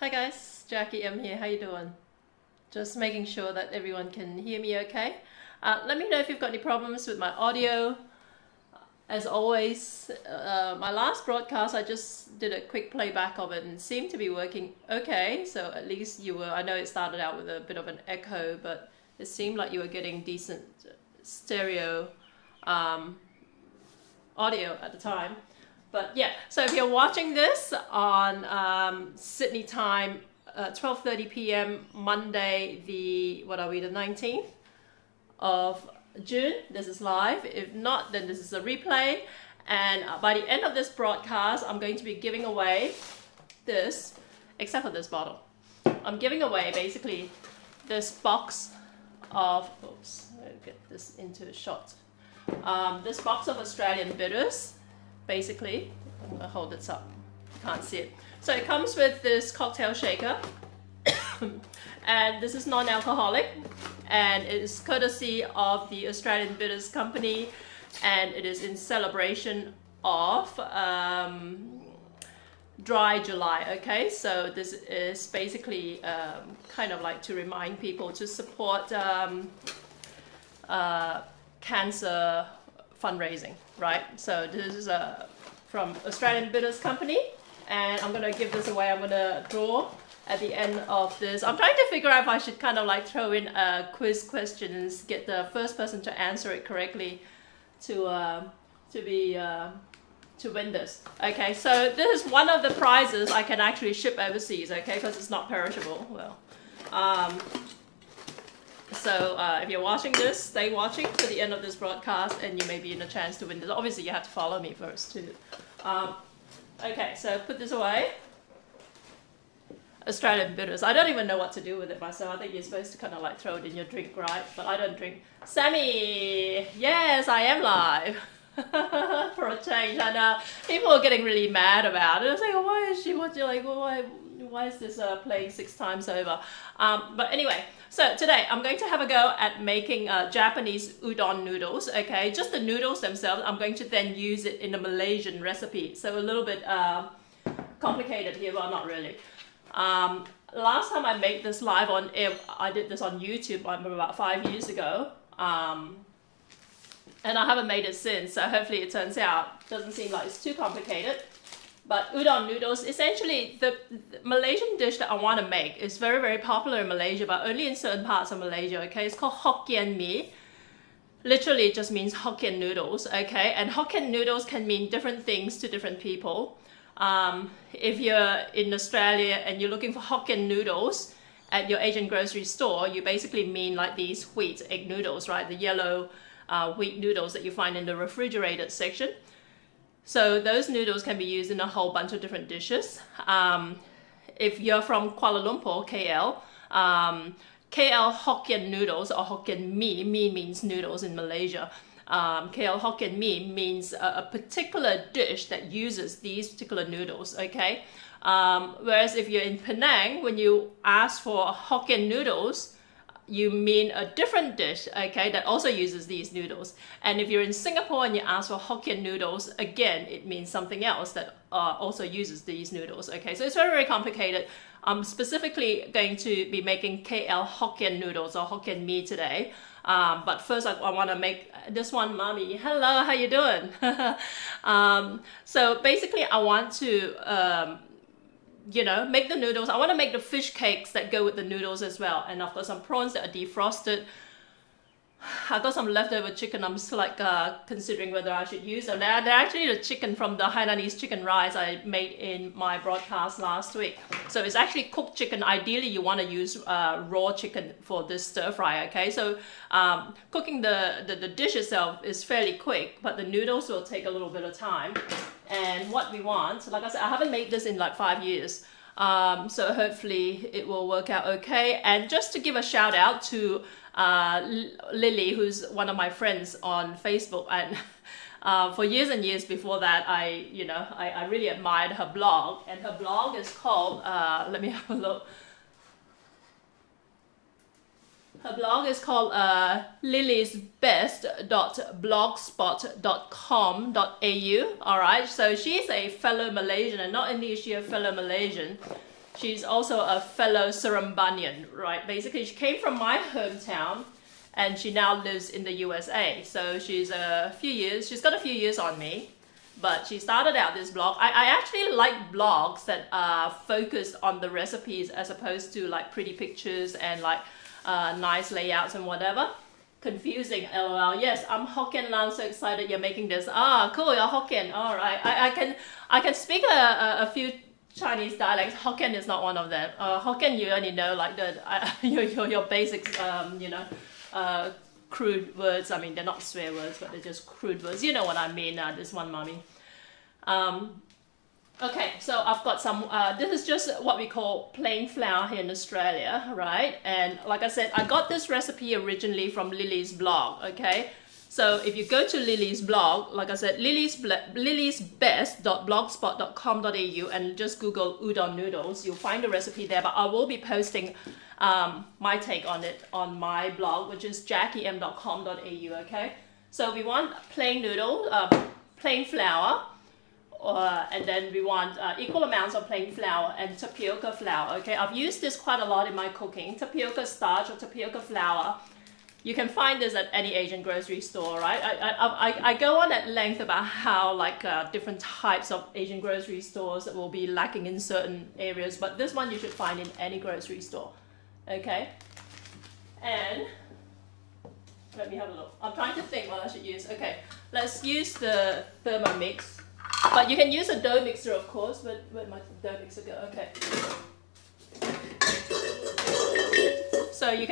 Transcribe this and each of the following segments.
Hi guys, Jackie M here. How you doing? Just making sure that everyone can hear me okay. Let me know if you've got any problems with my audio. As always, my last broadcast, I just did a quick playback of it and it seemed to be working okay. So at least you were, I know it started out with a bit of an echo, but it seemed like you were getting decent stereo audio at the time. But yeah, so if you're watching this on Sydney time, 12:30 p.m. Monday, the 19th of June, this is live. If not, then this is a replay. And by the end of this broadcast, I'm going to be giving away this, except for this bottle. I'm giving away basically this box of, oops, let me get this into a shot. This box of Australian bitters. Basically, I'm gonna hold this up, you can't see it. So it comes with this cocktail shaker, and this is non-alcoholic, and it is courtesy of the Australian Bitters Company, and it is in celebration of Dry July, okay? So this is basically kind of like to remind people to support cancer fundraising, right? So this is from Australian Bitters Company, and I'm gonna give this away. I'm gonna draw at the end of this. I'm trying to figure out if I should kind of like throw in a quiz questions, get the first person to answer it correctly to win this. Okay, so this is one of the prizes I can actually ship overseas, okay, because it's not perishable. Well, so if you're watching this, stay watching to the end of this broadcast and you may be in a chance to win this. Obviously you have to follow me first too. Okay, so put this away. Australian bitters. I don't even know what to do with it myself. I think you're supposed to kind of like throw it in your drink, right? But I don't drink. Sammy! Yes, I am live. For a change. I know people are getting really mad about it. I was like, why is she watching? Like, why is this playing 6 times over? But anyway, so today I'm going to have a go at making Japanese udon noodles, okay? Just the noodles themselves. I'm going to then use it in a Malaysian recipe. So a little bit complicated here, but not really. Last time I made this live on air, I did this on YouTube about 5 years ago. And I haven't made it since, so hopefully it turns out. Doesn't seem like it's too complicated. But udon noodles, essentially the Malaysian dish that I want to make is very, very popular in Malaysia, but only in certain parts of Malaysia, okay? It's called Hokkien Mee. Literally it just means Hokkien noodles, okay? And Hokkien noodles can mean different things to different people. If you're in Australia and you're looking for Hokkien noodles at your Asian grocery store, you basically mean like these wheat egg noodles, right? The yellow wheat noodles that you find in the refrigerated section. So those noodles can be used in a whole bunch of different dishes. If you're from Kuala Lumpur, KL, KL Hokkien noodles or Hokkien Mee, Mee means noodles in Malaysia. KL Hokkien Mee means a particular dish that uses these particular noodles, okay? Whereas if you're in Penang, when you ask for Hokkien noodles, you mean a different dish, okay, that also uses these noodles. And if you're in Singapore and you ask for Hokkien noodles, again, it means something else that also uses these noodles, okay? So it's very, very complicated. I'm specifically going to be making KL Hokkien noodles or Hokkien Mee today. But first I want to make this one, Mommy. Hello, how you doing? So basically I want to you know, make the noodles. I want to make the fish cakes that go with the noodles as well. And I've got some prawns that are defrosted. I got some leftover chicken. I'm still like considering whether I should use them. They're actually the chicken from the Hainanese chicken rice I made in my broadcast last week. So it's actually cooked chicken. Ideally, you want to use raw chicken for this stir fry, okay? So cooking the dish itself is fairly quick, but the noodles will take a little bit of time. And what we want, like I said, I haven't made this in like 5 years. So hopefully it will work out okay. And just to give a shout out to Lily, who's one of my friends on Facebook, and for years and years before that, I really admired her blog, and her blog is called, let me have a look. Her blog is called liliesbest.blogspot.com.au. Alright, so she's a fellow Malaysian, and not only is she a fellow Malaysian, She's also a fellow Serembanyan, right? Basically, she came from my hometown, and she now lives in the USA. So she's she's got a few years on me, but she started out this blog. I actually like blogs that are focused on the recipes as opposed to like pretty pictures and like nice layouts and whatever. Confusing, LOL. Yes, I'm Hokkien and I'm so excited you're making this. Ah, cool, you're Hokkien. All right, I can speak a few Chinese dialects. Hokkien is not one of them. Hokkien, you only know like your basics, you know, crude words. I mean, they're not swear words, but they're just crude words. You know what I mean, this one, mommy. Okay, so I've got some, this is just what we call plain flour here in Australia, right? And like I said, I got this recipe originally from Lily's blog, okay? So if you go to Lily's blog, like I said, lilysbest.blogspot.com.au and just Google udon noodles, you'll find the recipe there, but I will be posting my take on it on my blog, which is jackiem.com.au, okay? So we want plain noodle, plain flour, and then we want equal amounts of plain flour and tapioca flour, okay? I've used this quite a lot in my cooking. Tapioca starch or tapioca flour, you can find this at any Asian grocery store, right? I go on at length about how like different types of Asian grocery stores that will be lacking in certain areas, but this one you should find in any grocery store, okay? And let me have a look. I'm trying to think what I should use. Okay, let's use the Thermomix. But you can use a dough mixer, of course. Where'd my dough mixer go? Okay. So you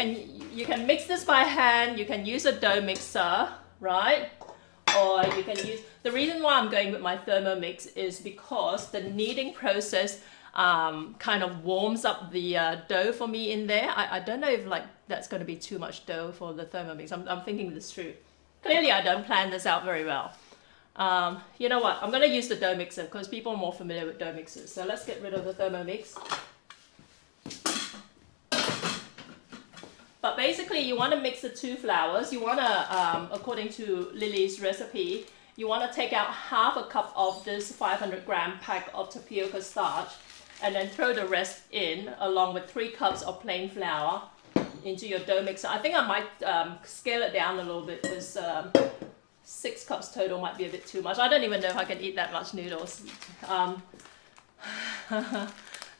can mix this by hand. You can use a dough mixer, right? Or you can use. The reason why I'm going with my Thermomix is because the kneading process kind of warms up the dough for me in there. I don't know if like that's going to be too much dough for the Thermomix. I'm thinking this through. Clearly, I don't plan this out very well. You know what, I'm going to use the dough mixer because people are more familiar with dough mixers. So let's get rid of the Thermomix. But basically you want to mix the two flours. You want to, according to Lily's recipe, you want to take out half a cup of this 500-gram pack of tapioca starch and then throw the rest in along with 3 cups of plain flour into your dough mixer. I think I might scale it down a little bit because 6 cups total might be a bit too much. I don't even know if I can eat that much noodles.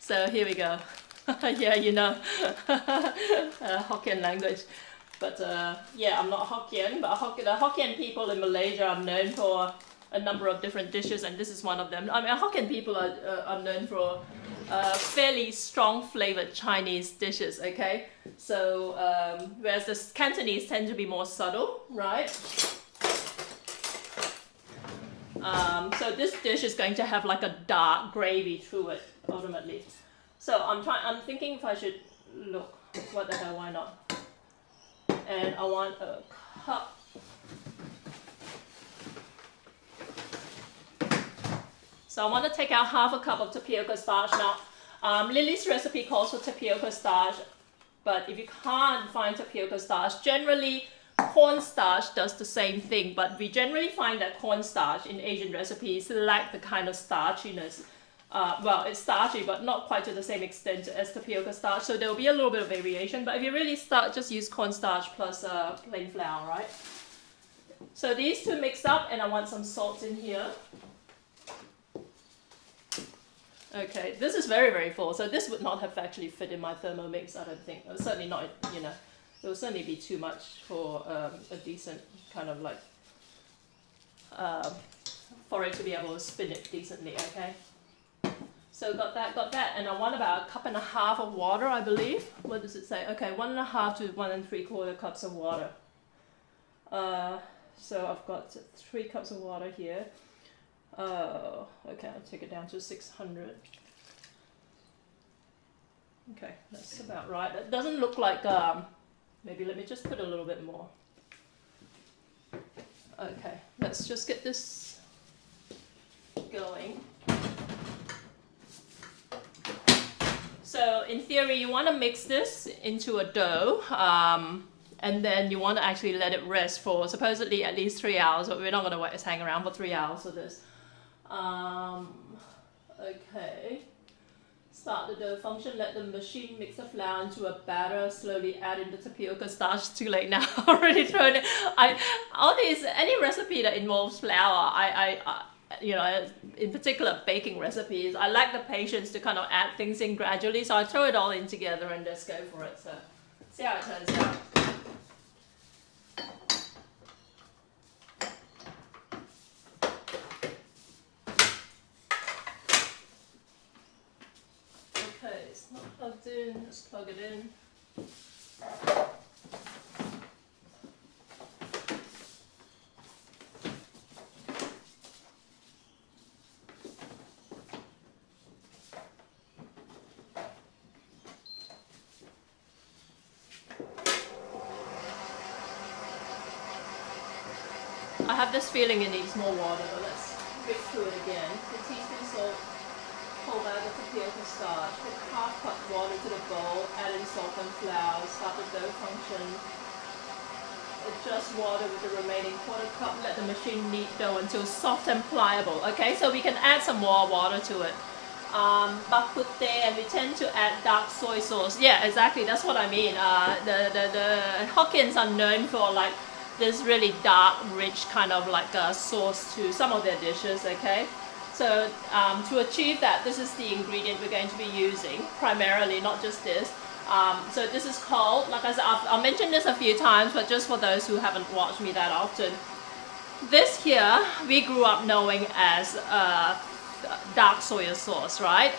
So here we go. Yeah, you know, Hokkien language. But yeah, I'm not Hokkien, but the Hokkien people in Malaysia are known for a number of different dishes, and this is one of them. I mean, Hokkien people are known for fairly strong flavored Chinese dishes, okay? So, whereas the Cantonese tend to be more subtle, right? So this dish is going to have like a dark gravy through it, ultimately. So I'm thinking if I should, look, what the hell, why not? And I want a cup. So I want to take out half a cup of tapioca starch. Now, Lily's recipe calls for tapioca starch, but if you can't find tapioca starch, generally cornstarch does the same thing, but we generally find that cornstarch in Asian recipes lack the kind of starchiness. Well, it's starchy, but not quite to the same extent as tapioca starch, so there will be a little bit of variation, but if you really just use cornstarch plus plain flour, right? So these two mixed up, and I want some salt in here. Okay, this is very, very full, so this would not have actually fit in my Thermomix, I don't think. Certainly not, you know. It will certainly be too much for a decent kind of like, for it to be able to spin it decently, okay? So got that, and I want about 1.5 cups of water, I believe. What does it say? Okay, 1.5 to 1 3/4 cups of water. So I've got 3 cups of water here. Okay, I'll take it down to 600. Okay, that's about right. It doesn't look like, maybe let me just put a little bit more. Okay, let's just get this going. So in theory, you want to mix this into a dough, and then you want to actually let it rest for supposedly at least 3 hours, but we're not going to hang around for 3 hours for this. Okay. Start the dough function, let the machine mix the flour into a batter, slowly add in the tapioca starch. It's too late now, already thrown it. Any recipe that involves flour, you know, in particular baking recipes, I lack the patience to kind of add things in gradually, so I throw it all in together and just go for it. So, see how it turns out. Plugged in, let's plug it in. I have this feeling it needs more water, but let's whip through it again. A teaspoon salt, whole bag of tapioca starch, put half cup water to the bowl, add in salt and flour, start the dough function, adjust water with the remaining quarter cup, let the machine knead dough until soft and pliable. Okay, so we can add some more water to it. Bak kut teh, and we tend to add dark soy sauce. Yeah, exactly, that's what I mean. The Hokkiens are known for like this really dark, rich kind of like sauce to some of their dishes, okay? So to achieve that, this is the ingredient we're going to be using, primarily, not just this. So this is called, like I said, I'll mention this a few times, but just for those who haven't watched me that often. This here, we grew up knowing as dark soy sauce, right?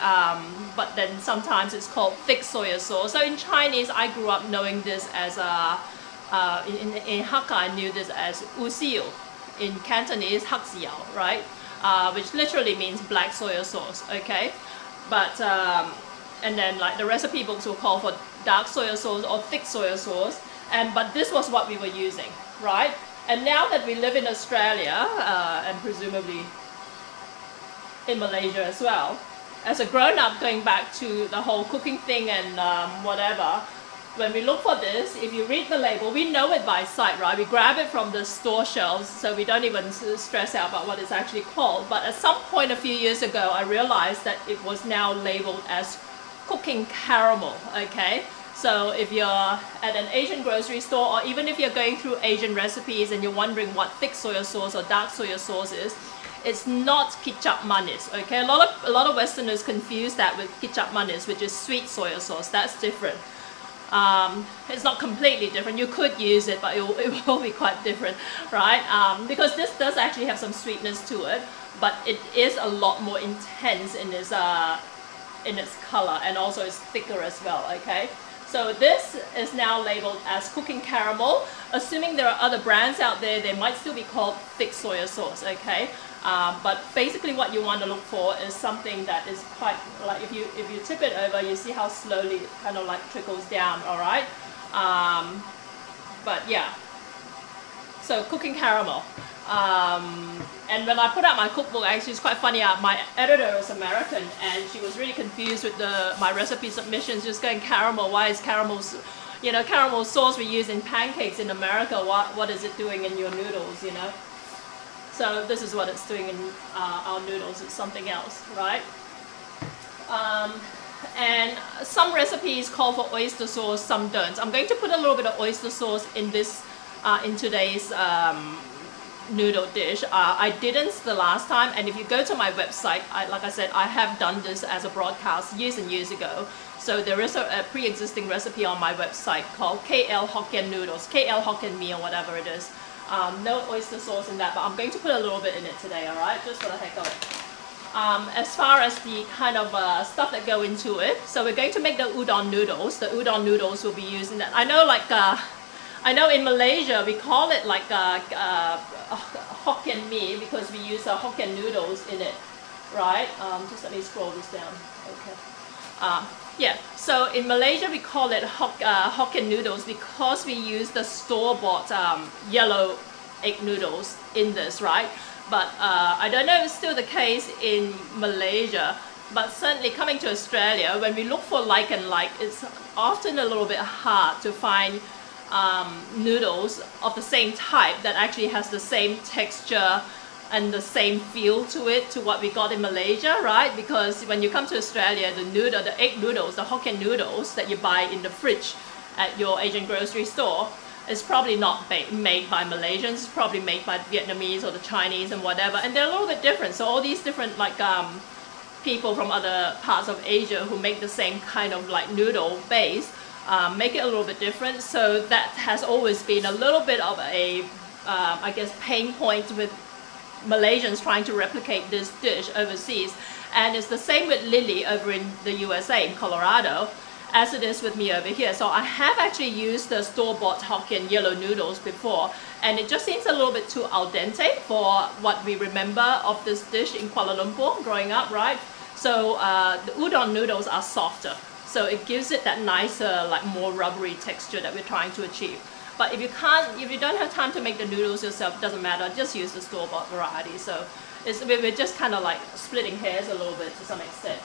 But then sometimes it's called thick soy sauce. So in Chinese, I grew up knowing this as in Hakka, I knew this as usiu. In Cantonese, haxiao, right? Which literally means black soy sauce, okay? But, and then like the recipe books will call for dark soy sauce or thick soy sauce, but this was what we were using, right? And now that we live in Australia, and presumably in Malaysia as well, as a grown-up going back to the whole cooking thing and whatever, when we look for this, if you read the label, we know it by sight, right? We grab it from the store shelves, so we don't even stress out about what it's actually called. But at some point a few years ago, I realized that it was now labeled as cooking caramel, okay? So if you're at an Asian grocery store, or even if you're going through Asian recipes and you're wondering what thick soy sauce or dark soy sauce is, it's not kicap manis, okay? A lot of Westerners confuse that with kicap manis, which is sweet soy sauce. That's different. It's not completely different. You could use it, but it will be quite different, right? Because this does actually have some sweetness to it, but it is a lot more intense in its color, and also it's thicker as well, okay? So this is now labeled as cooking caramel. Assuming there are other brands out there, they might still be called thick soy sauce, okay? But basically what you want to look for is something that is quite, like if you tip it over, you see how slowly it kind of like trickles down, all right? But yeah, so cooking caramel. And when I put out my cookbook, actually it's quite funny, my editor is American, and she was really confused with my recipe submissions, just going caramel, why is caramel, you know, caramel sauce we use in pancakes in America, what is it doing in your noodles, you know? So this is what it's doing in our noodles, it's something else, right? And some recipes call for oyster sauce, some don't. I'm going to put a little bit of oyster sauce in this, in today's noodle dish. I didn't the last time, and if you go to my website, like I said, I have done this as a broadcast years and years ago. So there is a pre-existing recipe on my website called KL Hokkien Noodles, KL Hokkien Mee or whatever it is. No oyster sauce in that, but I'm going to put a little bit in it today, alright? Just for the heck of it. As far as the kind of stuff that go into it, so we're going to make the udon noodles. The udon noodles will be used in that. I know, like, I know in Malaysia we call it like Hokkien Mee because we use Hokkien noodles in it, right? Just let me scroll this down. Okay. Yeah, so in Malaysia we call it Hokkien noodles because we use the store-bought yellow egg noodles in this, right? But I don't know if it's still the case in Malaysia, but certainly coming to Australia, when we look for like and like, it's often a little bit hard to find noodles of the same type that actually has the same texture, and the same feel to it to what we got in Malaysia, right? Because when you come to Australia, the egg noodles, the Hokkien noodles that you buy in the fridge at your Asian grocery store is probably not made by Malaysians. It's probably made by Vietnamese or the Chinese and whatever, and they're a little bit different. So all these different like people from other parts of Asia who make the same kind of like noodle base make it a little bit different. So that has always been a little bit of a I guess pain point with Malaysians trying to replicate this dish overseas. And it's the same with Lily over in the USA, in Colorado, as it is with me over here. So I have actually used the store-bought Hokkien yellow noodles before, and it just seems a little bit too al dente for what we remember of this dish in Kuala Lumpur growing up, right? So the udon noodles are softer, so it gives it that nicer, like more rubbery texture that we're trying to achieve. But if you don't have time to make the noodles yourself, it doesn't matter, just use the store-bought variety. So we're just kind of like splitting hairs a little bit to some extent.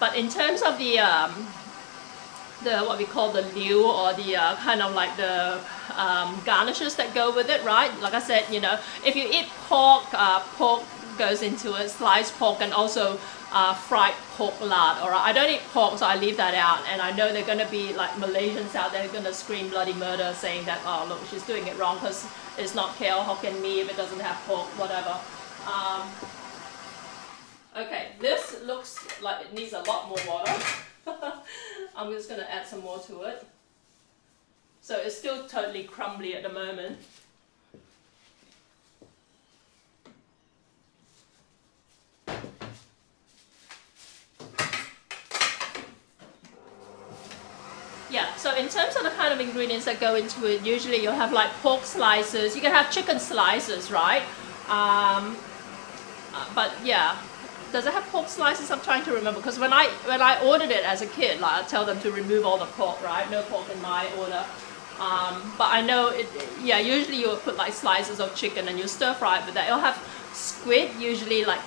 But in terms of the what we call the liu, or the kind of like the garnishes that go with it, right? Like I said, you know, if you eat pork, pork goes into it, sliced pork, and also fried pork lard. Alright, I don't eat pork, so I leave that out. And I know they're going to be like Malaysians out there going to scream bloody murder, saying that, oh look, she's doing it wrong because it's not KL Hokkien Mee if it doesn't have pork, whatever. Okay, this looks like it needs a lot more water. I'm just going to add some more to it. So it's still totally crumbly at the moment. Yeah, so in terms of the kind of ingredients that go into it, usually you'll have like pork slices, you can have chicken slices, right? But yeah, does it have pork slices? I'm trying to remember, because when I ordered it as a kid, like I tell them to remove all the pork, right? No pork in my order. But I know it, yeah, usually you'll put like slices of chicken and you stir fry it with that. It'll have squid, usually like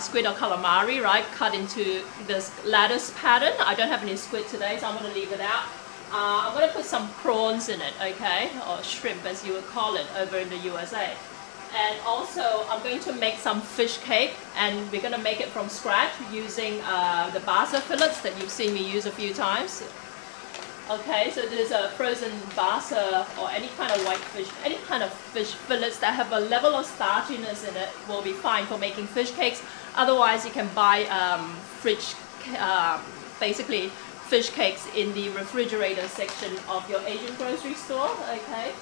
squid or calamari, right? Cut into this lattice pattern. I don't have any squid today, so I'm going to leave it out. I'm going to put some prawns in it, okay? Or shrimp, as you would call it over in the USA. And also, I'm going to make some fish cake, and we're going to make it from scratch using the basa fillets that you've seen me use a few times. Okay, so there's a frozen basa or any kind of white fish, any kind of fish fillets that have a level of starchiness in it will be fine for making fish cakes. Otherwise, you can buy basically fish cakes in the refrigerator section of your Asian grocery store, okay?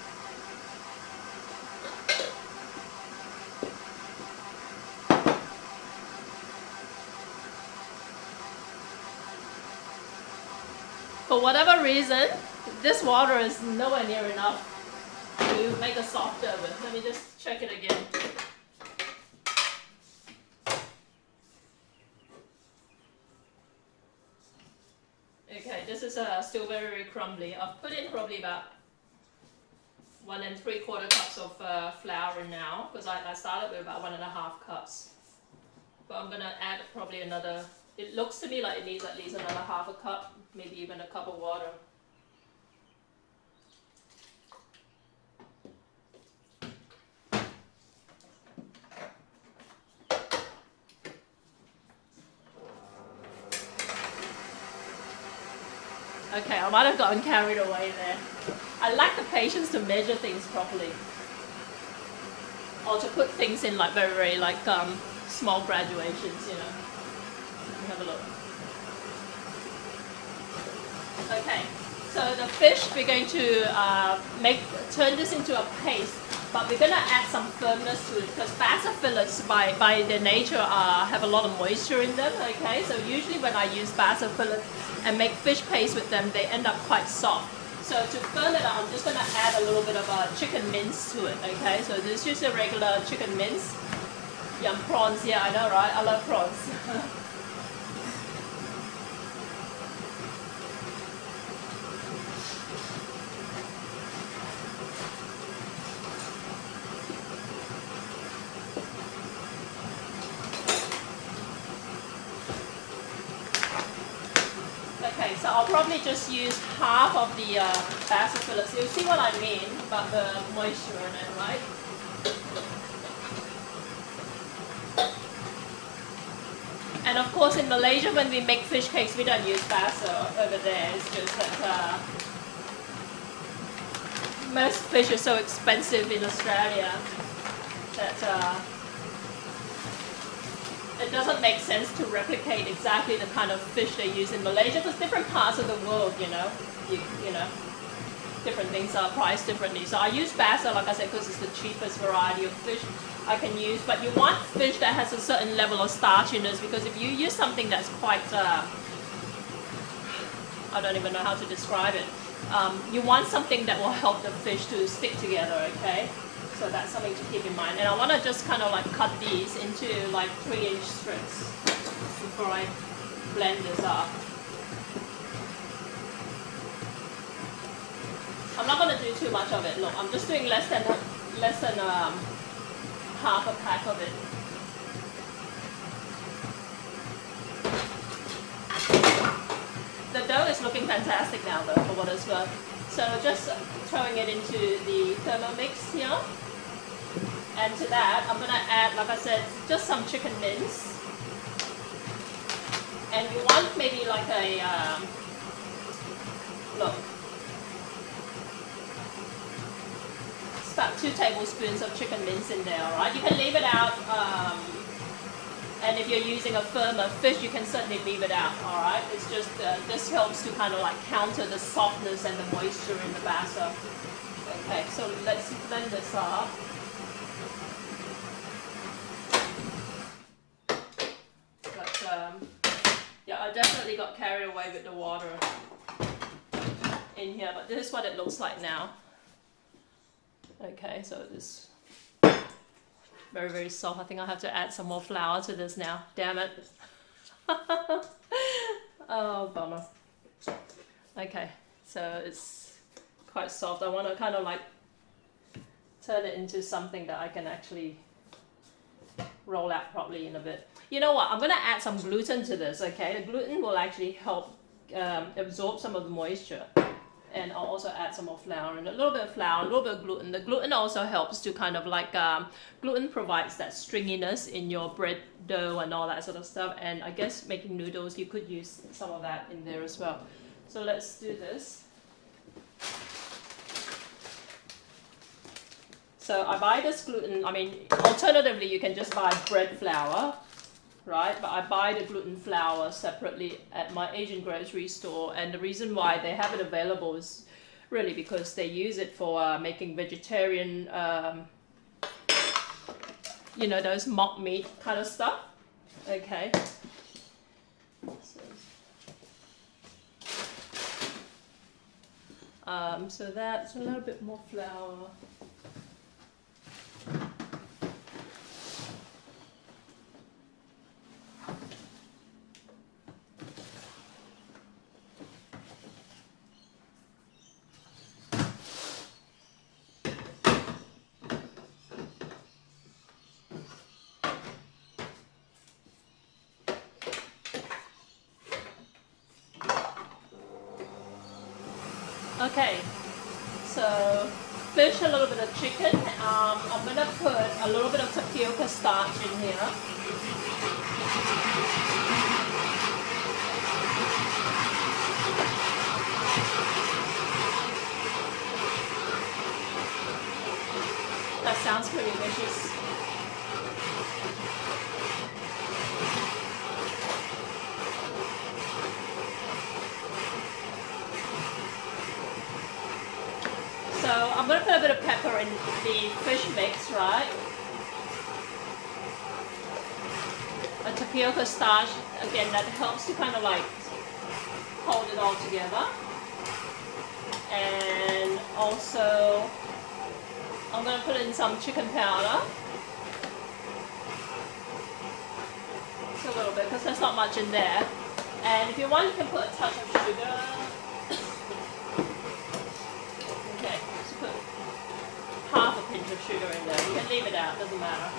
For whatever reason, this water is nowhere near enough to make a soft dough with. Let me just check it again. Okay, this is still very, very crumbly. I've put in probably about 1 3/4 cups of flour in now, because I started with about 1.5 cups. But I'm going to add probably another, it looks to me like it needs at least another 1/2 cup, maybe even a cup of water. Okay, I might have gotten carried away there. I lack the patience to measure things properly, or to put things in like very, very like small graduations, you know. Let me have a look. Okay, so the fish, we're going to turn this into a paste, but we're going to add some firmness to it, because basa fillets by their nature have a lot of moisture in them, okay? So usually when I use basa fillets and make fish paste with them, they end up quite soft. So to firm it up, I'm just going to add a little bit of chicken mince to it, okay? So this is just a regular chicken mince. Yum, prawns, yeah, I know, right? I love prawns. Okay, so I'll probably just use half of the basa fillets. You'll see what I mean about the moisture in it, right? Malaysia, when we make fish cakes, we don't use basil over there. It's just that most fish are so expensive in Australia that it doesn't make sense to replicate exactly the kind of fish they use in Malaysia, because different parts of the world, you know, different things are priced differently. So I use basil, like I said, because it's the cheapest variety of fish I can use. But you want fish that has a certain level of starchiness, because if you use something that's quite, I don't even know how to describe it. You want something that will help the fish to stick together, okay? So that's something to keep in mind. And I want to just kind of like cut these into like 3-inch strips before I blend this up. I'm not going to do too much of it. Look, I'm just doing less than half a pack of it. The dough is looking fantastic now though, for what it's worth. So just throwing it into the Thermomix here. And to that, I'm going to add, like I said, just some chicken mince. And you want maybe like a, look, it's about 2 tablespoons of chicken mince in there, alright? You can leave it out, and if you're using a firmer fish, you can certainly leave it out, alright? It's just, this helps to kind of like counter the softness and the moisture in the batter. Okay, so let's blend this up. Yeah, I definitely got carried away with the water in here, but this is what it looks like now. Okay, so it's very, very soft. I think I'll have to add some more flour to this now. Damn it. Oh, bummer. Okay, so it's quite soft. I want to kind of like turn it into something that I can actually roll out properly in a bit. You know what, I'm going to add some gluten to this, okay? The gluten will actually help absorb some of the moisture. And I'll also add some more flour, and a little bit of flour, a little bit of gluten. The gluten also helps to kind of like, gluten provides that stringiness in your bread dough and all that sort of stuff. And I guess making noodles, you could use some of that in there as well. So let's do this. So I buy this gluten, I mean, alternatively, you can just buy bread flour, right? But I buy the gluten flour separately at my Asian grocery store, and the reason why they have it available is really because they use it for making vegetarian, you know, those mock meat kind of stuff. Okay. So that's a little bit more flour. Okay, so fish, a little bit of chicken. I'm going to put a little bit of tapioca starch in here. That sounds pretty delicious. So I'm going to put a bit of pepper in the fish mix, right? A tapioca starch, again, that helps to kind of like hold it all together. And also, I'm going to put in some chicken powder. Just a little bit, because there's not much in there. And if you want, you can put a touch of sugar. Half a pinch of sugar in there. You can leave it out, doesn't matter.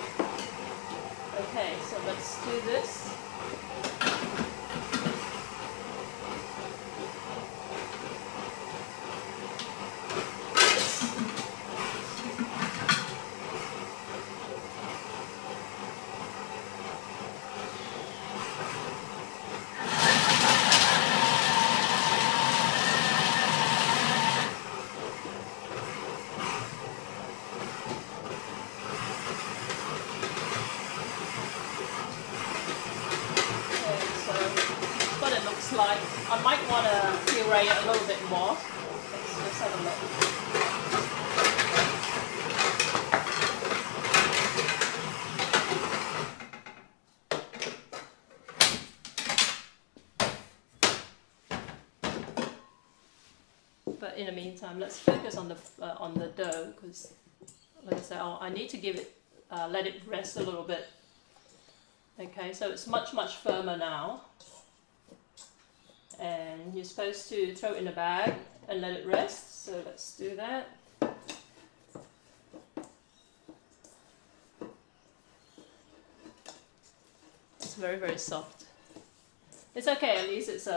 Okay, so let's do this. meantime, let's focus on the dough, because, like I said, I need to give it, let it rest a little bit. Okay, so it's much firmer now, and you're supposed to throw it in a bag and let it rest. So let's do that. It's very soft. It's okay, at least it's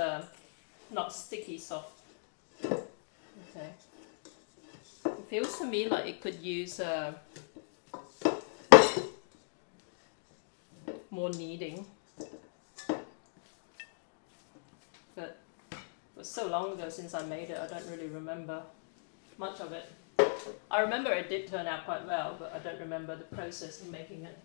not sticky soft. Okay. It feels to me like it could use more kneading. But it was so long ago since I made it, I don't really remember much of it. I remember it did turn out quite well, but I don't remember the process of making it.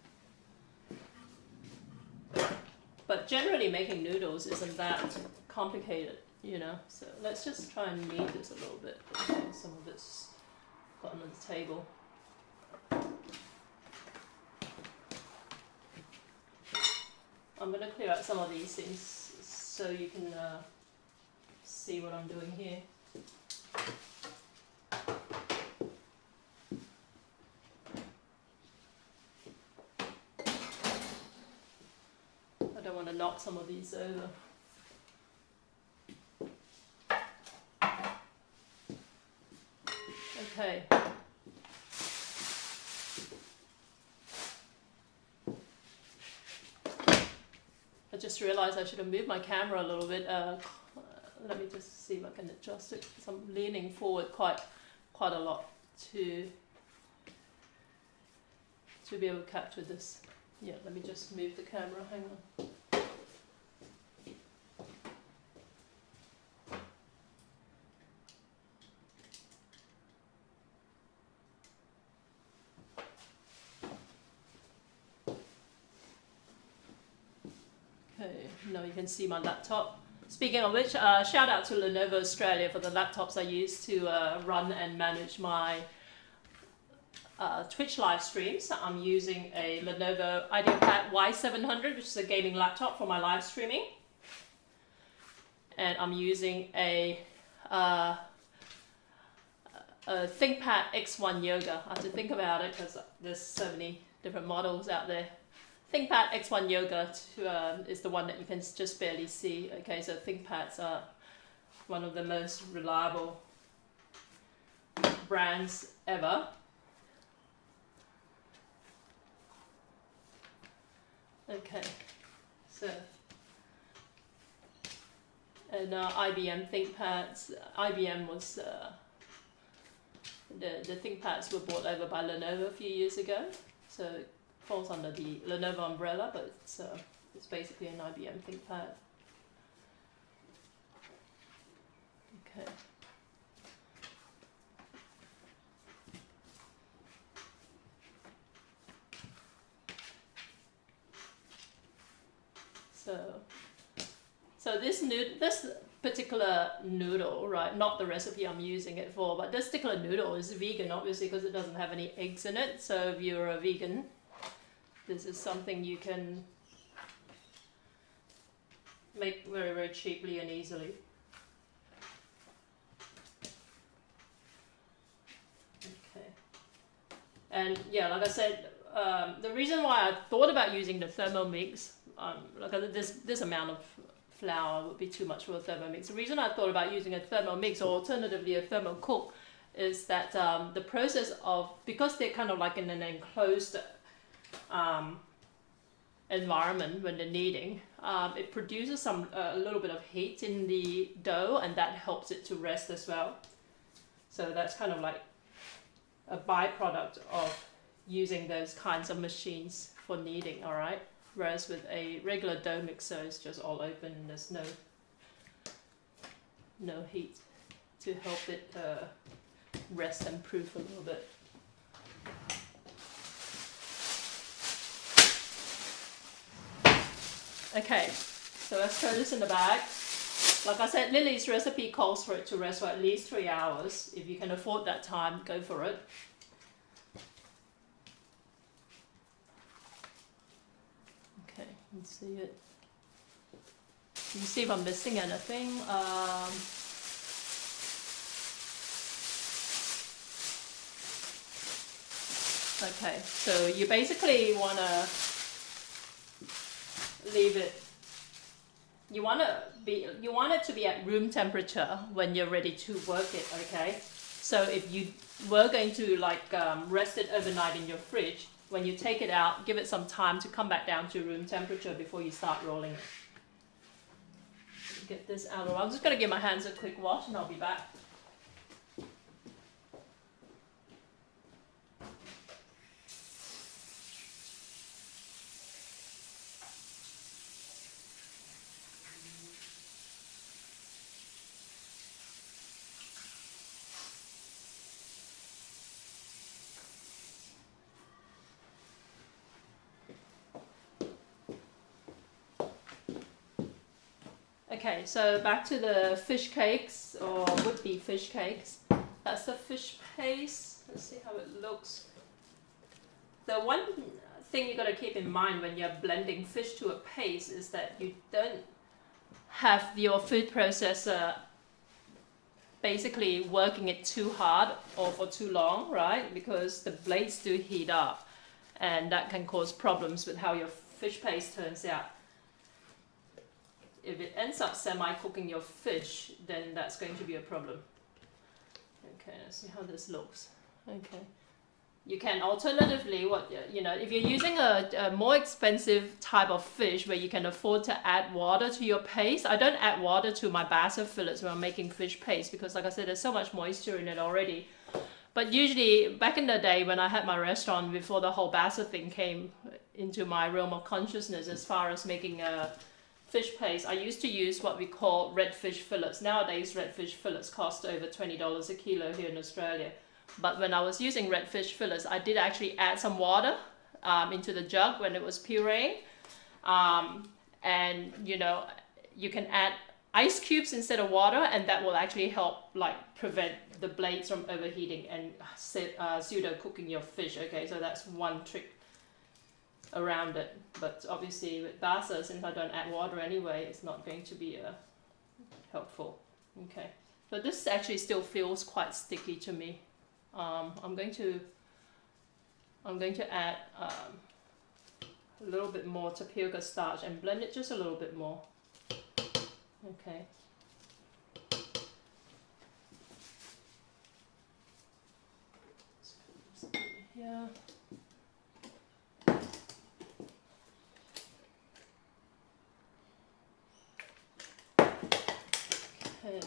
But generally making noodles isn't that complicated, you know. So let's just try and knead this a little bit. Okay, some of it's gotten on the table. I'm going to clear out some of these things so you can see what I'm doing here. I don't want to knock some of these over. Okay. I just realized I should have moved my camera a little bit. Let me just see if I can adjust it. So I'm leaning forward quite a lot to be able to capture this. Yeah, let me just move the camera. Hang on. Okay, now you can see my laptop. Speaking of which, shout out to Lenovo Australia for the laptops I use to run and manage my Twitch live streams. I'm using a Lenovo IdeaPad Y700, which is a gaming laptop for my live streaming. And I'm using a ThinkPad X1 Yoga. I have to think about it because there's so many different models out there. ThinkPad X1 Yoga is the one that you can just barely see. Okay, so ThinkPads are one of the most reliable brands ever. Okay, so and IBM ThinkPads. IBM was the ThinkPads were bought over by Lenovo a few years ago, so it falls under the Lenovo umbrella, but it's basically an IBM ThinkPad. Okay. So this particular noodle, right, not the recipe I'm using it for, but this particular noodle is vegan, obviously, because it doesn't have any eggs in it. So if you're a vegan, this is something you can make very cheaply and easily. Okay. And yeah, like I said, the reason why I thought about using the Thermomix, like this amount of flour would be too much for a Thermomix. The reason I thought about using a Thermomix or alternatively a Thermocook is that the process of, because they're kind of like in an enclosed environment when they're kneading, it produces a little bit of heat in the dough, and that helps it to rest as well. So that's kind of like a byproduct of using those kinds of machines for kneading, all right? Whereas with a regular dough mixer, it's just all open and there's no heat to help it rest and proof a little bit. Okay, so let's throw this in the bag. Like I said, Lily's recipe calls for it to rest for at least 3 hours. If you can afford that time, go for it. Okay, let's see it. You see if I'm missing anything. Okay, so you basically want to leave it. You want it to be at room temperature when you're ready to work it. Okay, so if you were going to like rest it overnight in your fridge, when you take it out, give it some time to come back down to room temperature before you start rolling it. Get this out of. I'm just gonna give my hands a quick wash and I'll be back. Okay, so back to the fish cakes, or would-be fish cakes. That's the fish paste. Let's see how it looks. The one thing you got to keep in mind when you're blending fish to a paste is that you don't have your food processor basically working it too hard or for too long, right? Because the blades do heat up and that can cause problems with how your fish paste turns out. If it ends up semi-cooking your fish, then that's going to be a problem. Okay, let's see how this looks. Okay. You can alternatively, if you're using a more expensive type of fish where you can afford to add water to your paste. I don't add water to my bass fillets when I'm making fish paste because, like I said, there's so much moisture in it already. But usually, back in the day when I had my restaurant, before the whole bass thing came into my realm of consciousness as far as making a fish paste, I used to use what we call red fish fillets. Nowadays, red fish fillets cost over $20 a kilo here in Australia. But when I was using red fish fillets, I did actually add some water into the jug when it was pureeing. And you can add ice cubes instead of water, and that will actually help prevent the blades from overheating and pseudo cooking your fish. Okay, so that's one trick around it. But obviously with basa, since I don't add water anyway, it's not going to be helpful. Okay, but this actually still feels quite sticky to me. I'm going to add a little bit more tapioca starch and blend it just a little bit more. Okay. Yeah. Okay.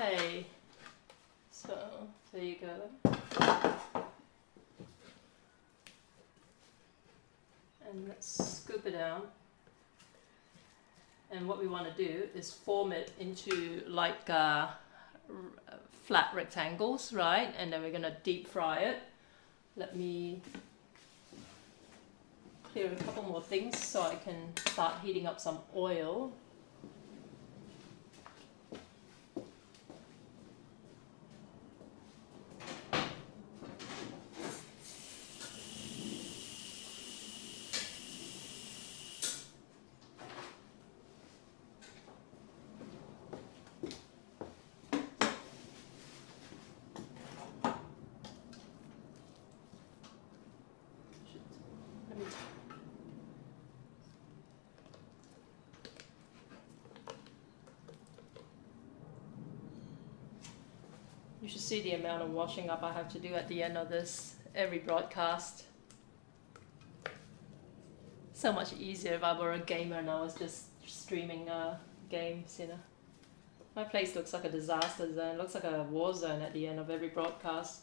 Okay, so there you go. And let's scoop it out. And what we want to do is form it into flat rectangles, right? And then we're going to deep fry it. Let me clear a couple more things so I can start heating up some oil. You should see the amount of washing up I have to do at the end of this, every broadcast. So much easier if I were a gamer and I was just streaming games, My place looks like a disaster zone, it looks like a war zone at the end of every broadcast.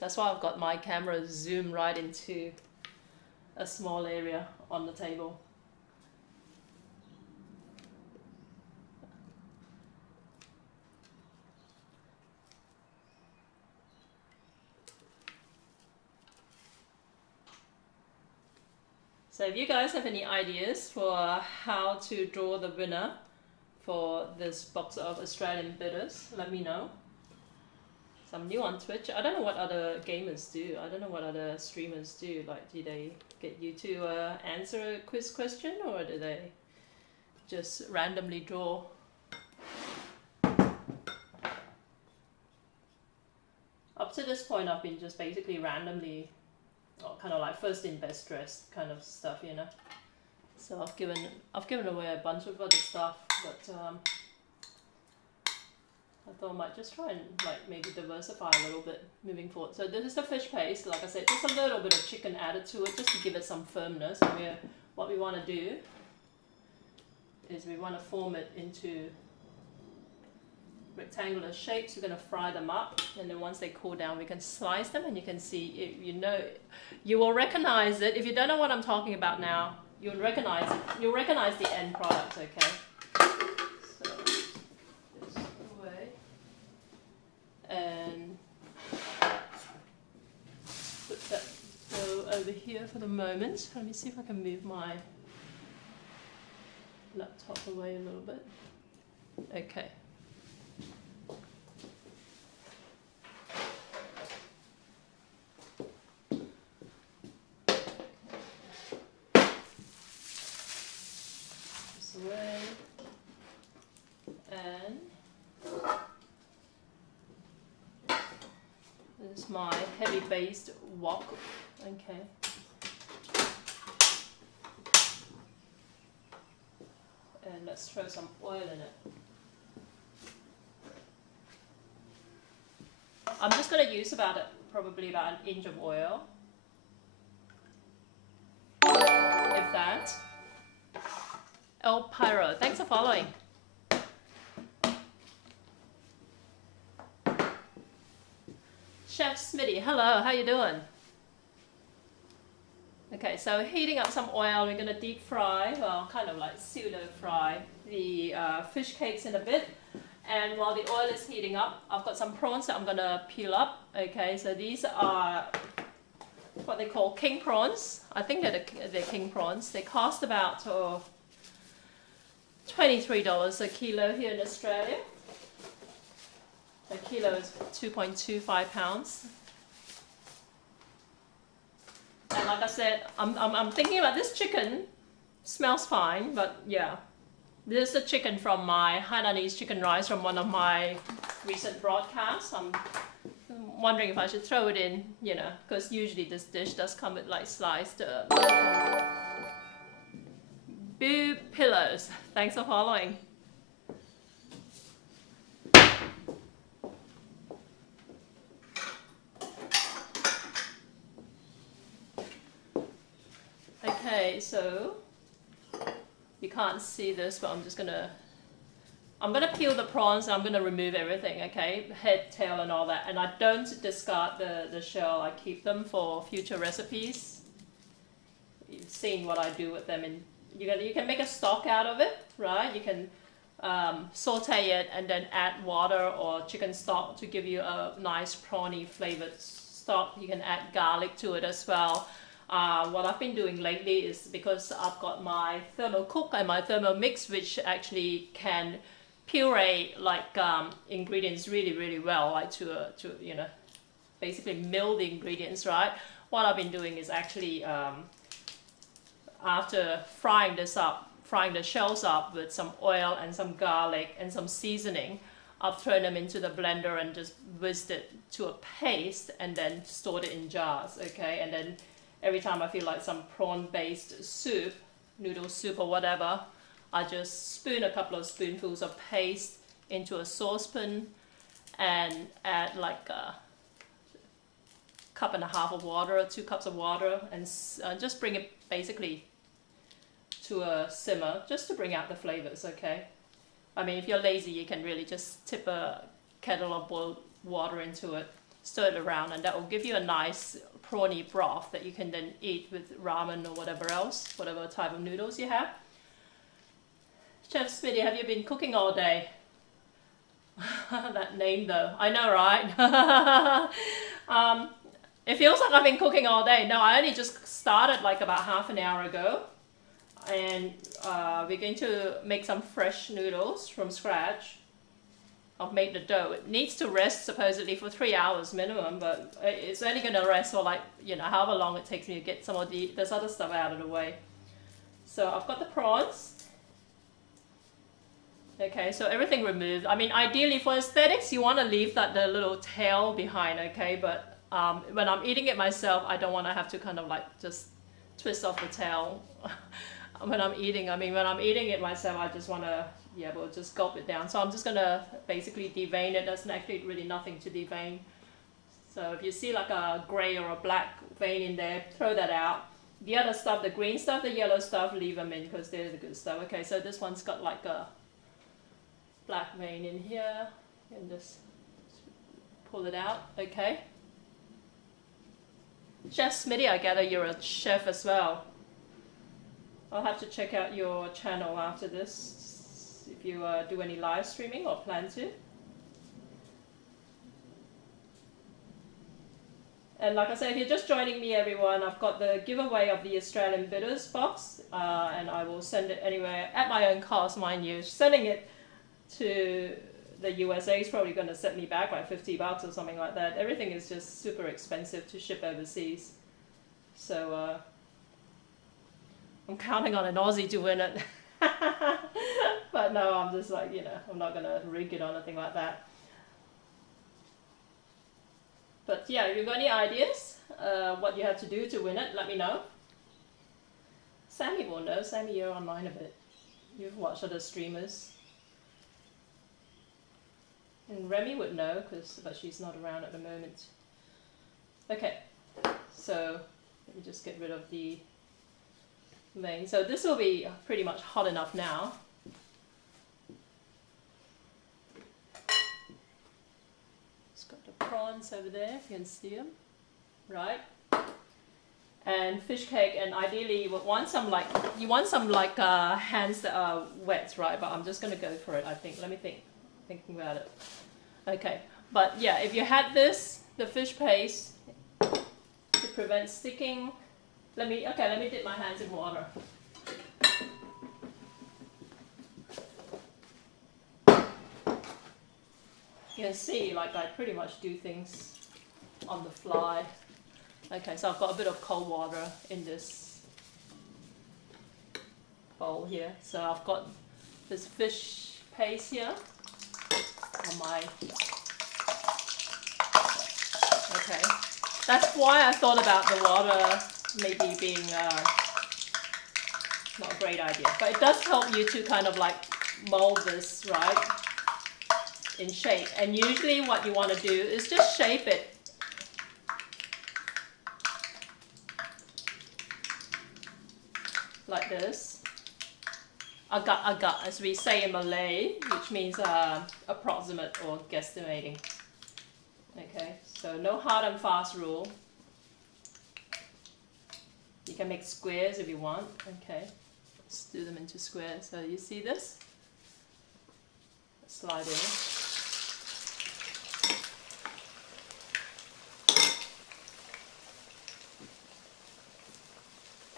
That's why I've got my camera zoomed right into a small area on the table. So if you guys have any ideas for how to draw the winner for this box of Australian bitters, let me know. So I'm new on Twitch. I don't know what other gamers do. I don't know what other streamers do. Like, do they get you to answer a quiz question, or do they just randomly draw? Up to this point, I've been just basically randomly, kind of like first in best dressed kind of stuff, you know. So I've given away a bunch of other stuff, but I thought I might just try and like maybe diversify a little bit moving forward. So this is the fish paste. Like I said, just a little bit of chicken added to it just to give it some firmness. And what we want to do is we want to form it into rectangular shapes. We're going to fry them up, and then once they cool down, we can slice them, and you can see, you will recognize it. If you don't know what I'm talking about now, you'll recognize it. You'll recognize the end product, okay? So this away, and put that over here for the moment. Let me see if I can move my laptop away a little bit. Okay. Away, and this is my heavy based wok. Okay. And let's throw some oil in it. I'm just going to use probably about an inch of oil, if that. El Pyro, thanks for following. Chef Smitty, hello, how you doing? Okay, so heating up some oil, we're gonna deep fry, well, kind of like pseudo fry the fish cakes in a bit. And while the oil is heating up, I've got some prawns that I'm gonna peel up. Okay, so these are what they call king prawns. I think they're king prawns. They cost about $23 a kilo here in Australia. A kilo is 2.25 pounds. And like I said, I'm thinking about this chicken. Smells fine, but yeah. This is the chicken from my Hainanese chicken rice from one of my recent broadcasts. I'm wondering if I should throw it in, you know, because usually this dish does come with like sliced Boo Pillows, thanks for following. Okay, so you can't see this, but I'm gonna peel the prawns and I'm gonna remove everything, okay? Head, tail and all that. And I don't discard the shell, I keep them for future recipes. You've seen what I do with them in you can make a stock out of it, right? You can saute it and then add water or chicken stock to give you a nice prawny flavored stock. You can add garlic to it as well. What I've been doing lately is, because I've got my thermal cook and my thermal mix, which actually can puree like ingredients really well, like to you know, basically mill the ingredients, right? What I've been doing is actually after frying the shells up with some oil and some garlic and some seasoning, I've thrown them into the blender and just whisked it to a paste and then stored it in jars, okay? And then every time I feel like some prawn-based soup, noodle soup or whatever, I just spoon a couple of spoonfuls of paste into a saucepan and add like a cup and a half of water, 2 cups of water, and just bring it basically to a simmer just to bring out the flavors, okay? I mean, if you're lazy, you can really just tip a kettle of boiled water into it, stir it around, and that will give you a nice prawny broth that you can then eat with ramen or whatever else, whatever type of noodles you have. Chef Smitty, have you been cooking all day? That name though, I know, right? It feels like I've been cooking all day. No, I only just started like about half an hour ago. and we're going to make some fresh noodles from scratch. I've made the dough. It needs to rest supposedly for 3 hours minimum, but it's only going to rest for like, you know, however long it takes me to get some of this other stuff out of the way. So I've got the prawns. Okay, so everything removed. I mean, ideally for aesthetics, you want to leave the little tail behind, okay? But when I'm eating it myself, I don't want to have to kind of like just twist off the tail when I'm eating. I mean, when I'm eating it myself, I just want to, yeah, we'll just gulp it down. So I'm just gonna basically devein it. There's actually really nothing to devein. So if you see like a gray or a black vein in there, throw that out. The other stuff, the green stuff, the yellow stuff, leave them in because they're the good stuff. Okay, so this one's got like a black vein in here, and just pull it out. Okay. Chef Smitty, I gather you're a chef as well. I'll have to check out your channel after this, if you do any live streaming or plan to. And like I said, if you're just joining me, everyone, I've got the giveaway of the Australian Bitters box, and I will send it anywhere at my own cost, mind you. Sending it to the USA is probably going to set me back like $50 or something like that. Everything is just super expensive to ship overseas. So I'm counting on an Aussie to win it. But no, I'm just like, you know, I'm not going to rig it or anything like that. But yeah, if you've got any ideas, what you have to do to win it, let me know. Sammy will know. Sammy, you're online a bit. You've watched other streamers. And Remy would know, but she's not around at the moment. Okay, so let me just get rid of the vein. So this will be pretty much hot enough now. Just got the prawns over there, if you can see them, right? And fish cake, and ideally you want some like hands that are wet, right? But I'm just gonna go for it. I think. Let me thinking about it. Okay, but yeah, if you had this, the fish paste to prevent sticking. Let me dip my hands in water. You can see, like, I pretty much do things on the fly. Okay, so I've got a bit of cold water in this bowl here. So I've got this fish paste here on my... Okay, that's why I thought about the water maybe being not a great idea. But it does help you to kind of like mold this, right, in shape. And usually what you want to do is just shape it. Like this. Agak, as we say in Malay, which means approximate or guesstimating. Okay, so no hard and fast rule. You can make squares if you want. Okay, let's do them into squares. So you see this? Slide in.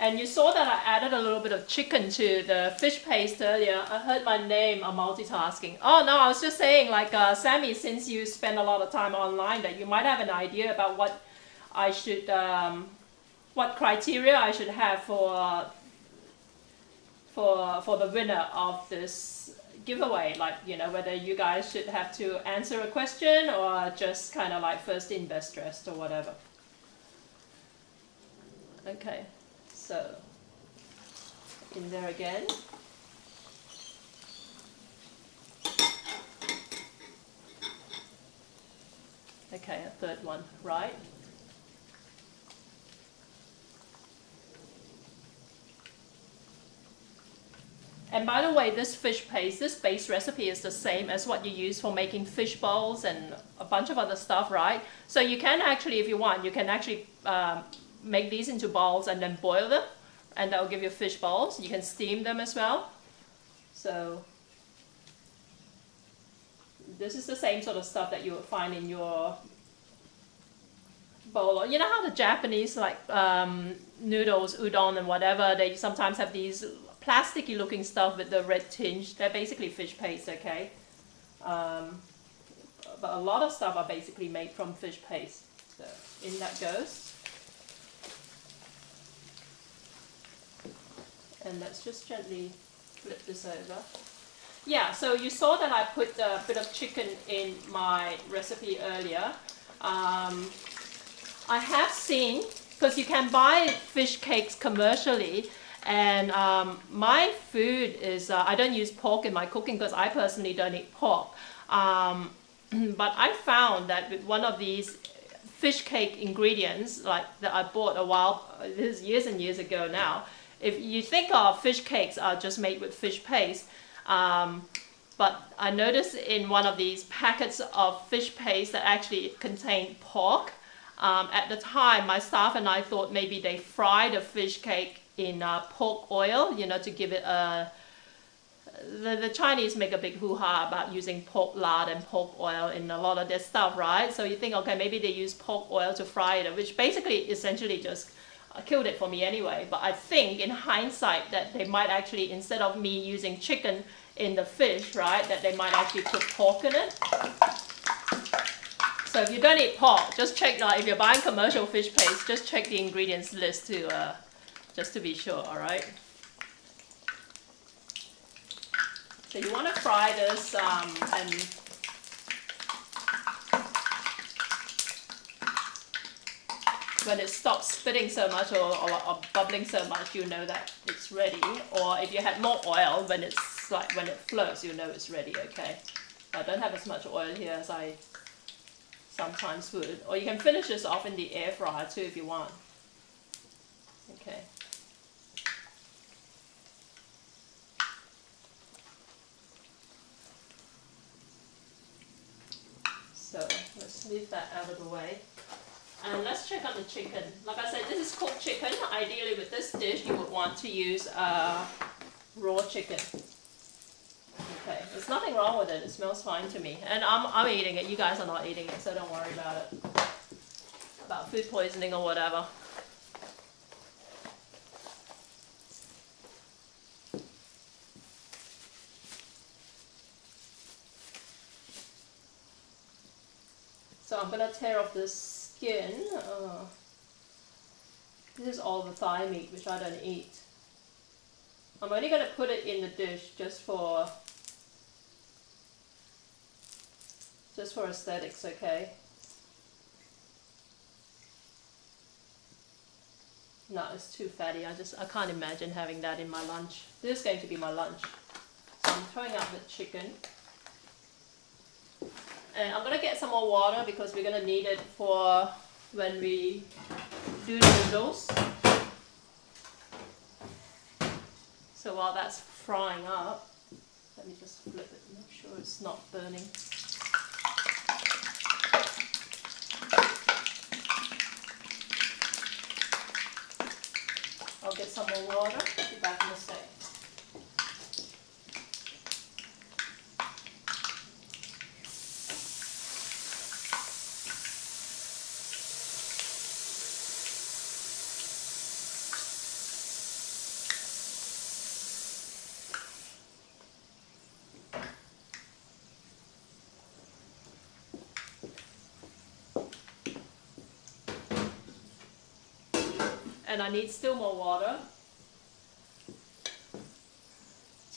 And you saw that I added a little bit of chicken to the fish paste earlier. I heard my name, I'm multitasking. Oh no, I was just saying, like, Sammy, since you spend a lot of time online, that you might have an idea about what I should, what criteria I should have for the winner of this giveaway. Like, you know, whether you guys should have to answer a question or just kind of like first in, best dressed or whatever. Okay. So, in there again. Okay, a third one, right? And by the way, this fish paste, this base recipe is the same as what you use for making fish bowls and a bunch of other stuff, right? So you can actually, if you want, you can actually make these into balls and then boil them, and that will give you fish balls. You can steam them as well. So this is the same sort of stuff that you would find in your bowl. You know how the Japanese, like, noodles, udon and whatever, they sometimes have these plasticky looking stuff with the red tinge. They're basically fish paste, okay? But a lot of stuff are basically made from fish paste. So in that goes. And let's just gently flip this over. Yeah, so you saw that I put a bit of chicken in my recipe earlier. I have seen, because you can buy fish cakes commercially, and my food is, I don't use pork in my cooking because I personally don't eat pork. But I found that with one of these fish cake ingredients, like that I bought a while, this is years and years ago now, if you think of fish cakes are just made with fish paste, but I noticed in one of these packets of fish paste that actually contained pork. At the time, my staff and I thought maybe they fried a fish cake in pork oil, you know, to give it a... The Chinese make a big hoo-ha about using pork lard and pork oil in a lot of their stuff, right? So you think, okay, maybe they use pork oil to fry it, which basically essentially just killed it for me anyway. But I think in hindsight that they might actually, instead of me using chicken in the fish, right, that they might actually put pork in it. So if you don't eat pork, just check, if you're buying commercial fish paste, just check the ingredients list to, just to be sure, alright? So you want to fry this and when it stops spitting so much or bubbling so much, you know that it's ready. Or if you had more oil, when it floats, you know it's ready, okay? I don't have as much oil here as I sometimes would. Or you can finish this off in the air fryer too if you want. Okay. So let's leave that out of the way. And let's check on the chicken. Like I said, this is cooked chicken. Ideally with this dish you would want to use raw chicken. Okay, there's nothing wrong with it. It smells fine to me. And I'm eating it. You guys are not eating it, so don't worry about it. About food poisoning or whatever. So I'm going to tear off this skin. This is all the thigh meat, which I don't eat. I'm only going to put it in the dish just for aesthetics, okay? No, it's too fatty. I can't imagine having that in my lunch. This is going to be my lunch. So I'm throwing out the chicken. And I'm going to get some more water because we're going to need it for when we do the noodles. So while that's frying up, let me just flip it, make sure it's not burning. I'll get some more water, be back in a sec. And I need still more water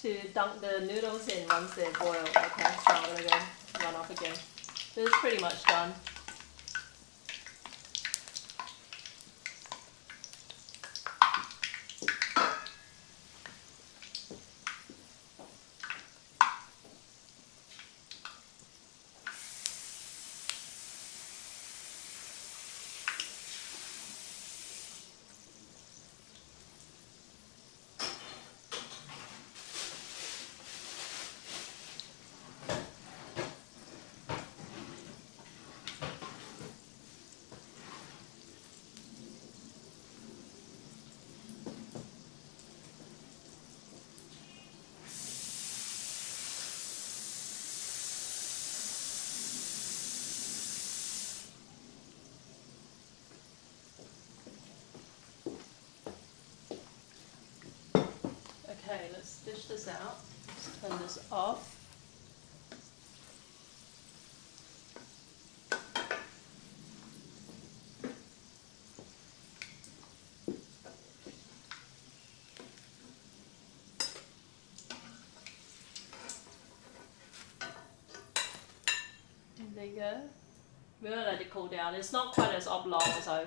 to dunk the noodles in once they're boiled. Okay, so I'm going to go run off again. This is pretty much done. switch this out. Just turn this off. There you go. We're gonna let it cool down. It's not quite as oblong as I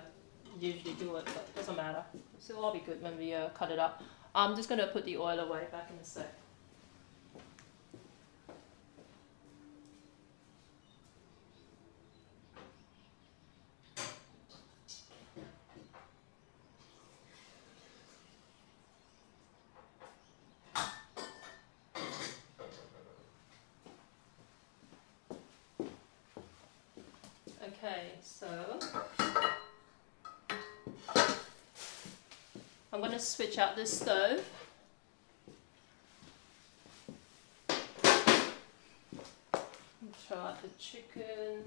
usually do it, but it doesn't matter. It'll all be good when we cut it up. I'm just gonna put the oil away back in a sec. Okay, so I'm going to switch out this stove. Throw out the chicken.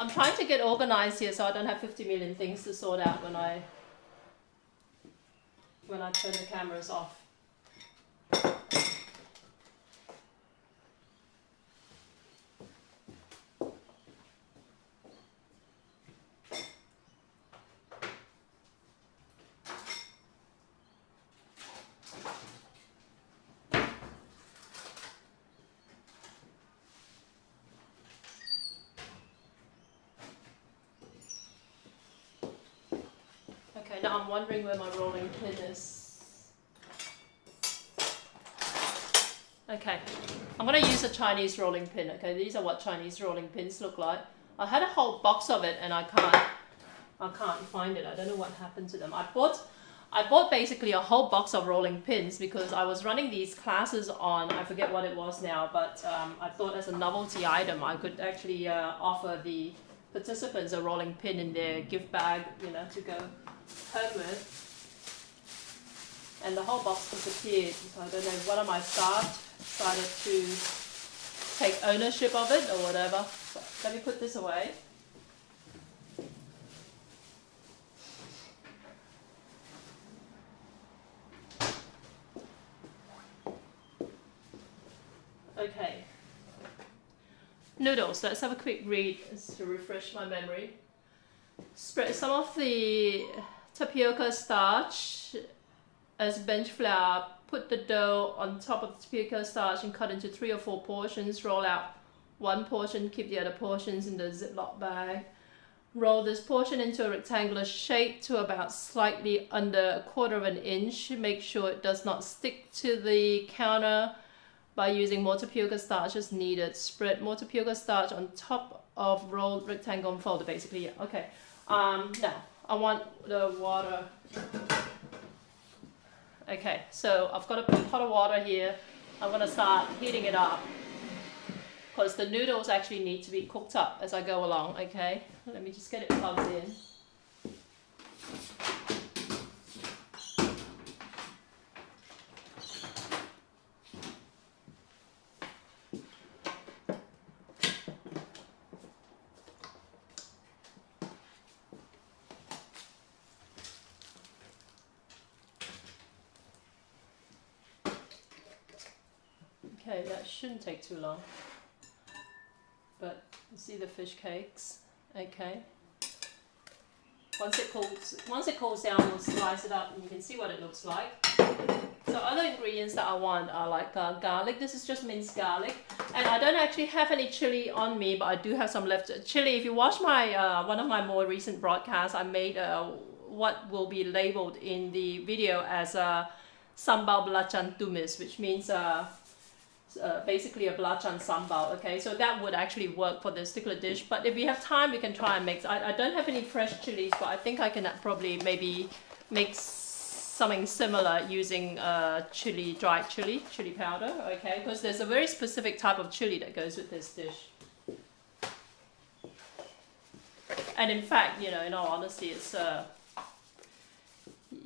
I'm trying to get organized here so I don't have 50 million things to sort out when I turn the cameras off. Okay, now I'm wondering where my rolling pin is. Okay, I'm going to use a Chinese rolling pin. Okay, these are what Chinese rolling pins look like. I had a whole box of it and I can't find it. I don't know what happened to them. I bought basically a whole box of rolling pins because I was running these classes on, I forget what it was now, but I thought as a novelty item I could actually offer the participants a rolling pin in their gift bag, you know, to go home with. And the whole box disappeared. So I don't know, one of my staff decided to take ownership of it or whatever. So let me put this away. Okay. Noodles, let's have a quick read to refresh my memory. Spread some of the tapioca starch as bench flour. Put the dough on top of the tapioca starch and cut into 3 or 4 portions. Roll out one portion, keep the other portions in the Ziploc bag. Roll this portion into a rectangular shape to about slightly under 1/4 inch. Make sure it does not stick to the counter by using more tapioca starch as needed. Spread more tapioca starch on top of rolled rectangle and fold it, basically. Yeah, okay. Now, I want the water. Okay, so I've got a pot of water here. I'm going to start heating it up because the noodles actually need to be cooked up as I go along, okay? Let me just get it plugged in. Okay, that shouldn't take too long. But you see the fish cakes, okay? Once it cools down, we'll slice it up and you can see what it looks like. So other ingredients that I want are like garlic. This is just minced garlic. And I don't actually have any chili on me, but I do have some left chili. If you watch my one of my more recent broadcasts, I made what will be labeled in the video as sambal belacan tumis, which means basically a belacan sambal, okay? So that would actually work for this particular dish, but if we have time, we can try and mix. I don't have any fresh chilies, but I think I can probably maybe make something similar using dried chili powder, okay? Because there's a very specific type of chili that goes with this dish. And in fact, you know, in all honesty, it's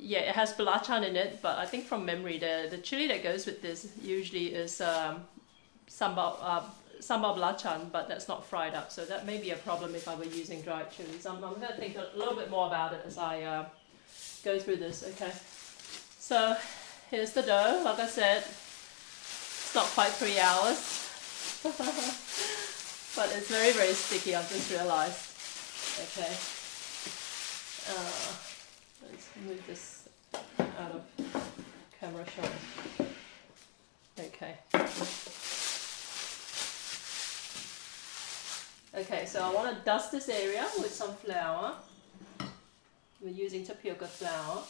yeah, it has belacan in it, but I think from memory, the chili that goes with this usually is sambal belacan, but that's not fried up, so that may be a problem if I were using dried chilies. I'm going to think a little bit more about it as I go through this. Okay, so here's the dough. Like I said, it's not quite 3 hours, but it's very, very sticky. I've just realized. Okay, let's move this out of camera shot. Okay. Okay, so I want to dust this area with some flour. We're using tapioca flour,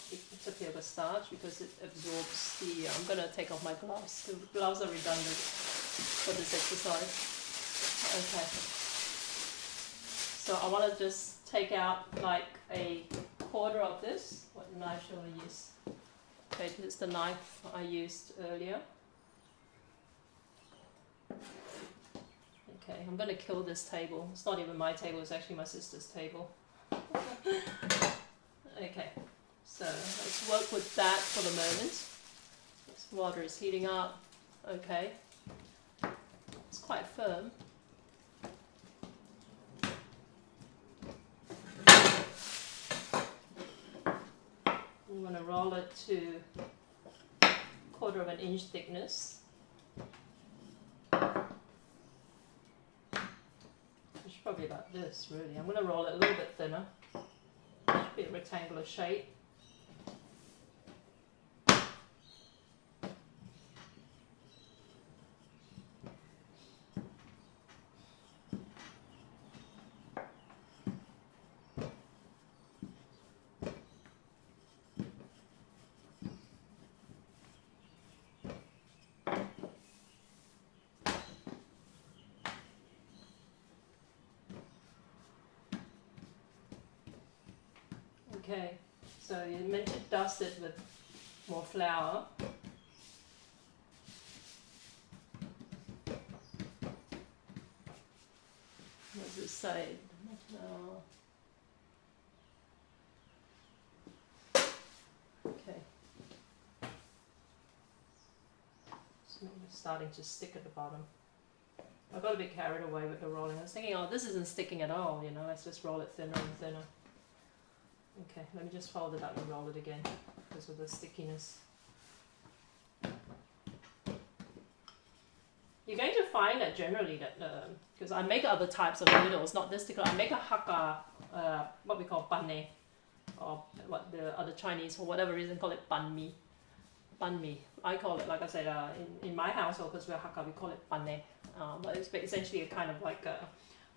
tapioca starch, because it absorbs the... I'm going to take off my gloves. The gloves are redundant for this exercise. Okay. So I want to just take out like a quarter of this. What knife shall I use? Okay, this is the knife I used earlier. Okay, I'm going to kill this table. It's not even my table, it's actually my sister's table. Okay, so let's work with that for the moment. This water is heating up. Okay, it's quite firm. I'm going to roll it to 1/4 inch thickness. Probably about this, really. I'm going to roll it a little bit thinner. It should be a rectangular shape. Okay, so you're meant to dust it with more flour. What does it say? Okay. It's starting to stick at the bottom. I got a bit carried away with the rolling. I was thinking, oh, this isn't sticking at all, you know, let's just roll it thinner and thinner. Okay, let me just fold it up and roll it again because of the stickiness. You're going to find that generally that, because I make other types of noodles, not this particular, I make a Hakka, what we call banh, or what the other Chinese, for whatever reason, call it banh mi. Banh mi. I call it, like I said, in my household, because we're Hakka, we call it banh. But it's essentially a kind of like a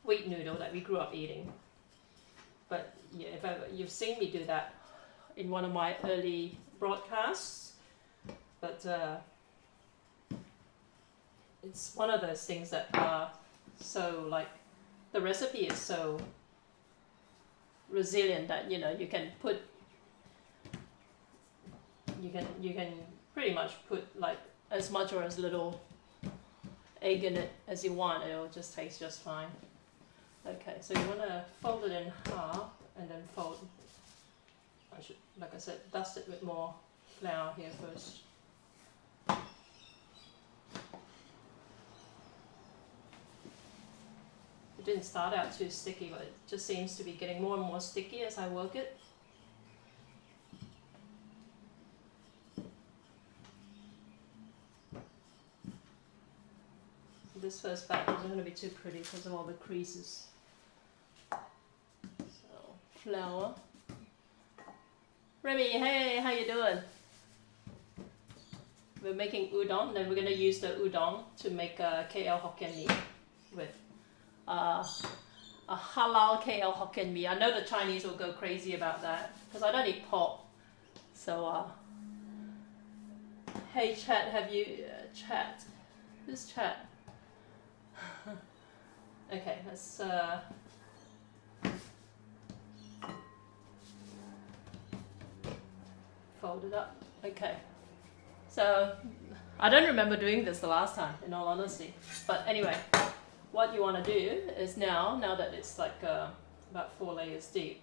wheat noodle that we grew up eating. But yeah, you've seen me do that in one of my early broadcasts. But it's one of those things that are so, like, the recipe is so resilient that, you know, you can put, you can pretty much put like as much or as little egg in it as you want, and it'll just taste just fine. Okay, so you want to fold it in half and then fold, I should, like I said, dust it with more flour here first. It didn't start out too sticky, but it just seems to be getting more and more sticky as I work it. This first batch isn't going to be too pretty because of all the creases. So, flour. Remy, hey, how you doing? We're making udon, then we're going to use the udon to make KL Hokkien Mee with a halal KL Hokkien Mee. I know the Chinese will go crazy about that because I don't eat pork. So, hey chat, have you, chat? Who's chat? Okay, let's fold it up. Okay, so I don't remember doing this the last time, in all honesty. But anyway, what you want to do is now that it's like about 4 layers deep,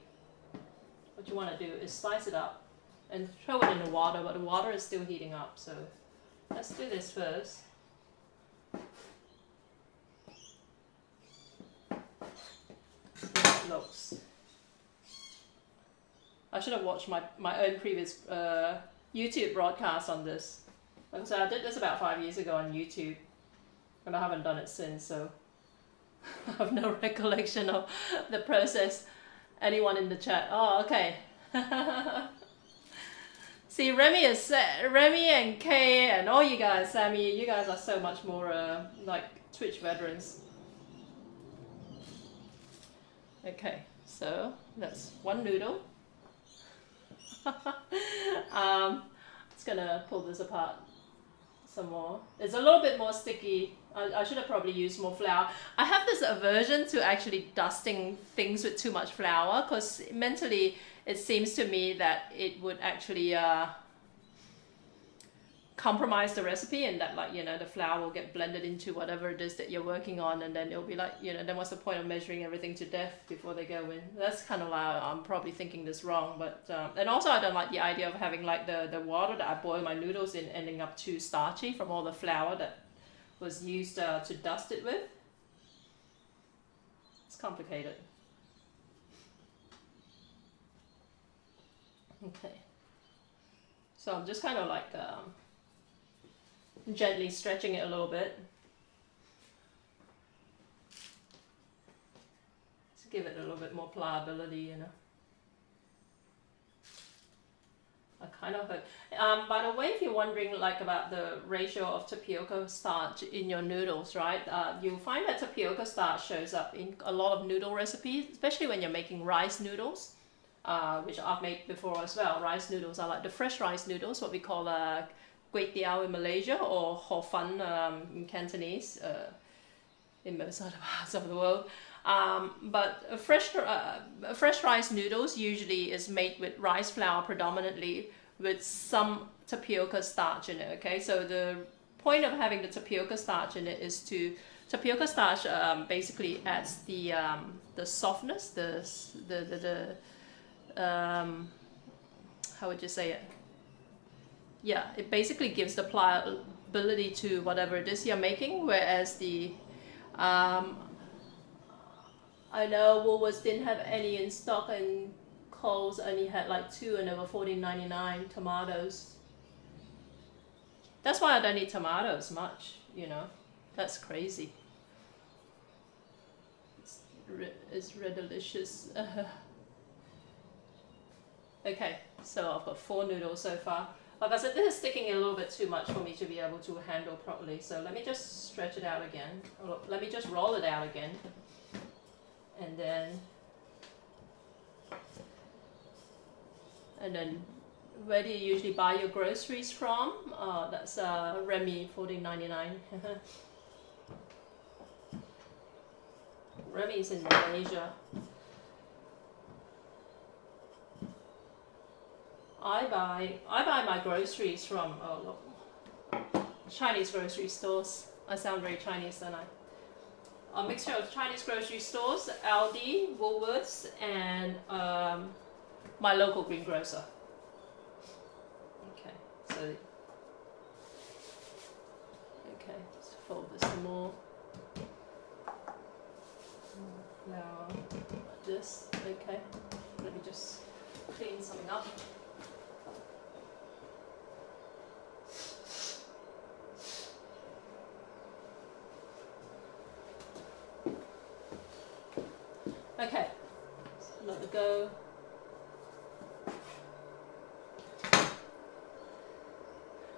what you want to do is slice it up and throw it in the water, but the water is still heating up. So let's do this first. Looks. I should have watched my own previous YouTube broadcast on this. Like I said, I did this about 5 years ago on YouTube, and I haven't done it since, so I have no recollection of the process. Anyone in the chat? Oh, okay. See, Remy and Kay and all you guys, Sammy, you guys are so much more like Twitch veterans. Okay, so that's one noodle. Just gonna pull this apart some more. It's a little bit more sticky. I should have probably used more flour. I have this aversion to actually dusting things with too much flour, because mentally it seems to me that it would actually compromise the recipe, and that, like, you know, the flour will get blended into whatever it is that you're working on, and then it'll be like, you know, then what's the point of measuring everything to death before they go in? That's kind of like, I'm probably thinking this wrong, but and also I don't like the idea of having like the water that I boil my noodles in ending up too starchy from all the flour that was used to dust it with. It's complicated. Okay, so I'm just kind of like gently stretching it a little bit to give it a little bit more pliability, you know. I kind of hope. By the way, if you're wondering like about the ratio of tapioca starch in your noodles, right? You'll find that tapioca starch shows up in a lot of noodle recipes, especially when you're making rice noodles, which I've made before as well. Rice noodles are like the fresh rice noodles, what we call kway teow in Malaysia, or hor fun in Cantonese, in most other parts of the world. But fresh rice noodles usually is made with rice flour predominantly, with some tapioca starch in it. Okay, so the point of having the tapioca starch in it is to tapioca starch basically adds the softness, how would you say it? Yeah, it basically gives the pliability to whatever it is you're making, whereas the I know Woolworths didn't have any in stock, and Coles only had like 2 and they were $14.99 tomatoes. That's why I don't eat tomatoes much, you know. That's crazy. It's really delicious. Okay, so I've got 4 noodles so far. Like I said, this is sticking a little bit too much for me to be able to handle properly. So let me just stretch it out again. Or let me just roll it out again. And then where do you usually buy your groceries from? That's Remy, $14.99. Remy's in Malaysia. I buy my groceries from Chinese grocery stores. I sound very Chinese, don't I? A mixture of Chinese grocery stores, Aldi, Woolworths, and my local greengrocer. Okay, so let's fold this some more. Now like this. Okay, let me just clean something up. Okay, let it go.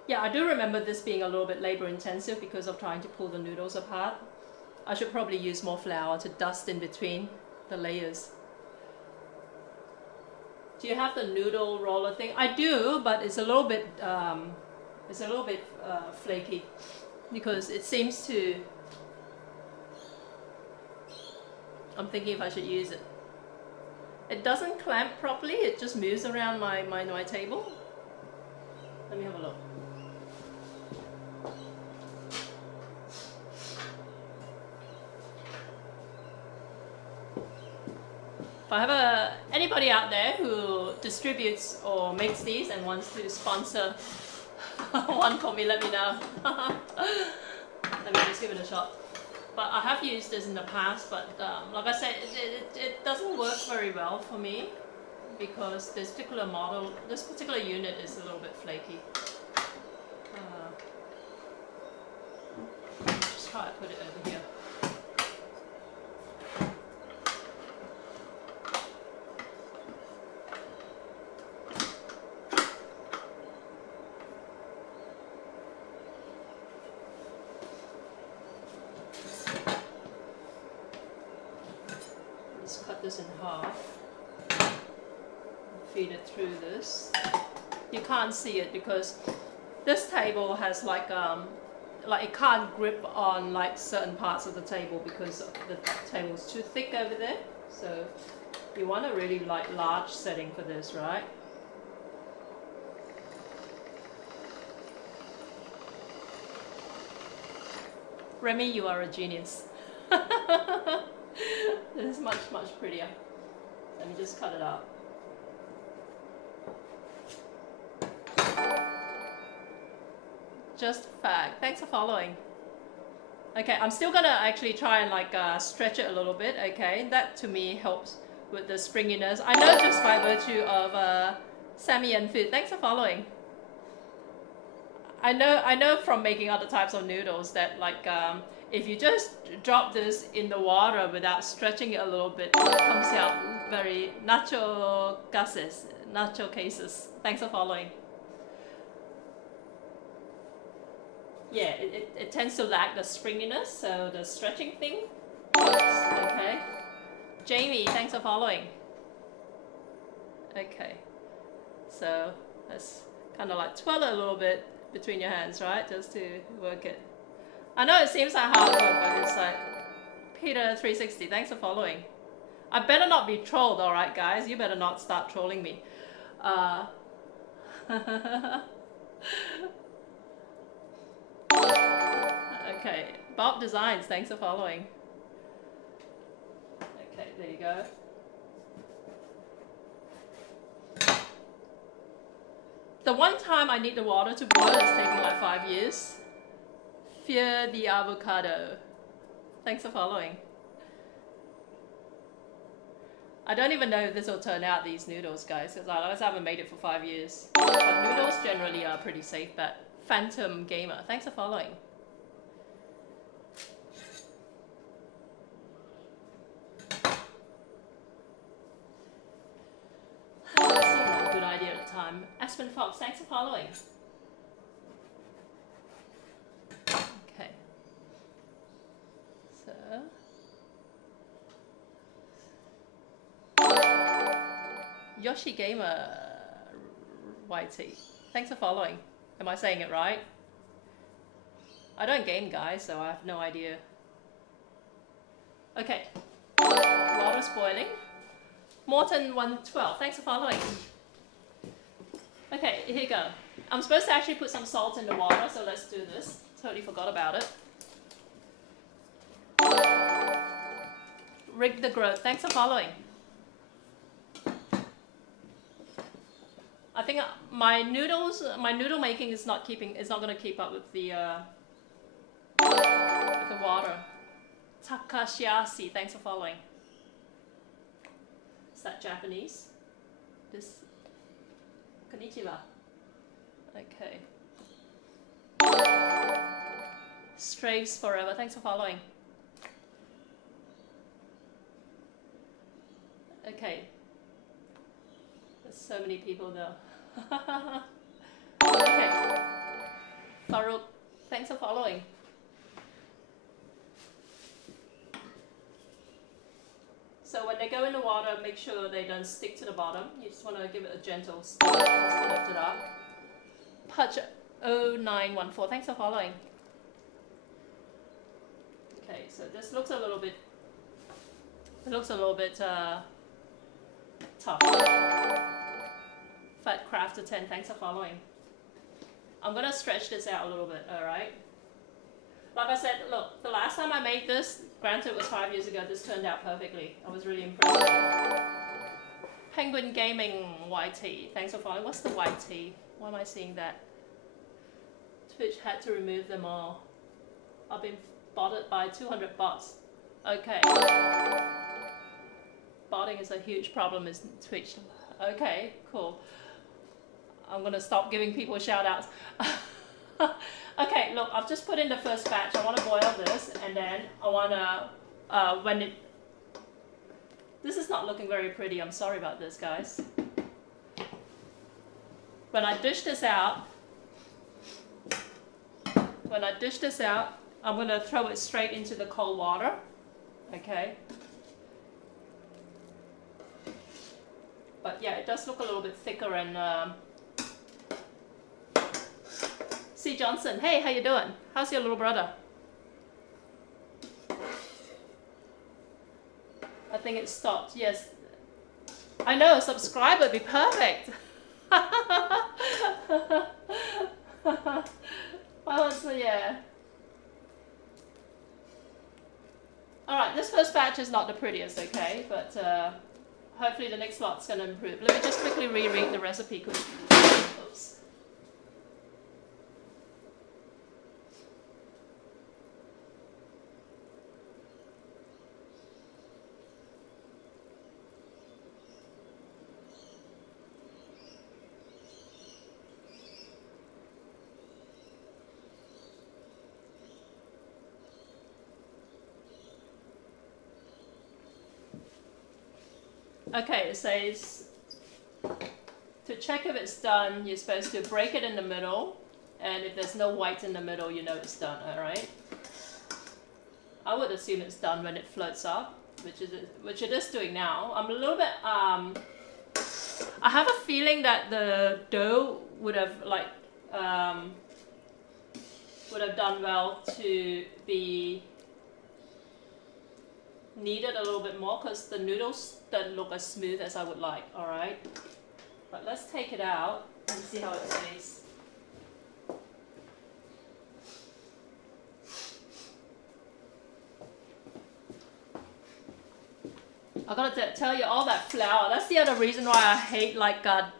Yeah, I do remember this being a little bit labor intensive because of trying to pull the noodles apart. I should probably use more flour to dust in between the layers. Do you have the noodle roller thing? I do, but it's a little bit flaky because it seems to. I'm thinking if I should use it. It doesn't clamp properly, it just moves around my table. Let me have a look. If I have anybody out there who distributes or makes these and wants to sponsor one for me, let me know. Let me just give it a shot. But I have used this in the past, but like I said, it doesn't work very well for me. because this particular model, this particular unit is a little bit flaky. Just try to put it over here. Let's cut this in half. Feed it through this. You can't see it because this table has like it can't grip on like certain parts of the table because the table is too thick over there. So you want a really like large setting for this, right? Remy, you are a genius. This is much prettier. Let me just cut it up. Just a fact. Thanks for following. Okay, I'm still gonna actually try and like stretch it a little bit. Okay, that to me helps with the springiness. I know just by virtue of Sammy and Food. Thanks for following. I know from making other types of noodles that like if you just drop this in the water without stretching it a little bit, it comes out very nacho cases. Thanks for following. Yeah, it tends to lack the springiness, so the stretching thing works. Okay. Jamie, thanks for following. Okay. So let's kind of like twirl it a little bit between your hands, right? Just to work it. I know it seems like hard work, but it's like Peter360, thanks for following. I better not be trolled, alright guys? You better not start trolling me. Okay, Bob Designs, thanks for following. Okay, there you go. The one time I need the water to boil is taking like 5 years. Fear the avocado. Thanks for following. I don't even know if this will turn out, these noodles, guys, because I haven't made it for 5 years. But noodles generally are pretty safe bet. Phantom Gamer, thanks for following. That seemed like a good idea at the time. Aspen Fox, thanks for following. Okay. So. Yoshi Gamer YT, thanks for following. Am I saying it right? I don't game, guys, so I have no idea. Okay. Water's boiling. Morton112, thanks for following. Okay, here you go. I'm supposed to actually put some salt in the water, so let's do this. Totally forgot about it. Rig the Growth, thanks for following. I think my noodle making is not going to keep up with the water. Takashiasi, thanks for following. Is that Japanese? This konnichiwa. Okay. Straves Forever, thanks for following. Okay. There's so many people though. Okay. Farouk, thanks for following. So when they go in the water, make sure they don't stick to the bottom. You just want to give it a gentle stir just to lift it up. Pudge0914, thanks for following. Okay, so this looks a little bit. It looks a little bit tough. Fat Crafter 10, thanks for following. I'm gonna stretch this out a little bit, alright? Like I said, look, the last time I made this, granted it was 5 years ago, this turned out perfectly. I was really impressed. Penguin Gaming YT, thanks for following. What's the YT? Why am I seeing that? Twitch had to remove them all. I've been botted by 200 bots. Okay. Botting is a huge problem in Twitch. Okay, cool. I'm gonna stop giving people shout outs. Okay, look, I've just put in the first batch. I want to boil this, and then I want to, this is not looking very pretty. I'm sorry about this, guys. When I dish this out, I'm going to throw it straight into the cold water. Okay. But yeah, it does look a little bit thicker and C. Johnson, hey, how you doing? How's your little brother? I think it stopped, yes. I know, subscribe would be perfect. Well, so yeah. Alright, this first batch is not the prettiest, okay? But hopefully the next lot's going to improve. Let me just quickly reread the recipe. Oops. Okay, it says to check if it's done, you're supposed to break it in the middle, and if there's no white in the middle, you know it's done, alright? I would assume it's done when it floats up, which it is doing now. I'm a little bit, I have a feeling that the dough would have done well to be kneaded a little bit more, because the noodles don't look as smooth as I would like, alright? But let's take it out and see how it tastes. I gotta tell you, all that flour, that's the other reason why I hate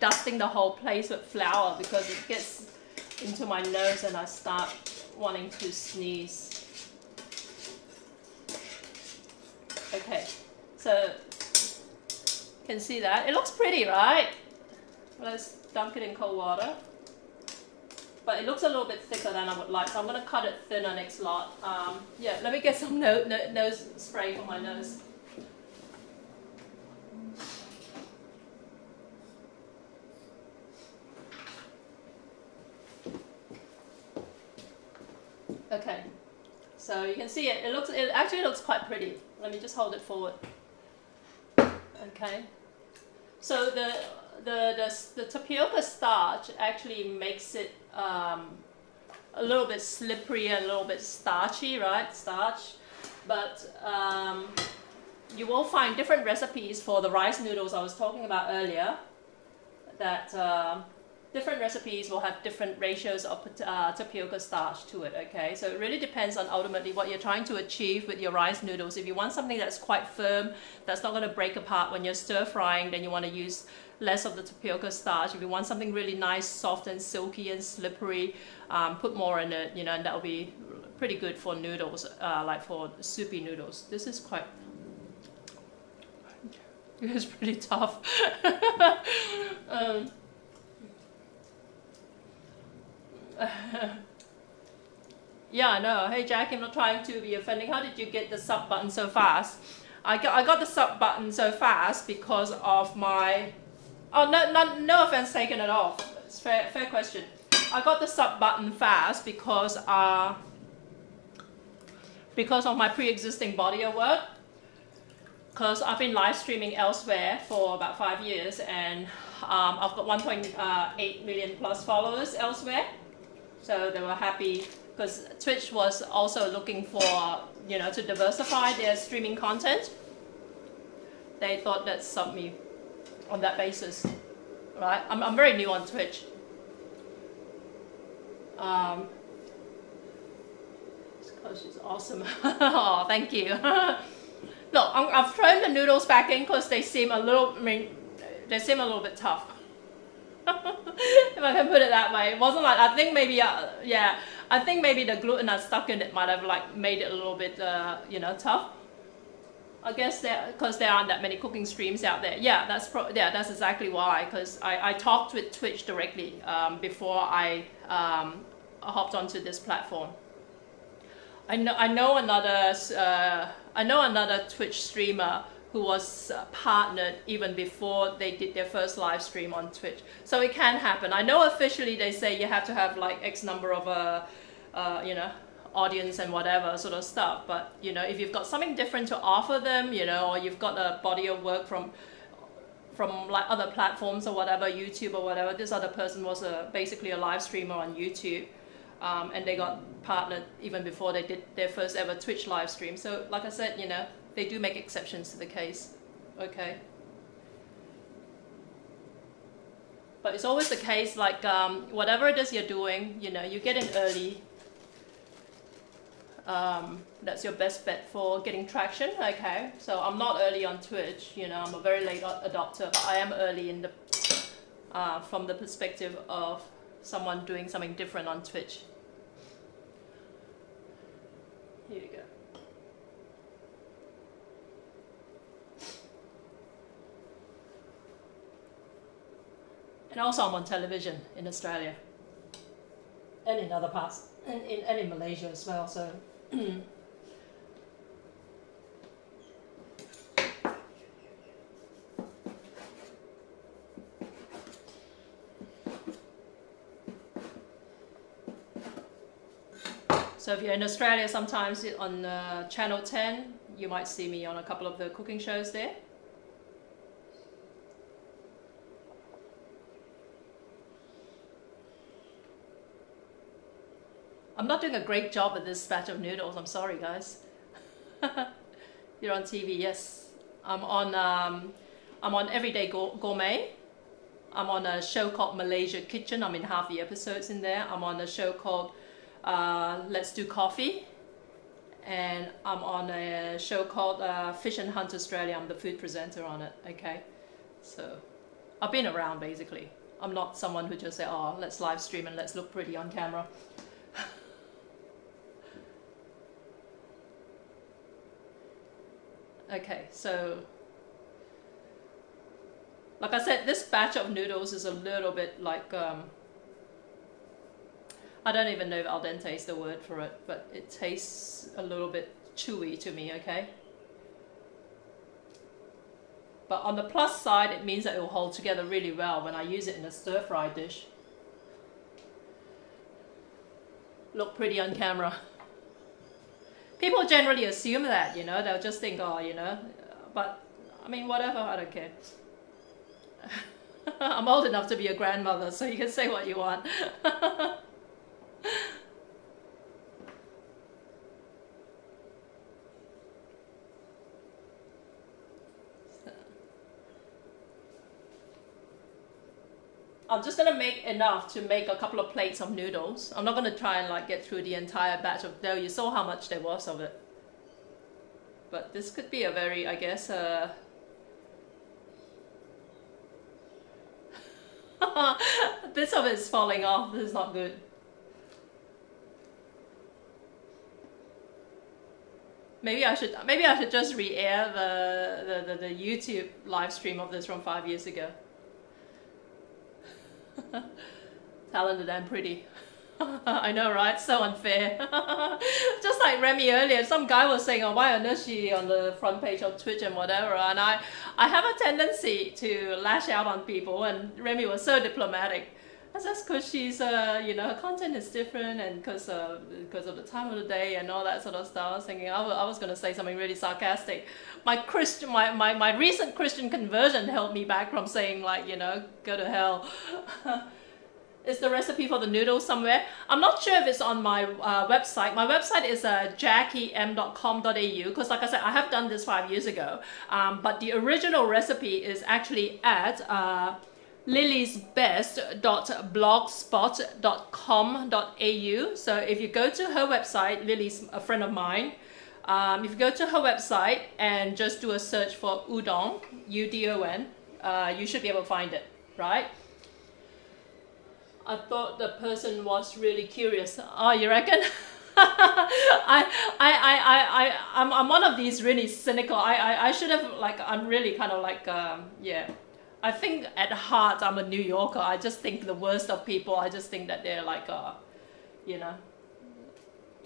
dusting the whole place with flour, because it gets into my nose and I start wanting to sneeze. Okay, so you can see that. It looks pretty, right? Let's dunk it in cold water. But it looks a little bit thicker than I would like, so I'm going to cut it thinner next lot. Yeah, let me get some nose spray for my nose. Okay, so you can see it. It actually looks quite pretty. Let me just hold it forward. Okay. So the tapioca starch actually makes it a little bit slippery, a little bit starchy, right? Starch. But you will find different recipes for the rice noodles I was talking about earlier. That different recipes will have different ratios of tapioca starch to it, okay? So it really depends on ultimately what you're trying to achieve with your rice noodles. If you want something that's quite firm, that's not going to break apart when you're stir frying, then you want to use less of the tapioca starch. If you want something really nice, soft and silky and slippery, put more in it, you know, and that'll be pretty good for noodles, like for soupy noodles. This is quite... It's pretty tough. Yeah, I know. Hey Jack, I'm not trying to be offending. How did you get the sub button so fast? I got the sub button so fast because of my... Oh, no offense taken at all. It's fair question. I got the sub button fast because of my pre-existing body of work. Because I've been live streaming elsewhere for about 5 years, and I've got 1.8 million plus followers elsewhere. So they were happy because Twitch was also looking for, you know, to diversify their streaming content. They thought they'd sub me on that basis, right? I'm very new on Twitch. She's awesome. Oh, thank you. Look, I've thrown the noodles back in because they seem a little, they seem a little bit tough. If I can put it that way. It wasn't like, I think maybe, yeah, I think maybe the gluten I stuck in it might have like made it a little bit, you know, tough. I guess because there aren't that many cooking streams out there. Yeah, that's exactly why. Because I talked with Twitch directly before I hopped onto this platform. I know another Twitch streamer who was partnered even before they did their first live stream on Twitch. So it can happen. I know officially they say you have to have like X number of you know, audience and whatever sort of stuff, but you know, if you've got something different to offer them, you know, or you've got a body of work from like other platforms or whatever, YouTube or whatever. This other person was basically a live streamer on YouTube, and they got partnered even before they did their first ever Twitch live stream. So like I said, you know, they do make exceptions to the case. Okay. But it's always the case, like whatever it is you're doing, you know, you get in early. That's your best bet for getting traction. Okay, so I'm not early on Twitch, you know, I'm a very late adopter, but I am early in the from the perspective of someone doing something different on Twitch. Here you go. And also I'm on television in Australia and in other parts, and in Malaysia as well, so so if you're in Australia, sometimes on Channel 10, you might see me on a couple of the cooking shows there. I'm not doing a great job at this batch of noodles. I'm sorry, guys. You're on TV, yes. I'm on Everyday Gourmet. I'm on a show called Malaysia Kitchen. I'm in half the episodes in there. I'm on a show called Let's Do Coffee. And I'm on a show called Fish and Hunt Australia. I'm the food presenter on it, okay? So I've been around, basically. I'm not someone who just say, oh, let's live stream and let's look pretty on camera. Okay, so like I said, this batch of noodles is a little bit like, I don't even know if al dente is the word for it, but it tastes a little bit chewy to me, okay? But on the plus side, it means that it will hold together really well when I use it in a stir-fry dish. Look pretty on camera. People generally assume that, you know, they'll just think, oh, you know, but I mean, whatever, I don't care. I'm old enough to be a grandmother, so you can say what you want. I'm just gonna make enough to make a couple of plates of noodles. I'm not gonna try and like get through the entire batch of dough. You saw how much there was of it. But this could be a very, I guess, bits of it's falling off. This is not good. Maybe I should just re-air the YouTube live stream of this from 5 years ago. Talented and pretty. I know, right? So unfair. Just like Remy earlier, some guy was saying, oh, why on earth she on the front page of Twitch and whatever, and I have a tendency to lash out on people, and Remy was so diplomatic. That's because she's, you know, her content is different, and because of the time of the day and all that sort of stuff. I was thinking I was going to say something really sarcastic. My recent Christian conversion held me back from saying, like, you know, go to hell. Is the recipe for the noodles somewhere? I'm not sure if it's on my website. My website is jackiem.com.au, because like I said, I have done this 5 years ago. But the original recipe is actually at liliesbest.blogspot.com.au. So if you go to her website, Lily's a friend of mine. If you go to her website and just do a search for Udon, U-D-O-N, you should be able to find it, right? I thought the person was really curious. Oh, you reckon? I I'm one of these really cynical. I should have, like, I'm really kind of like, yeah. I think at heart I'm a New Yorker. I just think the worst of people. I just think that they're like, you know,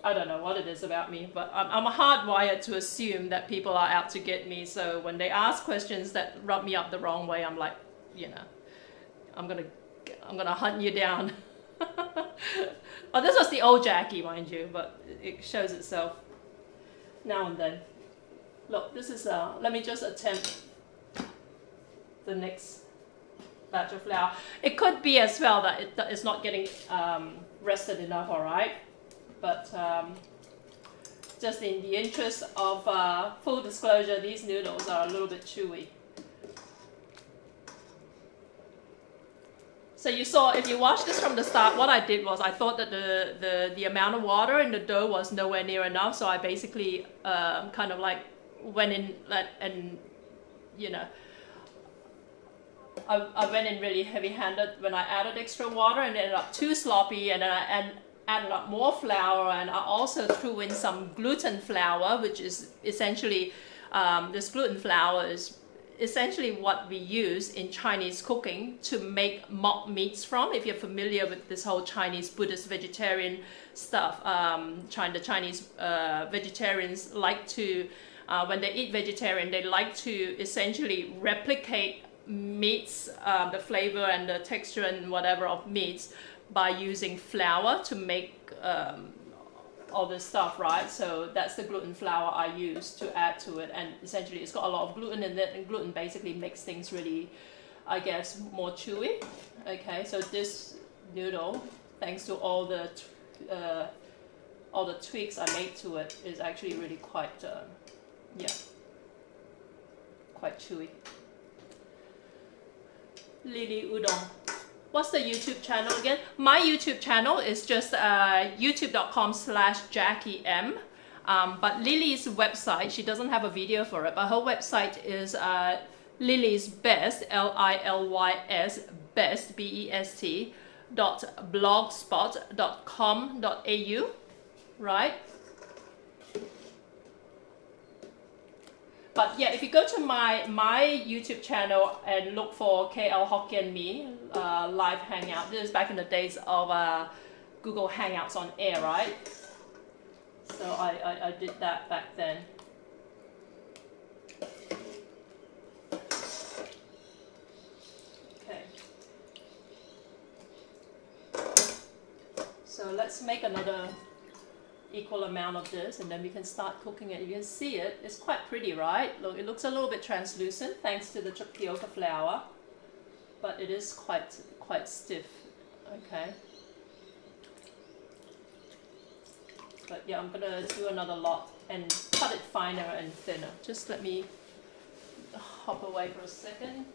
I don't know what it is about me, but I'm hardwired to assume that people are out to get me. So when they ask questions that rub me up the wrong way, I'm like, you know, I'm gonna hunt you down. Oh, this was the old Jackie, mind you, but it shows itself now and then. Look, this is, let me just attempt the next batch of flour. It could be as well that it's not getting rested enough, all right? But just in the interest of full disclosure, these noodles are a little bit chewy. So you saw, if you watched this from the start, what I did was I thought that the amount of water in the dough was nowhere near enough, so I basically kind of like went in and, you know, I went in really heavy-handed when I added extra water, and it ended up too sloppy, and then I added up more flour, and I also threw in some gluten flour, which is essentially, this gluten flour is essentially what we use in Chinese cooking to make mock meats from. If you're familiar with this whole Chinese Buddhist vegetarian stuff, the Chinese vegetarians like to, when they eat vegetarian, they like to essentially replicate meats, the flavor and the texture and whatever of meats by using flour to make all this stuff, right? So that's the gluten flour I use to add to it, and essentially it's got a lot of gluten in it, and gluten basically makes things really, I guess, more chewy. Okay, so this noodle, thanks to all the tweaks I made to it, is actually really quite, yeah, quite chewy. Lily Udon. What's the YouTube channel again? My YouTube channel is just youtube.com/JackieM. But Lily's website, she doesn't have a video for it, but her website is Lily's Best, Lilys Best, BEST, .blogspot.com.au, right? But yeah, if you go to my YouTube channel and look for KL Hokkien Mee live hangout, this is back in the days of Google Hangouts on air, right? So I did that back then. Okay. So let's make another equal amount of this, and then we can start cooking it. You can see it. It's quite pretty, right? Look, it looks a little bit translucent thanks to the tapioca flour, but it is quite stiff. Okay. But yeah, I'm gonna do another lot and cut it finer and thinner. Just let me hop away for a second.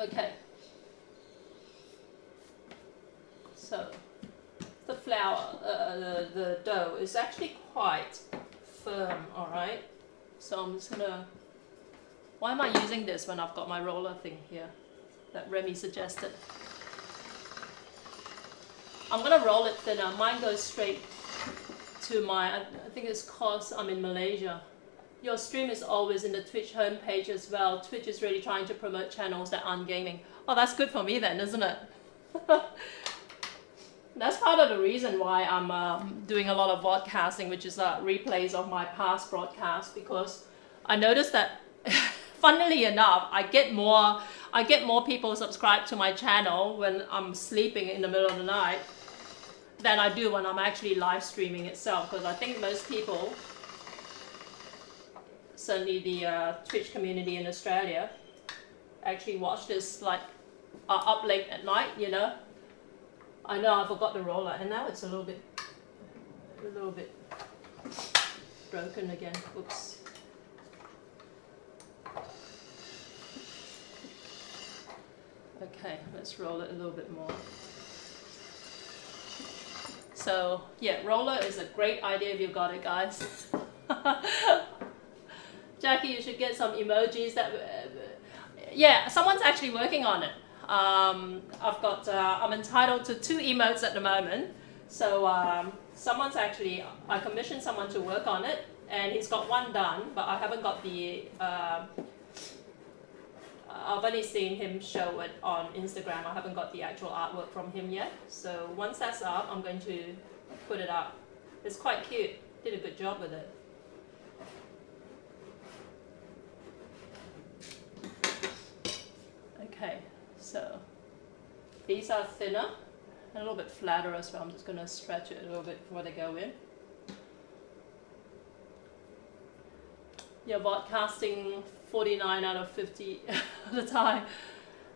Okay, so the flour, the dough is actually quite firm, all right? So I'm just gonna, why am I using this when I've got my roller thing here that Remy suggested? I'm gonna roll it thinner. Mine goes straight to my, I think it's cause I'm in Malaysia. Your stream is always in the Twitch homepage as well. Twitch is really trying to promote channels that aren't gaming. Oh, that's good for me then, isn't it? That's part of the reason why I'm doing a lot of broadcasting, which is replays of my past broadcasts, because I noticed that, funnily enough, I get more people subscribed to my channel when I'm sleeping in the middle of the night than I do when I'm actually live streaming itself, because I think most people, certainly the Twitch community in Australia, actually watch this like up late at night, you know. I know I forgot the roller, and now it's a little bit broken again. Oops. Okay, let's roll it a little bit more. So yeah, roller is a great idea if you got it, guys. Jackie, you should get some emojis that. Yeah, someone's actually working on it. I'm entitled to 2 emotes at the moment. So someone's actually, I commissioned someone to work on it, and he's got 1 done, but I haven't got the. I've only seen him show it on Instagram. I haven't got the actual artwork from him yet. So once that's up, I'm going to put it up. It's quite cute. Did a good job with it. Okay, so these are thinner, a little bit flatter as well. I'm just going to stretch it a little bit before they go in. You're broadcasting 49 out of 50 of the time.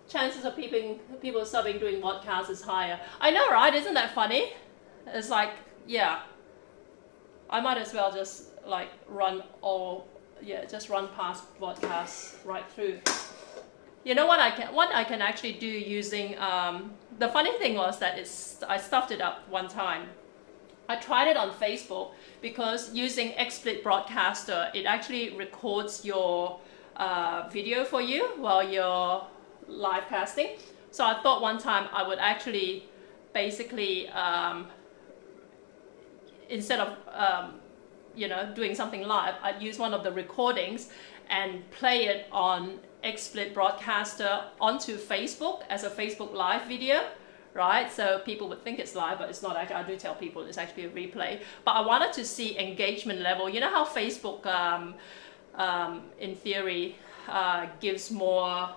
Chances of people subbing doing podcasts is higher. I know, right? Isn't that funny? It's like, yeah, I might as well just like just run past podcasts right through. You know what I can actually do using, the funny thing was that I stuffed it up one time. I tried it on Facebook because using XSplit Broadcaster, it actually records your video for you while you're live casting. So I thought one time I would actually basically, instead of doing something live, I'd use one of the recordings and play it on XSplit Broadcaster onto Facebook as a Facebook live video, right? So people would think it's live, but it's not actually. I do tell people it's actually a replay. But I wanted to see engagement level. You know how Facebook, in theory, gives more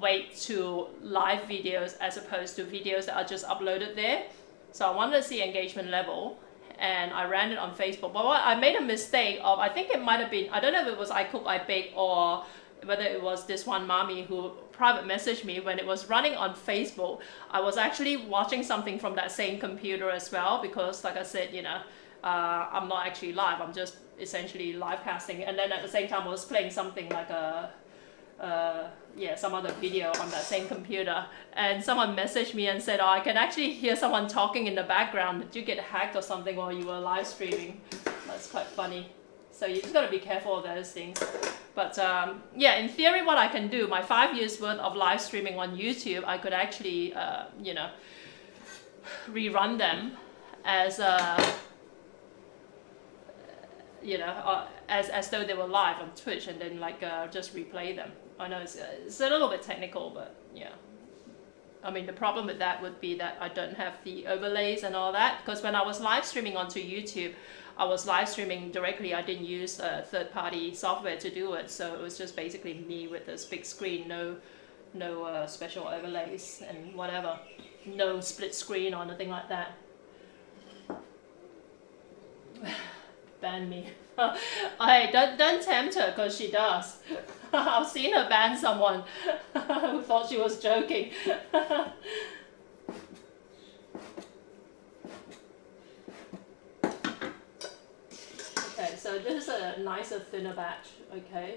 weight to live videos as opposed to videos that are just uploaded there. So I wanted to see engagement level, and I ran it on Facebook. But I made a mistake of, I think it might have been, I don't know if it was I Cook, I Bake, or whether it was this one mommy who private messaged me. When it was running on Facebook, I was actually watching something from that same computer as well, because like I said, I'm not actually live, I'm just essentially live casting. And then at the same time I was playing something like some other video on that same computer, and someone messaged me and said, oh, I can actually hear someone talking in the background. Did you get hacked or something while you were live streaming? That's quite funny. So you just got to be careful of those things. But in theory, what I can do, my 5 years worth of live streaming on YouTube, I could actually, rerun them as as though they were live on Twitch, and then just replay them. I know it's a little bit technical, but yeah. I mean, the problem with that would be that I don't have the overlays and all that, because when I was live streaming onto YouTube, I was live streaming directly. I didn't use third-party software to do it, so it was just basically me with this big screen, no special overlays and whatever, no split screen or anything like that. Ban me. Hey, don't tempt her, because she does. I've seen her ban someone who thought she was joking. Okay, so this is a nicer, thinner batch, okay?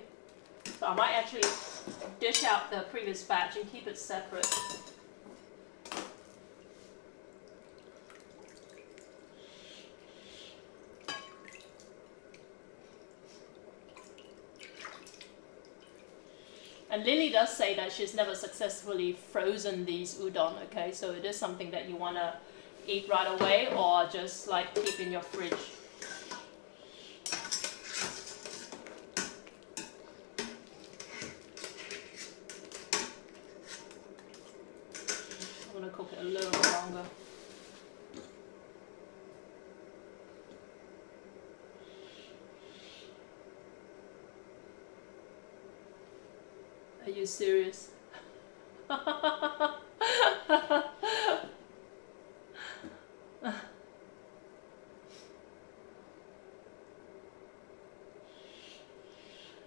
So I might actually dish out the previous batch and keep it separate. And Lily does say that she's never successfully frozen these udon, okay? So it is something that you want to eat right away, or just like keep in your fridge. I'm going to cook it a little bit longer. Are you serious?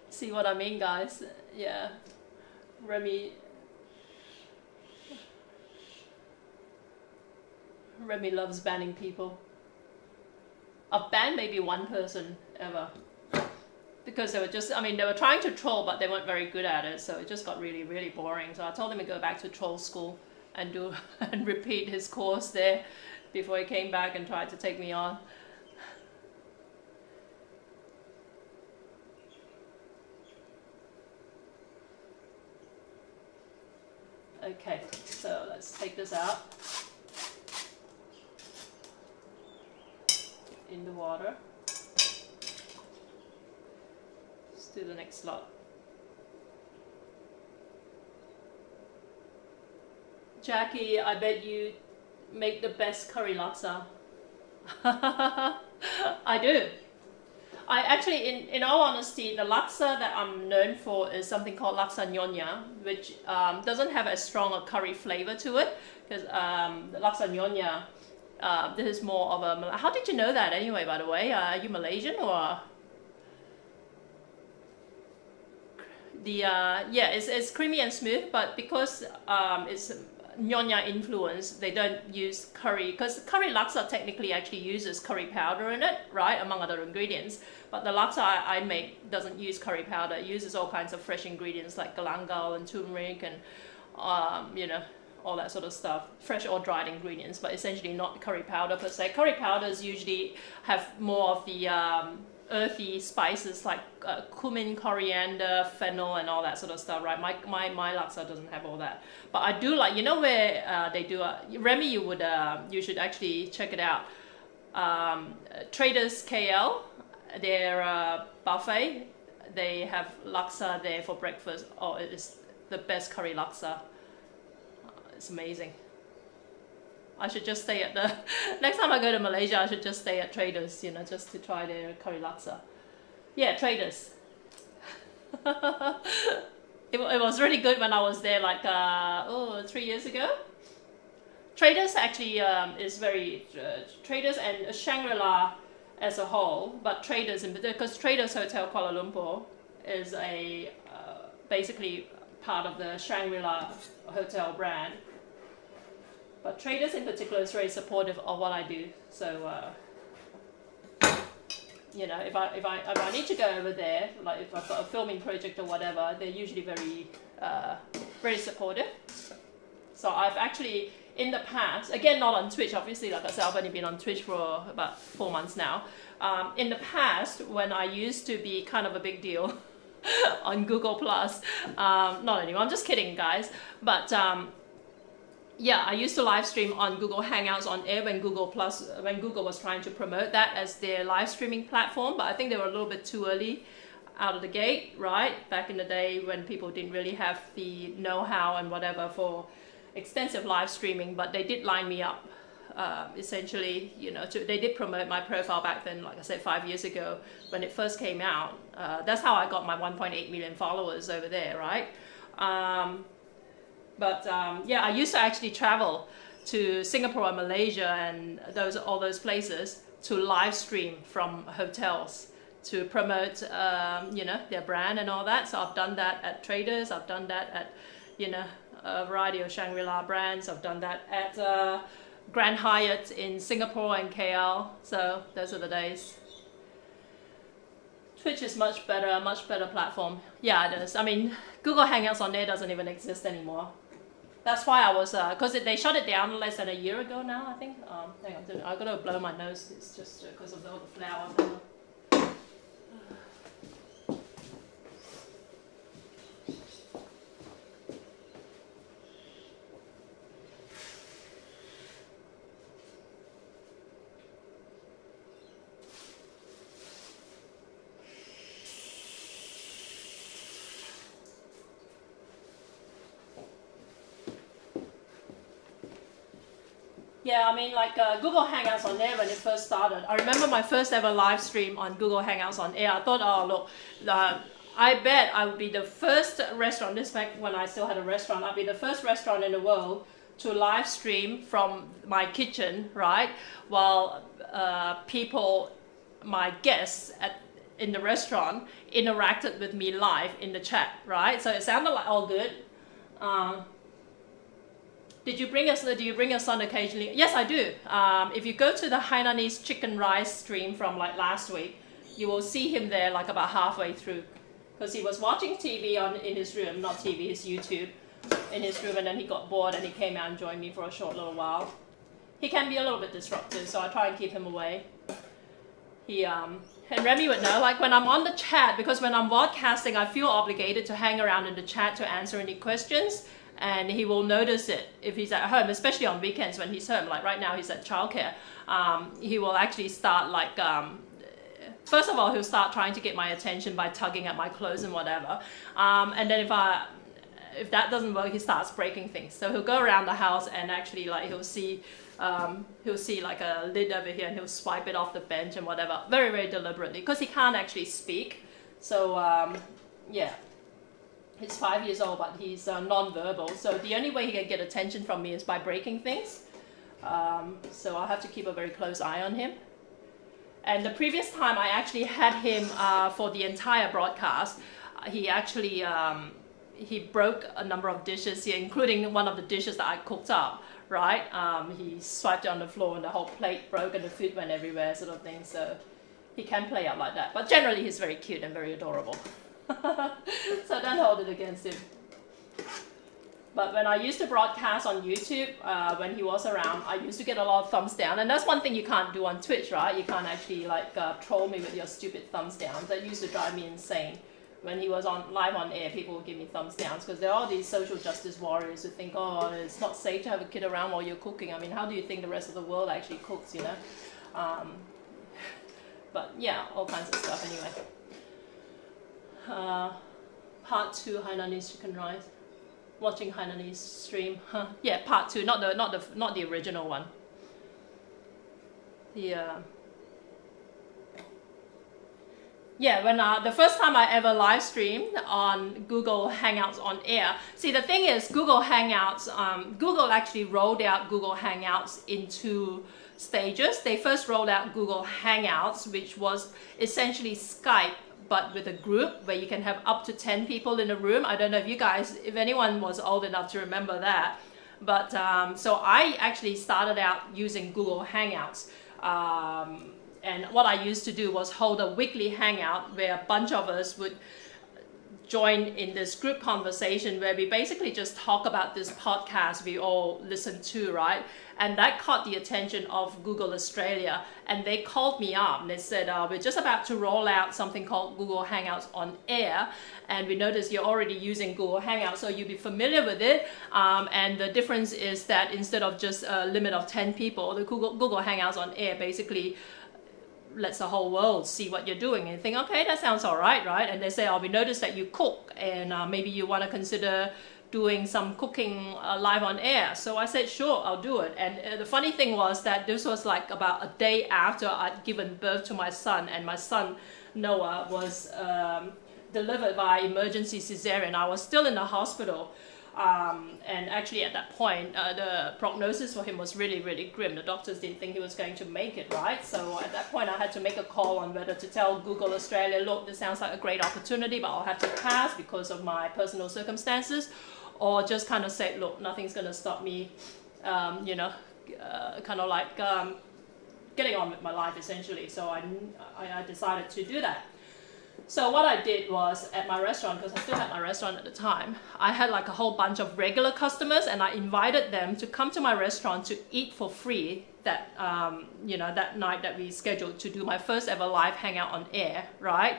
See what I mean, guys? Yeah. Remy loves banning people. I've banned maybe one person ever. Because they were just, they were trying to troll, but they weren't very good at it, so it just got really, really boring. So I told him to go back to troll school and and repeat his course there before he came back and tried to take me on. Okay, so let's take this out. In the water. Let's do the next lot. Jackie, I bet you make the best curry laksa. I do. I actually, in all honesty, the laksa that I'm known for is something called laksa nyonya, which doesn't have as strong a curry flavor to it. Because the laksa nyonya, this is more of a... How did you know that anyway, by the way? Are you Malaysian or... Yeah, it's creamy and smooth, but because it's nyonya influence, they don't use curry, because curry laksa technically actually uses curry powder in it, right, among other ingredients. But the laksa I make doesn't use curry powder. It uses all kinds of fresh ingredients like galangal and turmeric and you know, all that sort of stuff, fresh or dried ingredients, but essentially not curry powder per se. Curry powders usually have more of the earthy spices like cumin, coriander, fennel, and all that sort of stuff, right? My laksa doesn't have all that, but I do like, you know, where they do Remy, you should actually check it out. Traders KL, their buffet, they have laksa there for breakfast. Oh, it is the best curry laksa. It's amazing. I should just stay at the... Next time I go to Malaysia, I should just stay at Traders, you know, just to try their curry laksa. Yeah, Traders. It was really good when I was there, like, 3 years ago. Traders actually is very... Traders and Shangri-La as a whole, but Traders in particular, because Traders Hotel Kuala Lumpur is a basically part of the Shangri-La Hotel brand. But Traders in particular is very supportive of what I do. So, you know, if I need to go over there, like if I've got a filming project or whatever, they're usually very supportive. So I've actually, in the past, again, not on Twitch, obviously, like I said, I've only been on Twitch for about 4 months now. In the past, when I used to be kind of a big deal on Google+, not anymore, I'm just kidding, guys, but yeah, I used to live stream on Google Hangouts on air when Google was trying to promote that as their live streaming platform, but I think they were a little bit too early out of the gate, right? Back in the day when people didn't really have the know-how and whatever for extensive live streaming, but they did line me up, essentially, you know, they did promote my profile back then, like I said, 5 years ago when it first came out. That's how I got my 1.8 million followers over there, right? Yeah, I used to actually travel to Singapore and Malaysia and all those places to live stream from hotels to promote, you know, their brand and all that. So I've done that at Traders. I've done that at, you know, a variety of Shangri-La brands. I've done that at Grand Hyatt in Singapore and KL. So those are the days. Twitch is much better platform. Yeah, it is. I mean, Google Hangouts on there doesn't even exist anymore. That's why I was, because they shut it down less than a year ago now, I think. Hang on, I gotta blow my nose. It's just because of all the flour. Yeah, I mean, like Google Hangouts on air when it first started. I remember my first ever live stream on Google Hangouts on air. I thought, oh, look, I bet I would be the first restaurant, this back when I still had a restaurant, I'd be the first restaurant in the world to live stream from my kitchen, right? While people, my guests in the restaurant, interacted with me live in the chat, right? So it sounded like all good. Do you bring your son occasionally? Yes, I do. If you go to the Hainanese chicken rice stream from like last week, you will see him there like about halfway through, because he was watching TV in his room, not TV, his YouTube, in his room, and then he got bored and he came out and joined me for a short little while. He can be a little bit disruptive, so I try and keep him away. And Remy would know, like when I'm on the chat, because when I'm broadcasting, I feel obligated to hang around in the chat to answer any questions. and he will notice it if he's at home, especially on weekends when he's home. Like right now he's at childcare. He will actually start like, first of all, he'll start trying to get my attention by tugging at my clothes and whatever. And then if that doesn't work, he starts breaking things. So he'll go around the house and actually like he'll see like a lid over here and he'll swipe it off the bench and whatever, very, very deliberately, because he can't actually speak. So yeah, he's 5 years old, but he's non-verbal. So the only way he can get attention from me is by breaking things. So I'll have to keep a very close eye on him. And the previous time I actually had him for the entire broadcast, he actually he broke a number of dishes here, including one of the dishes that I cooked up, right? He swiped it on the floor and the whole plate broke and the food went everywhere, sort of thing. So he can play up like that. But generally he's very cute and very adorable. So don't hold it against him. But when I used to broadcast on YouTube, when he was around, I used to get a lot of thumbs down. And that's one thing you can't do on Twitch, right? You can't actually like troll me with your stupid thumbs down. That used to drive me insane. When he was live on air, people would give me thumbs downs because there are all these social justice warriors who think, oh, it's not safe to have a kid around while you're cooking. I mean, how do you think the rest of the world actually cooks, you know? But yeah, all kinds of stuff anyway. Part 2, Hainanese chicken rice. Watching Hainanese stream. Yeah, part 2, not the original one. Yeah, when the first time I ever live streamed on Google Hangouts on air. See, the thing is, Google Hangouts, Google actually rolled out Google Hangouts in 2 stages. They first rolled out Google Hangouts, which was essentially Skype, but with a group where you can have up to 10 people in a room. I don't know if you guys, if anyone was old enough to remember that. But so I actually started out using Google Hangouts. And what I used to do was hold a weekly hangout where a bunch of us would join in this group conversation where we basically just talk about this podcast we all listen to, right? And that caught the attention of Google Australia, and they called me up and they said, we're just about to roll out something called Google Hangouts on air, and we noticed you're already using Google Hangouts, so you'll be familiar with it. And the difference is that instead of just a limit of 10 people, the Google Hangouts on air basically lets the whole world see what you're doing, and you think, okay, that sounds all right, right? And they say, oh, we noticed that you cook, and maybe you want to consider doing some cooking live on air. So I said, sure, I'll do it. And the funny thing was that this was like about a day after I'd given birth to my son, and my son, Noah, was delivered by emergency cesarean. I was still in the hospital. And actually at that point, the prognosis for him was really, really grim. The doctors didn't think he was going to make it, right? So at that point, I had to make a call on whether to tell Google Australia, look, this sounds like a great opportunity, but I'll have to pass because of my personal circumstances, or just kind of say, look, nothing's going to stop me, you know, kind of like getting on with my life, essentially. So I decided to do that. So what I did was, at my restaurant, because I still had my restaurant at the time, I had like a whole bunch of regular customers, and I invited them to come to my restaurant to eat for free that, you know, that night that we scheduled to do my first ever live hangout on air, right?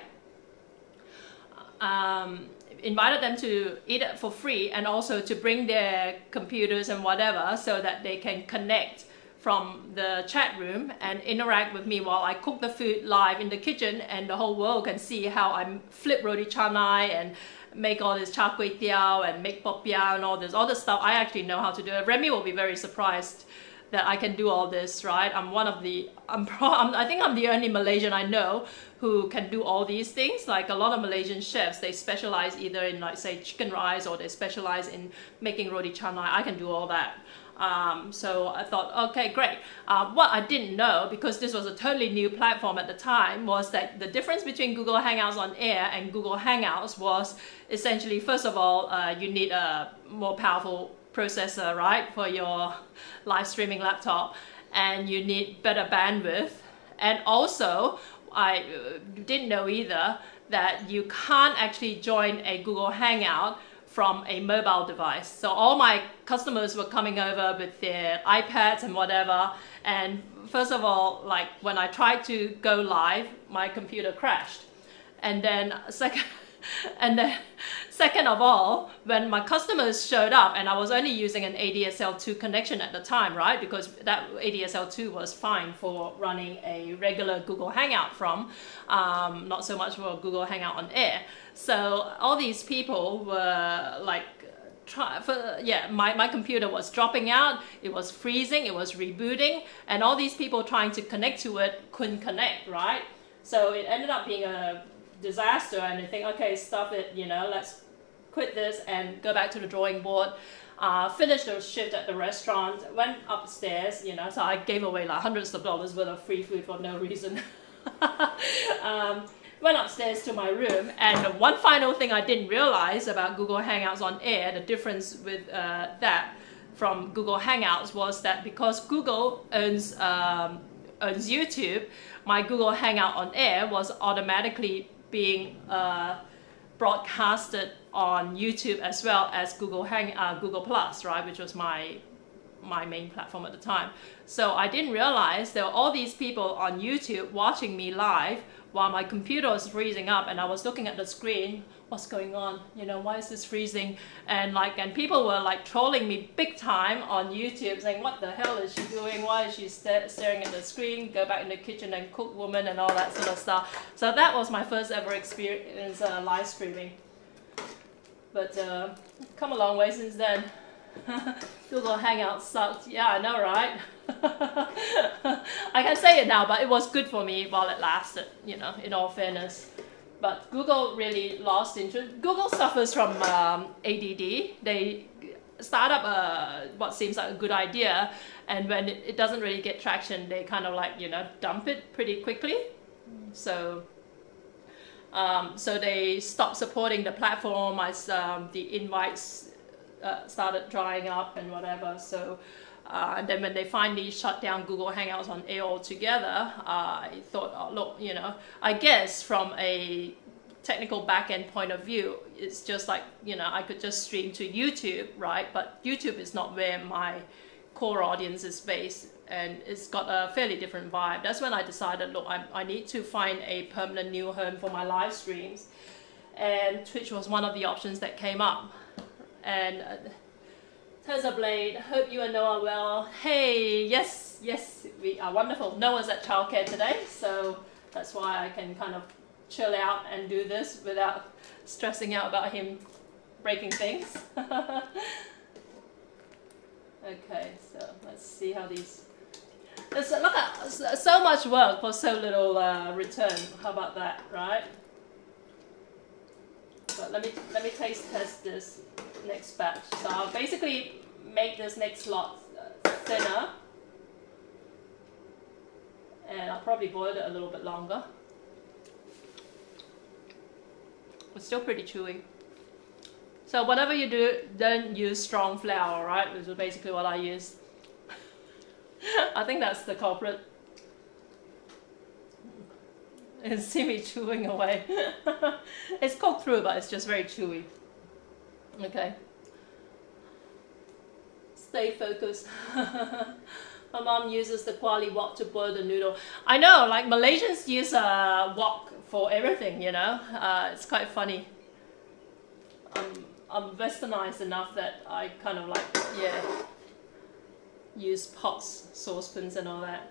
Invited them to eat it for free, and also to bring their computers and whatever so that they can connect from the chat room and interact with me while I cook the food live in the kitchen, and the whole world can see how I flip roti canai and make all this char kway teow and make popiao and all this stuff. I actually know how to do it. Remy will be very surprised that I can do all this, right? I'm one of the, I think I'm the only Malaysian I know who can do all these things. Like a lot of Malaysian chefs, they specialize either in, like, say, chicken rice, or they specialize in making roti canai. I can do all that. So I thought, okay, great. What I didn't know, because this was a totally new platform at the time, was that the difference between Google Hangouts on air and Google Hangouts was essentially, first of all, you need a more powerful processor, right, for your live streaming laptop, and you need better bandwidth. And also, I didn't know either that you can't actually join a Google Hangout from a mobile device. So all my customers were coming over with their iPads and whatever, and first of all, like when I tried to go live, my computer crashed. And then Second of all, when my customers showed up, and I was only using an ADSL2 connection at the time, right? Because that ADSL2 was fine for running a regular Google Hangout from, not so much for Google Hangout on Air. So all these people were like, my computer was dropping out, it was freezing, it was rebooting, and all these people trying to connect to it couldn't connect, right? So it ended up being a disaster, and I think, okay, stuff it, you know, let's quit this and go back to the drawing board. Finished the shift at the restaurant, went upstairs, you know, so I gave away like hundreds of dollars worth of free food for no reason. Went upstairs to my room, and one final thing I didn't realize about Google Hangouts on Air, the difference with that from Google Hangouts, was that because Google owns YouTube, my Google Hangout on Air was automatically being broadcasted on YouTube as well as Google Plus, right, which was my main platform at the time. So I didn't realize there were all these people on YouTube watching me live while my computer was freezing up, and I was looking at the screen, what's going on? You know, why is this freezing? And people were like trolling me big time on YouTube, saying, what the hell is she doing? Why is she staring at the screen? Go back in the kitchen and cook, woman, and all that sort of stuff. So that was my first ever experience live streaming. But come a long way since then. Google Hangouts sucked. Yeah, I know, right? I can say it now, but it was good for me while it lasted, you know, in all fairness. But Google really lost interest. Google suffers from ADD. They start up what seems like a good idea, and when it doesn't really get traction, they kind of like, you know, dump it pretty quickly. So so they stopped supporting the platform as the invites started drying up and whatever. So and then when they finally shut down Google Hangouts on Air altogether, I thought, oh, look, you know, I guess from a technical back-end point of view, it's just like, you know, I could just stream to YouTube, right? But YouTube is not where my core audience is based, and it's got a fairly different vibe. That's when I decided, look, I need to find a permanent new home for my live streams, and Twitch was one of the options that came up. And Tesla Blade, hope you and Noah are well. Hey, yes, we are wonderful. Noah's at childcare today, so that's why I can kind of chill out and do this without stressing out about him breaking things. Okay, so let's see how these... Look at so much work for so little return. How about that, right? But let me taste test this next batch. So I'll basically make this next lot thinner, and I'll probably boil it a little bit longer. It's still pretty chewy. So whatever you do, don't use strong flour, right? Which is basically what I use. I think that's the culprit. You see me chewing away. It's cooked through, but it's just very chewy. Okay. Stay focused. My mom uses the kuali wok to boil the noodle. I know, like Malaysians use wok for everything, you know. It's quite funny. I'm westernized enough that I kind of like, yeah, use pots, saucepans and all that.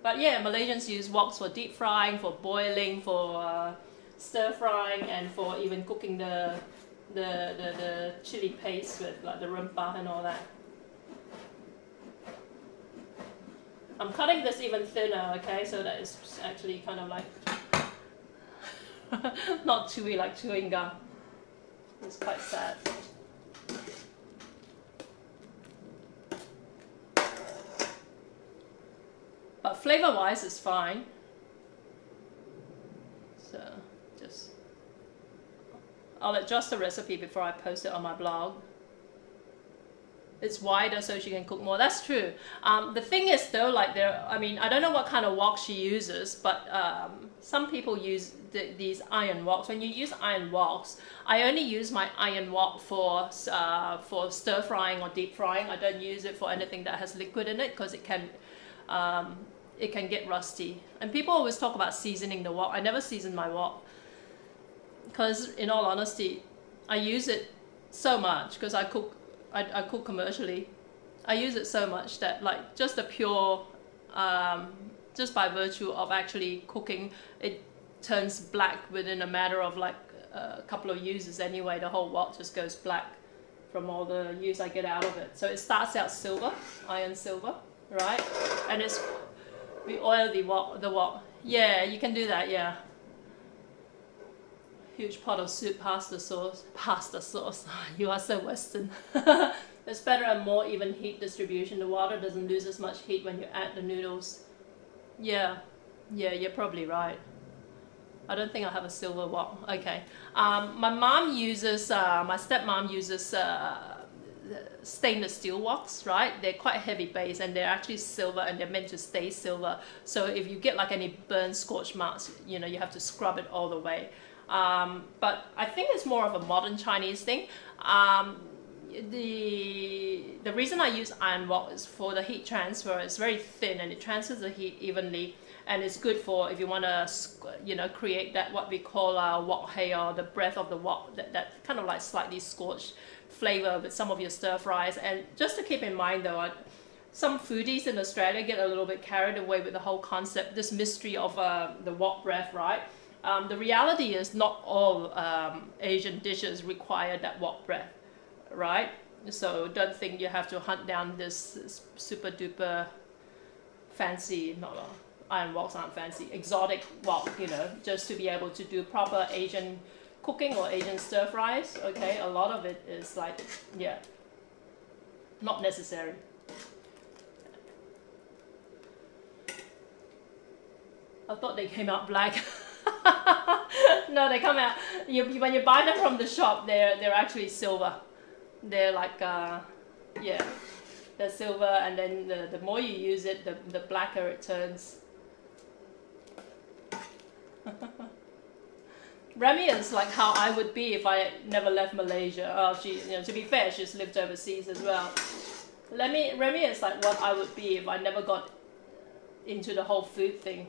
But yeah, Malaysians use woks for deep frying, for boiling, for stir frying, and for even cooking the chili paste with like the rempah and all that. I'm cutting this even thinner, okay, so that it's actually kind of like not chewy like chewing gum. It's quite sad. But flavor-wise, it's fine. So just, I'll adjust the recipe before I post it on my blog. It's wider so she can cook more. That's true. The thing is though, like I mean, I don't know what kind of wok she uses, but some people use these iron woks. When you use iron woks, I only use my iron wok for stir frying or deep frying. I don't use it for anything that has liquid in it because it can get rusty. And people always talk about seasoning the wok. I never season my wok because, in all honesty, I use it so much because I cook commercially. I use it so much that like just the pure, just by virtue of actually cooking, it turns black within a matter of like a couple of uses anyway. The whole wok just goes black from all the use I get out of it. So it starts out silver, iron silver, right? And we oil the wok. Yeah, you can do that, yeah. Huge pot of soup, pasta sauce. You are so Western. It's better and more even heat distribution. The water doesn't lose as much heat when you add the noodles. Yeah, you're probably right. I don't think I have a silver wok. Okay. My mom uses, my stepmom uses stainless steel woks, right? They're quite heavy base and they're actually silver and they're meant to stay silver. So if you get like any burn scorch marks, you know, you have to scrub it all the way. But I think it's more of a modern Chinese thing. The reason I use iron wok is for the heat transfer. It's very thin and it transfers the heat evenly, and it's good for if you want to, you know, create that what we call wok hay, or the breath of the wok, that kind of like slightly scorched flavor with some of your stir fries. And just to keep in mind though, some foodies in Australia get a little bit carried away with the whole concept, this mystery of the wok breath, right? The reality is not all Asian dishes require that wok breath, right? So don't think you have to hunt down this super duper fancy, iron woks aren't fancy, exotic wok, you know, just to be able to do proper Asian cooking or Asian stir fries. Okay, a lot of it is like, yeah, not necessary. I thought they came out black. No, they come out, when you buy them from the shop, they're actually silver. They're like, yeah, they're silver, and then the more you use it, the blacker it turns. Remy is like how I would be if I never left Malaysia. Oh, she, you know, to be fair, she's lived overseas as well. Remy is like what I would be if I never got into the whole food thing.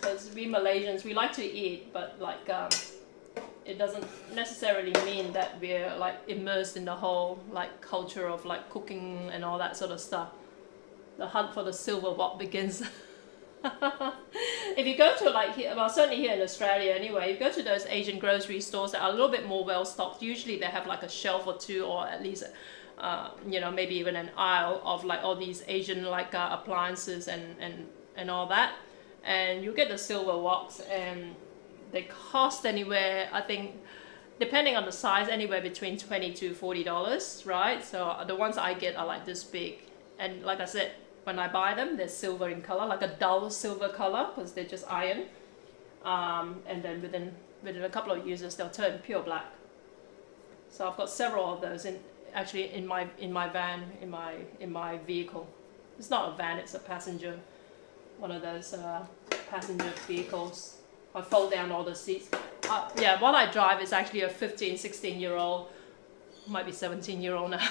Because we Malaysians, we like to eat, but like it doesn't necessarily mean that we're like immersed in the whole like culture of like cooking and all that sort of stuff. The hunt for the silver wok begins. If you go to like, well, certainly here in Australia anyway, you go to those Asian grocery stores that are a little bit more well stocked. Usually they have like a shelf or two, or at least you know, maybe even an aisle of like all these Asian like appliances and all that. And you get the silver woks, and they cost anywhere, I think, depending on the size, anywhere between $20 to $40, right? So the ones I get are like this big, and like I said, when I buy them, they're silver in color, like a dull silver color, because they're just iron. And then within a couple of uses, they'll turn pure black. So I've got several of those in my van, in my vehicle. It's not a van; it's a passenger. One of those passenger vehicles. I fold down all the seats. Yeah, what I drive is actually a 15, 16-year-old, might be 17-year-old now.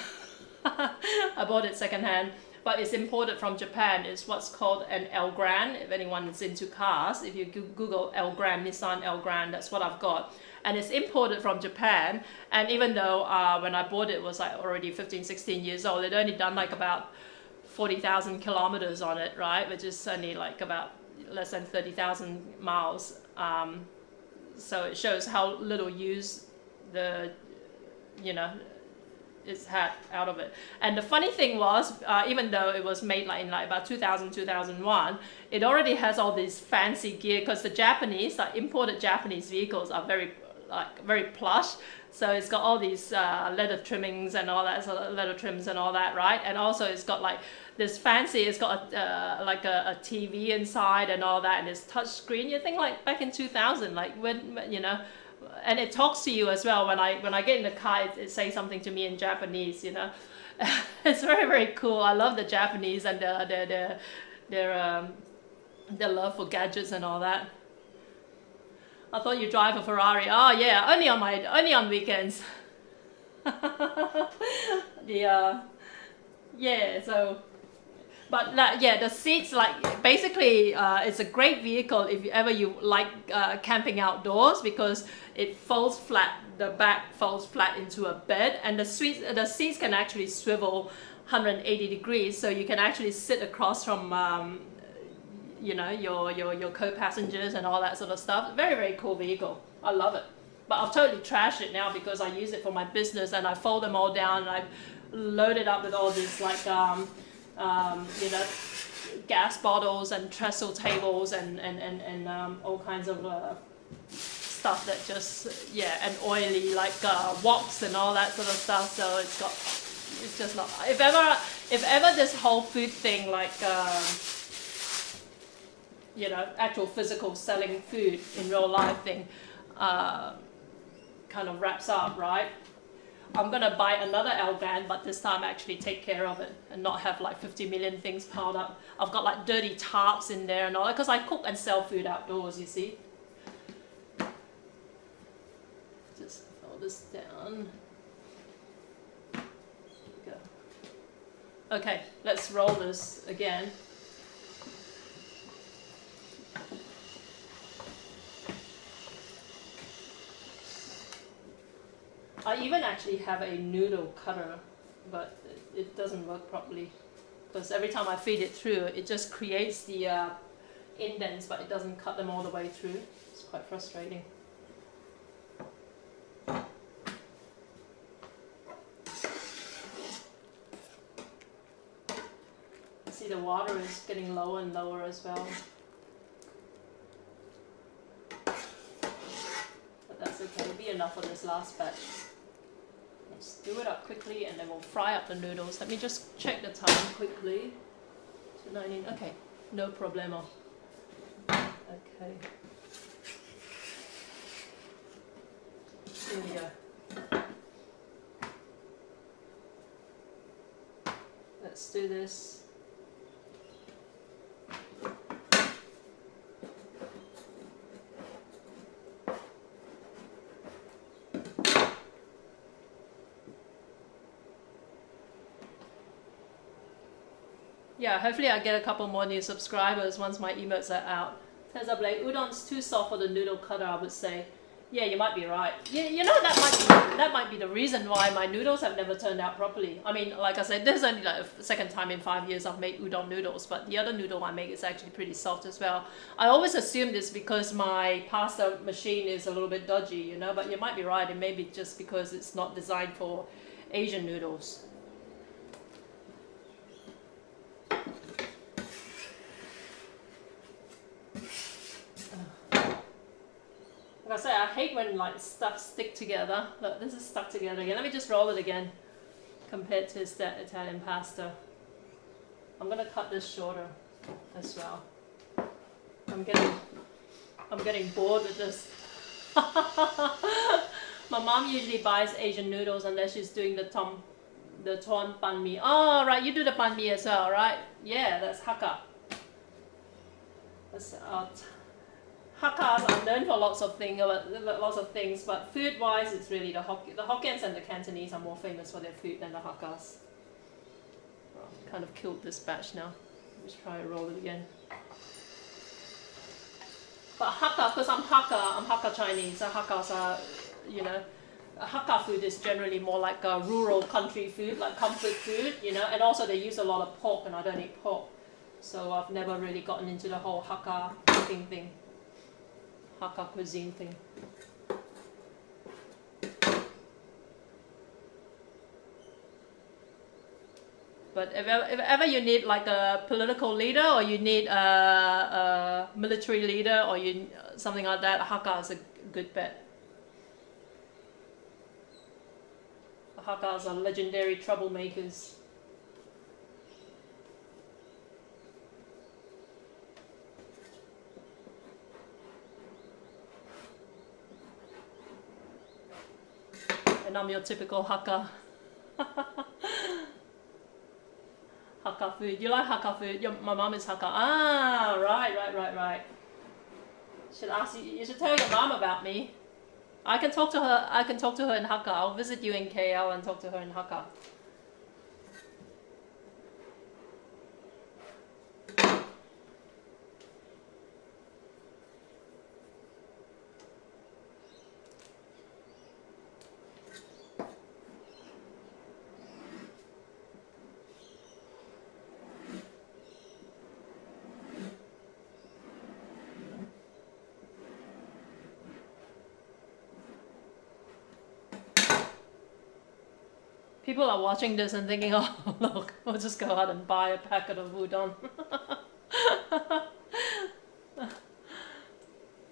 I bought it secondhand, but it's imported from Japan. It's what's called an Elgrand. If anyone is into cars, if you Google Elgrand, Nissan Elgrand, that's what I've got. And it's imported from Japan. And even though when I bought it was like already 15, 16 years old, it only done like about 40,000 kilometers on it, right? Which is only like about less than 30,000 miles. So it shows how little use it's had out of it. And the funny thing was, even though it was made like in like about 2000, 2001, it already has all this fancy gear, because the Japanese, like imported Japanese vehicles are very plush. So it's got all these leather trimmings and all that, so leather trims and all that, right? And also it's got like this fancy, it's got like a TV inside and all that, and it's touch screen. You think like back in 2000, like when, you know, and it talks to you as well. When I get in the car, it says something to me in Japanese, you know. It's very, very cool. I love the Japanese and their love for gadgets and all that. I thought you drive a Ferrari. Oh yeah, only on weekends. Yeah, so, but yeah, the seats, like basically it's a great vehicle if you like camping outdoors, because it folds flat the back folds flat into a bed, and the seats can actually swivel 180 degrees, so you can actually sit across from you know, your co-passengers and all that sort of stuff. Very, very cool vehicle. I love it. But I've totally trashed it now because I use it for my business, and I fold them all down, and I've loaded up with all this like you know, gas bottles and trestle tables and all kinds of stuff that just, yeah, and oily like woks and all that sort of stuff. So it's just not, if ever this whole food thing, like you know, actual physical selling food in real life thing kind of wraps up, right? I'm gonna buy another Elgan, but this time actually take care of it and not have like 50 million things piled up. I've got like dirty tarps in there and all that, because I cook and sell food outdoors, you see. Just fold this down. Go. Okay, let's roll this again. I even actually have a noodle cutter, but it doesn't work properly because every time I feed it through, it just creates the indents, but it doesn't cut them all the way through. It's quite frustrating. See, the water is getting lower and lower as well. But that's okay, it'll be enough for this last batch. Do it up quickly and then we'll fry up the noodles. Let me just check the time quickly. 2:19. Okay, no problemo. Okay. Here we go. Let's do this. Yeah, hopefully I'll get a couple more new subscribers once my emotes are out. Turns out like udon's too soft for the noodle cutter, I would say. Yeah, you might be right. You know, that might be the reason why my noodles have never turned out properly. I mean, like I said, this is only like the second time in 5 years I've made udon noodles, but the other noodle I make is actually pretty soft as well. I always assume this because my pasta machine is a little bit dodgy, you know, but you might be right. It may be just because it's not designed for Asian noodles. Like I say, I hate when like stuff stick together. Look, this is stuck together again. Let me just roll it again compared to that Italian pasta. I'm gonna cut this shorter as well. I'm getting bored with this. My mom usually buys Asian noodles unless she's doing the tuan banh mi. Oh, right, you do the banh mi as well, right? Yeah, that's Hakka. That's Hakkas are known for lots of things, but food-wise, it's really the Hokkiens and the Cantonese are more famous for their food than the Hakkas. Well, kind of killed this batch now. Let's try and roll it again. But Hakka, because I'm Hakka Chinese, so Hakkas are, you know, Hakka food is generally more like a rural country food, like comfort food, you know, and also they use a lot of pork, and I don't eat pork. So I've never really gotten into the whole Hakka cooking thing. Hakka cuisine thing. But if ever you need like a political leader, or you need a military leader, or something like that, Hakka is a good bet. Hakkas are legendary troublemakers. And I'm your typical Hakka. Hakka food. You like Hakka food? My mom is Hakka. Ah, right. You should tell your mom about me. I can talk to her in Hakka. I'll visit you in KL and talk to her in Hakka. People are watching this and thinking, oh, look, we'll just go out and buy a packet of udon.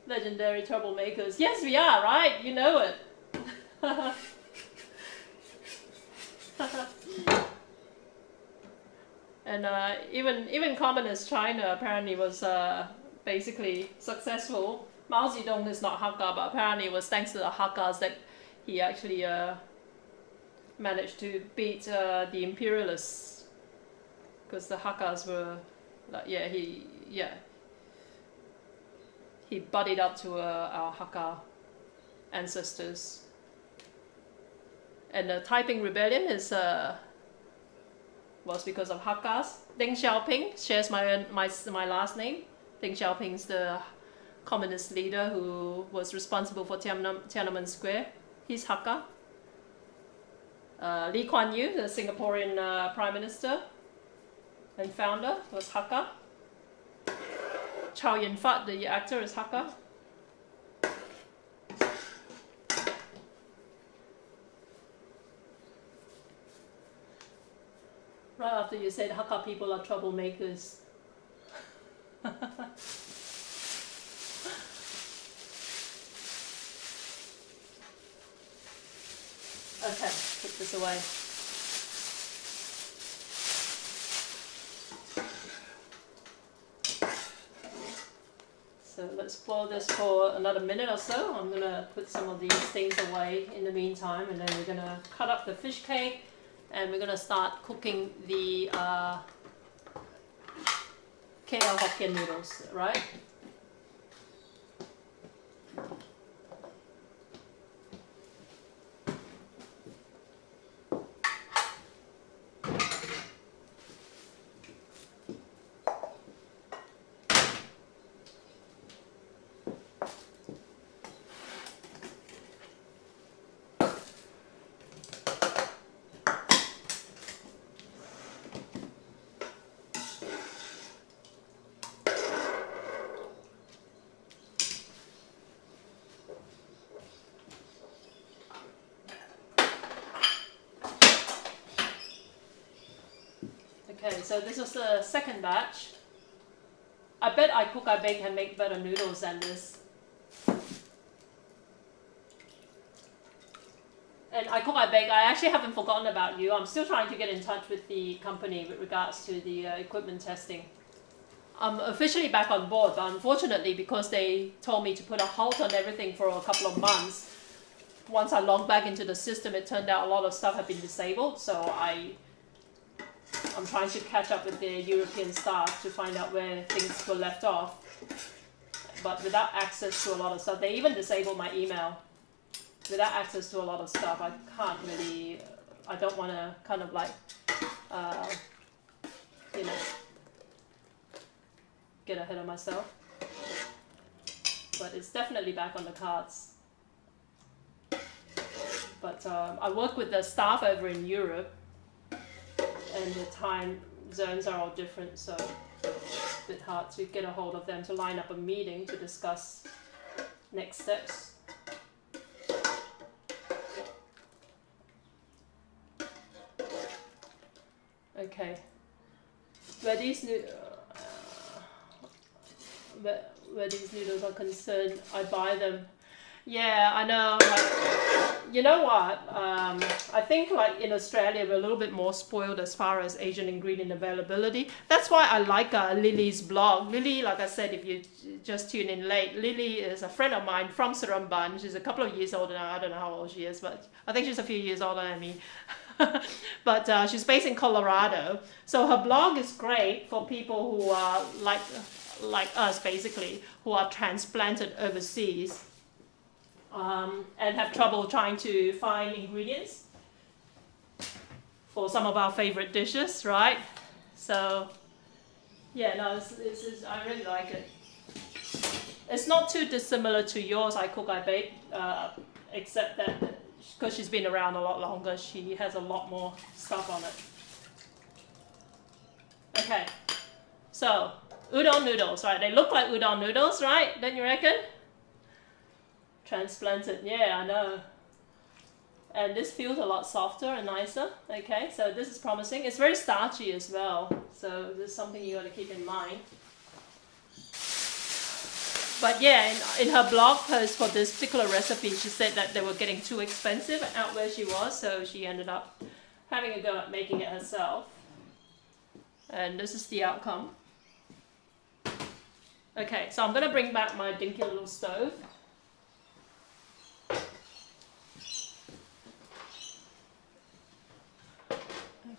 Legendary troublemakers. Yes, we are, right? You know it. And even communist China apparently was basically successful. Mao Zedong is not Hakka, but apparently it was thanks to the Hakkas that he actually managed to beat the imperialists, because the Hakkas were like, he buddied up to our Hakka ancestors. And the Taiping Rebellion is was because of Hakkas. Deng Xiaoping shares my last name. Deng Xiaoping is the communist leader who was responsible for Tiananmen Square. He's Hakka. Lee Kuan Yew, the Singaporean Prime Minister and founder, was Hakka. Chow Yun-fat, the actor, is Hakka. Right after you said Hakka people are troublemakers. Okay, put this away. So let's boil this for another minute or so. I'm going to put some of these things away in the meantime, and then we're going to cut up the fish cake, and we're going to start cooking the KL Hokkien noodles, right? Okay, so this is the second batch. I bet I Cook, I Bake can make better noodles than this. And I Cook, I Bake, I actually haven't forgotten about you. I'm still trying to get in touch with the company with regards to the equipment testing. I'm officially back on board, but unfortunately, because they told me to put a halt on everything for a couple of months, once I logged back into the system, it turned out a lot of stuff had been disabled, so I'm trying to catch up with the European staff to find out where things were left off. But without access to a lot of stuff, they even disabled my email. Without access to a lot of stuff, I can't really, I don't want to kind of like, you know, get ahead of myself. But it's definitely back on the cards. But I work with the staff over in Europe, and the time zones are all different, so it's a bit hard to get a hold of them to line up a meeting to discuss next steps. Okay, where these noodles are concerned, I buy them. Yeah, I know. Like, you know what? I think like in Australia we're a little bit more spoiled as far as Asian ingredient availability. That's why I like Lily's blog. Lily, like I said, if you just tune in late, Lily is a friend of mine from Seremban. She's a couple of years older now. I don't know how old she is, but I think she's a few years older than me. But she's based in Colorado. So her blog is great for people who are like us, basically, who are transplanted overseas. And have trouble trying to find ingredients for some of our favorite dishes, right? So, yeah, no, I really like it. It's not too dissimilar to yours, I Cook, I Bake, except that because she's been around a lot longer, she has a lot more stuff on it. Okay, so udon noodles, right? They look like udon noodles, right? Don't you reckon? Transplanted, yeah, I know. And this feels a lot softer and nicer. Okay, so this is promising. It's very starchy as well, so this is something you got to keep in mind. But yeah, in her blog post for this particular recipe, she said that they were getting too expensive out where she was, so she ended up having a go at making it herself. And this is the outcome. Okay, so I'm going to bring back my dinky little stove.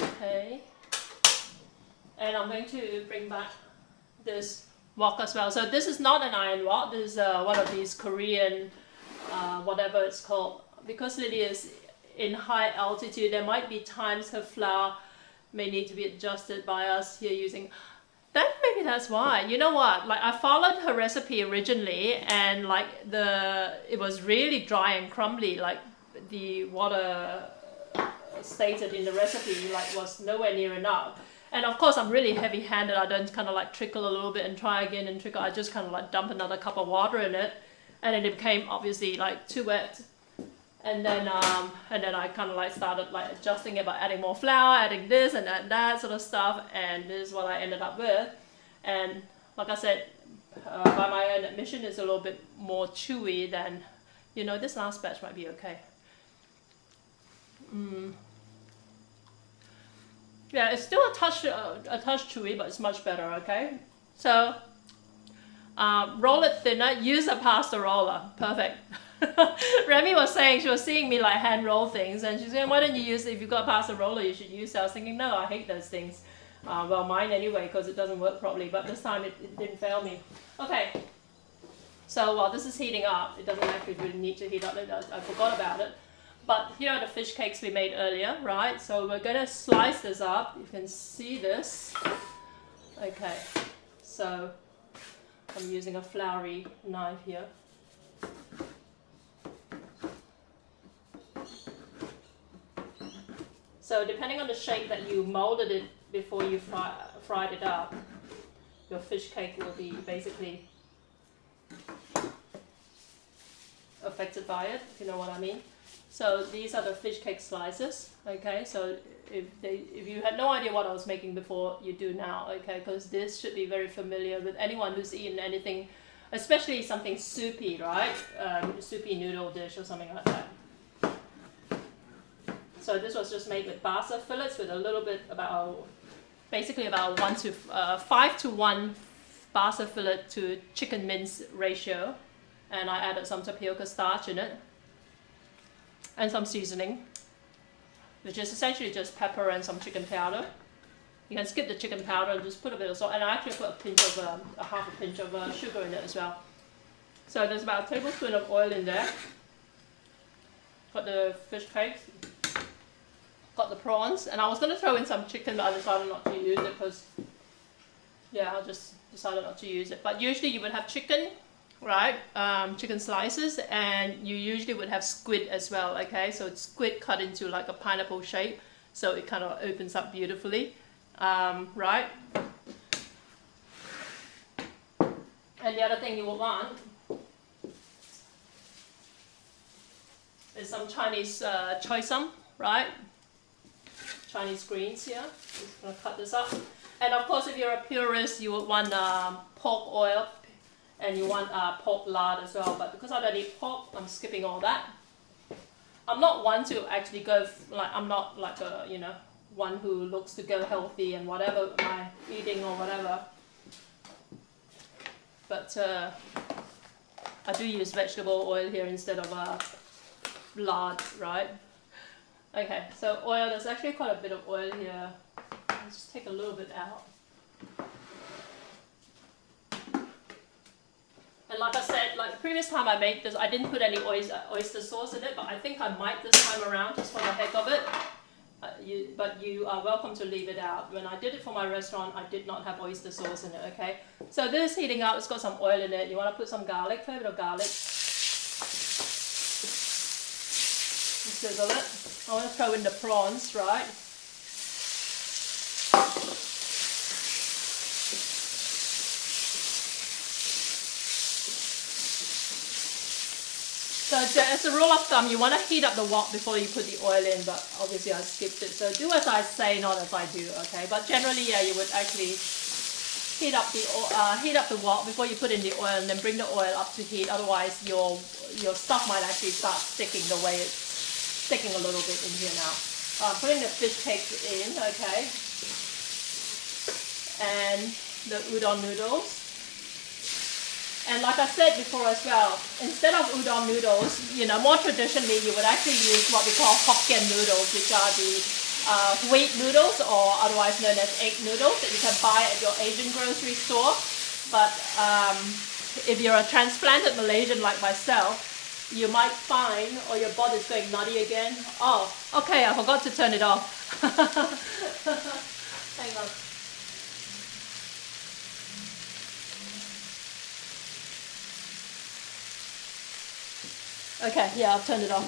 Okay. And I'm going to bring back this wok as well. So this is not an iron wok. This is one of these Korean, whatever it's called. Because Lily is in high altitude, there might be times her flour may need to be adjusted by us here using. Then maybe that's why. You know what? Like I followed her recipe originally, and like it was really dry and crumbly. Like the water stated in the recipe, like was nowhere near enough. And of course, I'm really heavy-handed. I don't kind of like trickle a little bit and try again and trickle. I just kind of like dump another cup of water in it, and then it became obviously like too wet. And then I kind of like started like adjusting it by adding more flour, adding this and that sort of stuff, and this is what I ended up with. And like I said, by my own admission, it's a little bit more chewy than, you know, this last batch might be okay. Yeah, it's still a touch chewy, but it's much better. Okay, so roll it thinner. Use a pasta roller. Perfect. Remy was saying, she was seeing me like hand roll things, and she's saying, why don't you use, if you've got a pasta roller, you should use it. I was thinking, no, I hate those things. Well, mine anyway, because it doesn't work properly, but this time it didn't fail me. Okay, so while this is heating up, it doesn't actually really need to heat up. I forgot about it. But here are the fish cakes we made earlier, right? So we're going to slice this up. You can see this. Okay, so I'm using a floury knife here. So depending on the shape that you molded it before you fried it up, your fish cake will be basically affected by it, if you know what I mean. So these are the fish cake slices, okay? So if you had no idea what I was making before, you do now, okay? Because this should be very familiar with anyone who's eaten anything, especially something soupy, right? Soupy noodle dish or something like that. So this was just made with basa fillets with a little bit basically about 5 to 1 basa fillet to chicken mince ratio. And I added some tapioca starch in it. And some seasoning, which is essentially just pepper and some chicken powder. You can skip the chicken powder and just put a bit of salt. And I actually put half a pinch of sugar in it as well. So there's about a tablespoon of oil in there. Got the fish cakes. Got the prawns, and I was going to throw in some chicken, but I decided not to use it because, yeah, I just decided not to use it. But usually you would have chicken, right? Chicken slices, and you usually would have squid as well, okay? So it's squid cut into like a pineapple shape, so it kind of opens up beautifully, right? And the other thing you will want is some Chinese choy sum, right? Chinese greens here. Just gonna cut this up. And of course, if you're a purist, you would want pork oil, and you want pork lard as well. But because I don't eat pork, I'm skipping all that. I'm not one to actually go I'm not like a one who looks to go healthy and whatever my eating or whatever. But I do use vegetable oil here instead of lard, right? Okay, so oil, there's actually quite a bit of oil here. Let's just take a little bit out. And like I said, like the previous time I made this, I didn't put any oyster sauce in it, but I think I might this time around just for the heck of it. But you are welcome to leave it out. When I did it for my restaurant, I did not have oyster sauce in it, okay? So this is heating up, it's got some oil in it. You want to put some garlic, a fair bit of garlic. Sizzle it. I want to throw in the prawns, right? So as a rule of thumb, you want to heat up the wok before you put the oil in, but obviously I skipped it. So do as I say, not as I do, okay? But generally, yeah, you would actually heat up the wok before you put in the oil, and then bring the oil up to heat. Otherwise, your stuff might actually start sticking the way it's sticking a little bit in here now. I'm putting the fish cakes in, okay? And the udon noodles. And like I said before as well, instead of udon noodles, you know, more traditionally you would actually use what we call Hokkien noodles, which are the wheat noodles, or otherwise known as egg noodles, that you can buy at your Asian grocery store. But if you're a transplanted Malaysian like myself, you might find, or your body's going nutty again. Oh, okay, I forgot to turn it off. Hang on. Okay, yeah, I've turned it off.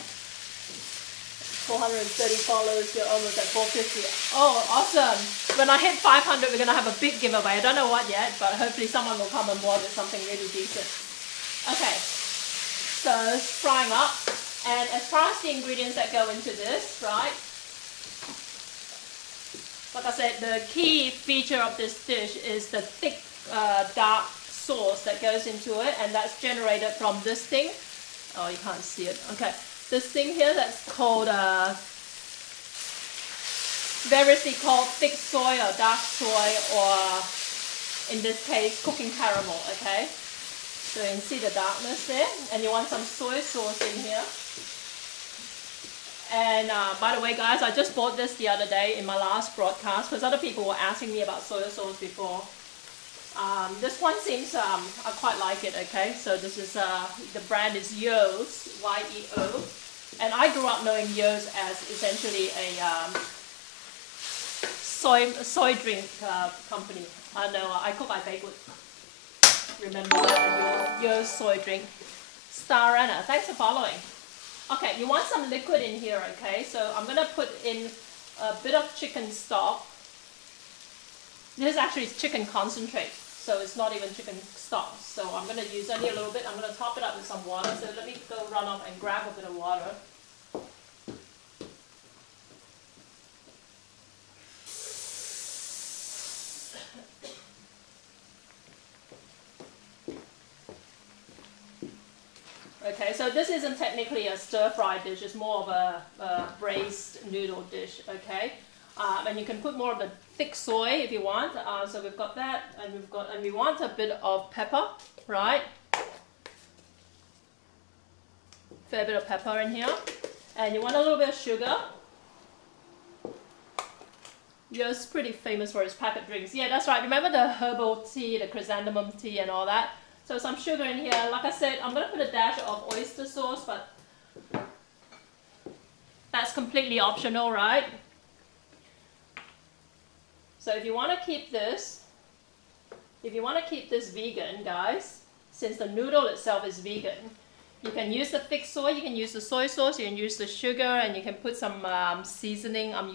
430 followers, you're almost at 450. Oh, awesome. When I hit 500, we're going to have a big giveaway. I don't know what yet, but hopefully someone will come on board with something really decent. Okay, so it's frying up. And as far as the ingredients that go into this, right, like I said, the key feature of this dish is the thick, dark sauce that goes into it, and that's generated from this thing. Oh, you can't see it. Okay, this thing here that's called, variously called thick soy or dark soy, or in this case, cooking caramel, okay? So you can see the darkness there, and you want some soy sauce in here. And by the way, guys, I just bought this the other day in my last broadcast, because other people were asking me about soy sauce before. This one seems, I quite like it, okay? So this is, the brand is Yeo's, Y-E-O. And I grew up knowing Yeo's as essentially a soy drink company. I know, I cook, I bake with. Remember that, Yeo's soy drink. Star Anna, thanks for following. Okay, you want some liquid in here, okay? So I'm going to put in a bit of chicken stock. This is actually chicken concentrate. So it's not even chicken stock. So I'm going to use only a little bit. I'm going to top it up with some water. So let me go run off and grab a bit of water. Okay, so this isn't technically a stir-fry dish. It's more of a braised noodle dish, okay? And you can put more of the thick soy if you want. So we've got that, and we want a bit of pepper, right? Fair bit of pepper in here, and you want a little bit of sugar. Yeo's pretty famous for its packet drinks. Yeah, that's right. Remember the herbal tea, the chrysanthemum tea, and all that. So some sugar in here. Like I said, I'm gonna put a dash of oyster sauce, but that's completely optional, right? So if you want to keep this vegan, guys, since the noodle itself is vegan, you can use the thick soy, you can use the soy sauce, you can use the sugar, and you can put some seasoning. I'm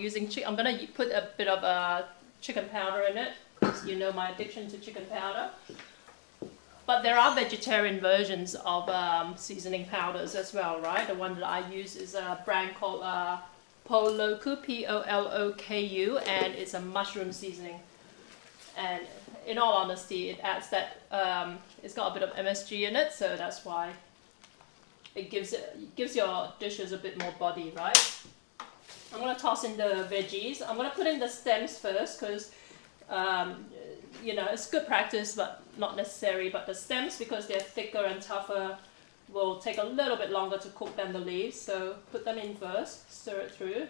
gonna put a bit of chicken powder in it, because you know my addiction to chicken powder. But there are vegetarian versions of seasoning powders as well, right? The one that I use is a brand called Poloku, P-O-L-O-K-U, and it's a mushroom seasoning. And in all honesty, it adds that, it's got a bit of MSG in it, so that's why it gives your dishes a bit more body, right? I'm going to toss in the veggies. I'm going to put in the stems first, because you know, it's good practice, but not necessary. But the stems, because they're thicker and tougher, will take a little bit longer to cook than the leaves. So put them in first, stir it through.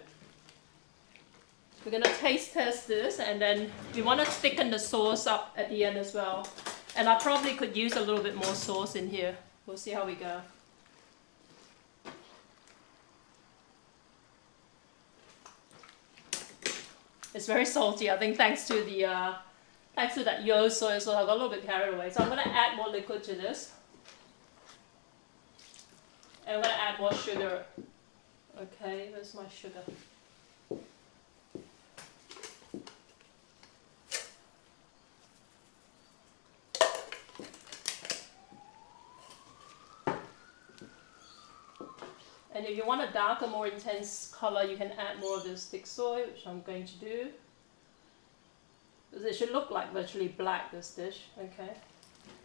We're going to taste test this, and then we want to thicken the sauce up at the end as well. And I probably could use a little bit more sauce in here. We'll see how we go. It's very salty, I think, thanks to that Yeo's soy sauce. I got a little bit carried away. So I'm going to add more liquid to this. And I'm going to add more sugar. Okay, where's my sugar? if you want a darker, more intense color, you can add more of this thick soy, which I'm going to do. Because it should look like virtually black, this dish, okay?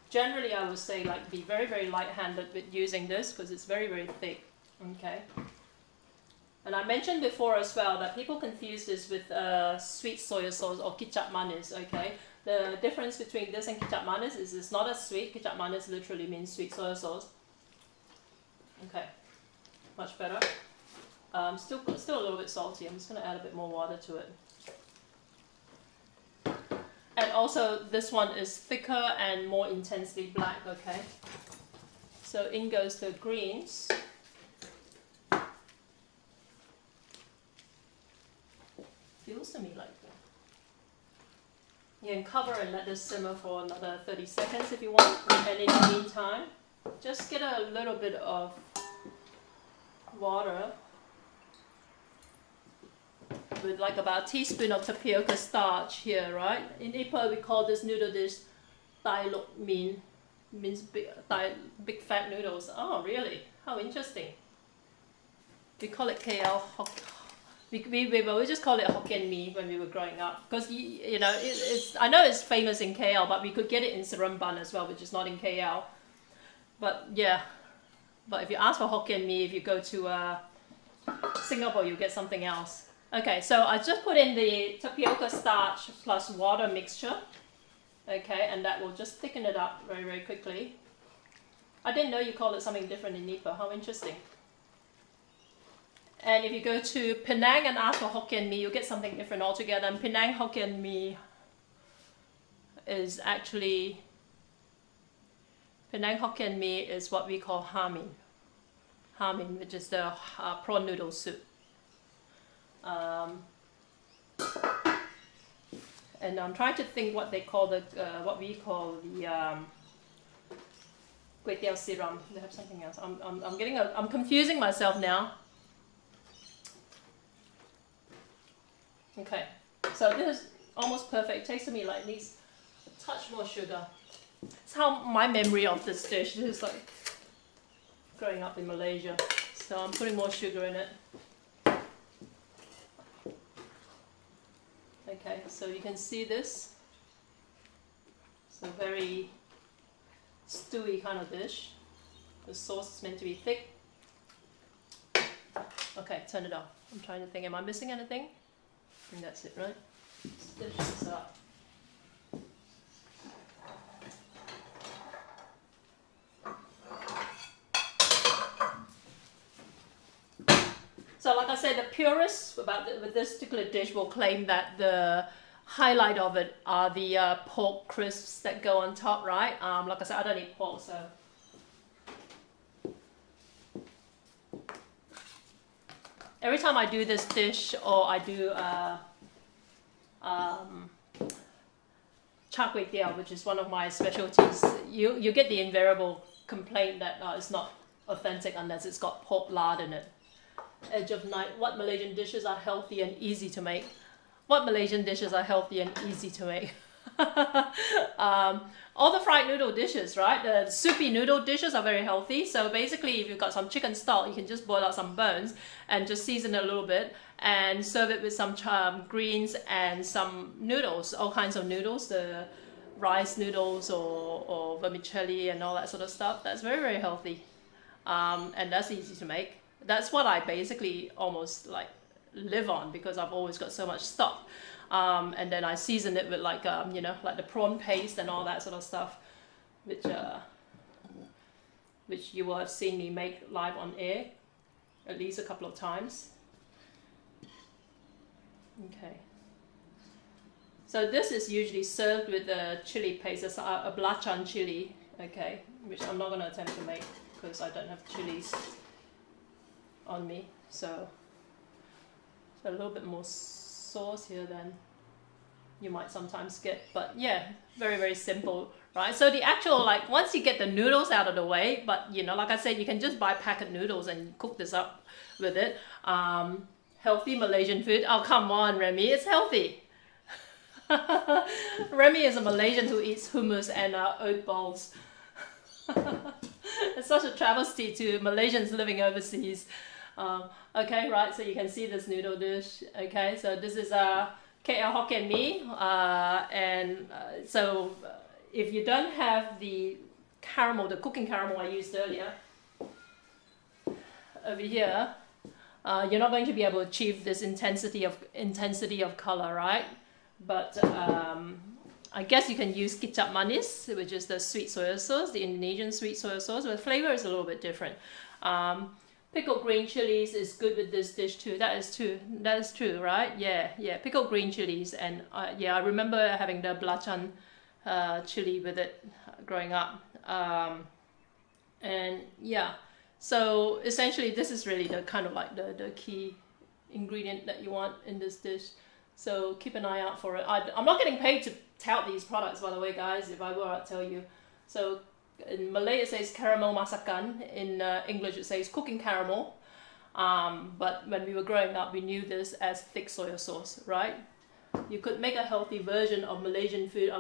Generally, I would say like be very, very light-handed with using this because it's very, very thick, okay? And I mentioned before as well that people confuse this with sweet soy sauce or kicap manis, okay? The difference between this and kicap manis is it's not as sweet. Kicap manis literally means sweet soy sauce. Okay, much better. Still a little bit salty. I'm just going to add a bit more water to it. And also this one is thicker and more intensely black, okay? So in goes the greens. Feels to me like that. You can cover and let this simmer for another 30 seconds if you want. And in the meantime, just get a little bit of water with like about a teaspoon of tapioca starch here, right? In Ipoh we call this noodle dish Thai lok min, means big fat noodles. Oh really? How interesting. We call it KL we just call it Hokkien Mee when we were growing up, because you know it's I know it's famous in KL, but we could get it in Seremban as well, which is not in KL. But yeah, but if you ask for Hokkien Mee, if you go to Singapore, you get something else. Okay, so I just put in the tapioca starch plus water mixture. Okay, and that will just thicken it up very, very quickly. I didn't know you call it something different in Ipoh. How interesting. And if you go to Penang and ask for Hokkien Mee, you'll get something different altogether. And Penang Hokkien Mee is actually, Penang Hokkien Mee is what we call ha min. Ha min, which is the prawn noodle soup. And I'm trying to think what they call the, what we call the kway teow siram. They have something else. I'm confusing myself now. Okay, so this is almost perfect. It tastes to me like it needs a touch more sugar. It's how my memory of this dish. This is like growing up in Malaysia. So I'm putting more sugar in it. Okay, so you can see this. It's a very stewy kind of dish. The sauce is meant to be thick. Okay, turn it off. I'm trying to think, am I missing anything? I think that's it, right? Let's dish this up. So like I said, the purists with this particular dish will claim that the highlight of it are the pork crisps that go on top, right? Like I said, I don't eat pork, so. Every time I do this dish, or I do char kway teow, which is one of my specialties, you get the invariable complaint that it's not authentic unless it's got pork lard in it. Edge of night. What Malaysian dishes are healthy and easy to make? What Malaysian dishes are healthy and easy to make? All the fried noodle dishes, right? The soupy noodle dishes are very healthy. So basically, if you've got some chicken stock, you can just boil out some bones and just season it a little bit and serve it with some greens and some noodles, all kinds of noodles, the rice noodles or vermicelli and all that sort of stuff. That's very, very healthy. And that's easy to make. That's what I basically almost like live on, because I've always got so much stock. And then I season it with like, you know, like the prawn paste and all that sort of stuff, which you will have seen me make live on air at least a couple of times. Okay. So this is usually served with a chili paste, a belacan chili, okay, which I'm not going to attempt to make because I don't have chilies on me. So a little bit more sauce here than you might sometimes get, but yeah, very, very simple, right? So the actual, like, once you get the noodles out of the way, but you know, like I said, you can just buy packet noodles and cook this up with it. Healthy Malaysian food. Oh, come on, Remy, it's healthy. Remy is a Malaysian who eats hummus and oat bowls. It's such a travesty to Malaysians living overseas. Okay, right, so you can see this noodle dish. Okay, so this is a KL Hokkien Mee, if you don't have the caramel, the cooking caramel I used earlier, over here, you're not going to be able to achieve this intensity of color, right? But I guess you can use kicap manis, which is the sweet soy sauce, the Indonesian sweet soy sauce, but the flavor is a little bit different. Pickled green chilies is good with this dish too. That is true, right? Yeah, pickled green chilies, and yeah, I remember having the belacan chili with it growing up. And yeah, so essentially this is really the kind of like the key ingredient that you want in this dish. So keep an eye out for it. I'm not getting paid to tout these products, by the way, guys. If I were, I'd tell you. So in Malay it says caramel masakan. In English it says cooking caramel. But when we were growing up, we knew this as thick soy sauce, right? You could make a healthy version of Malaysian food.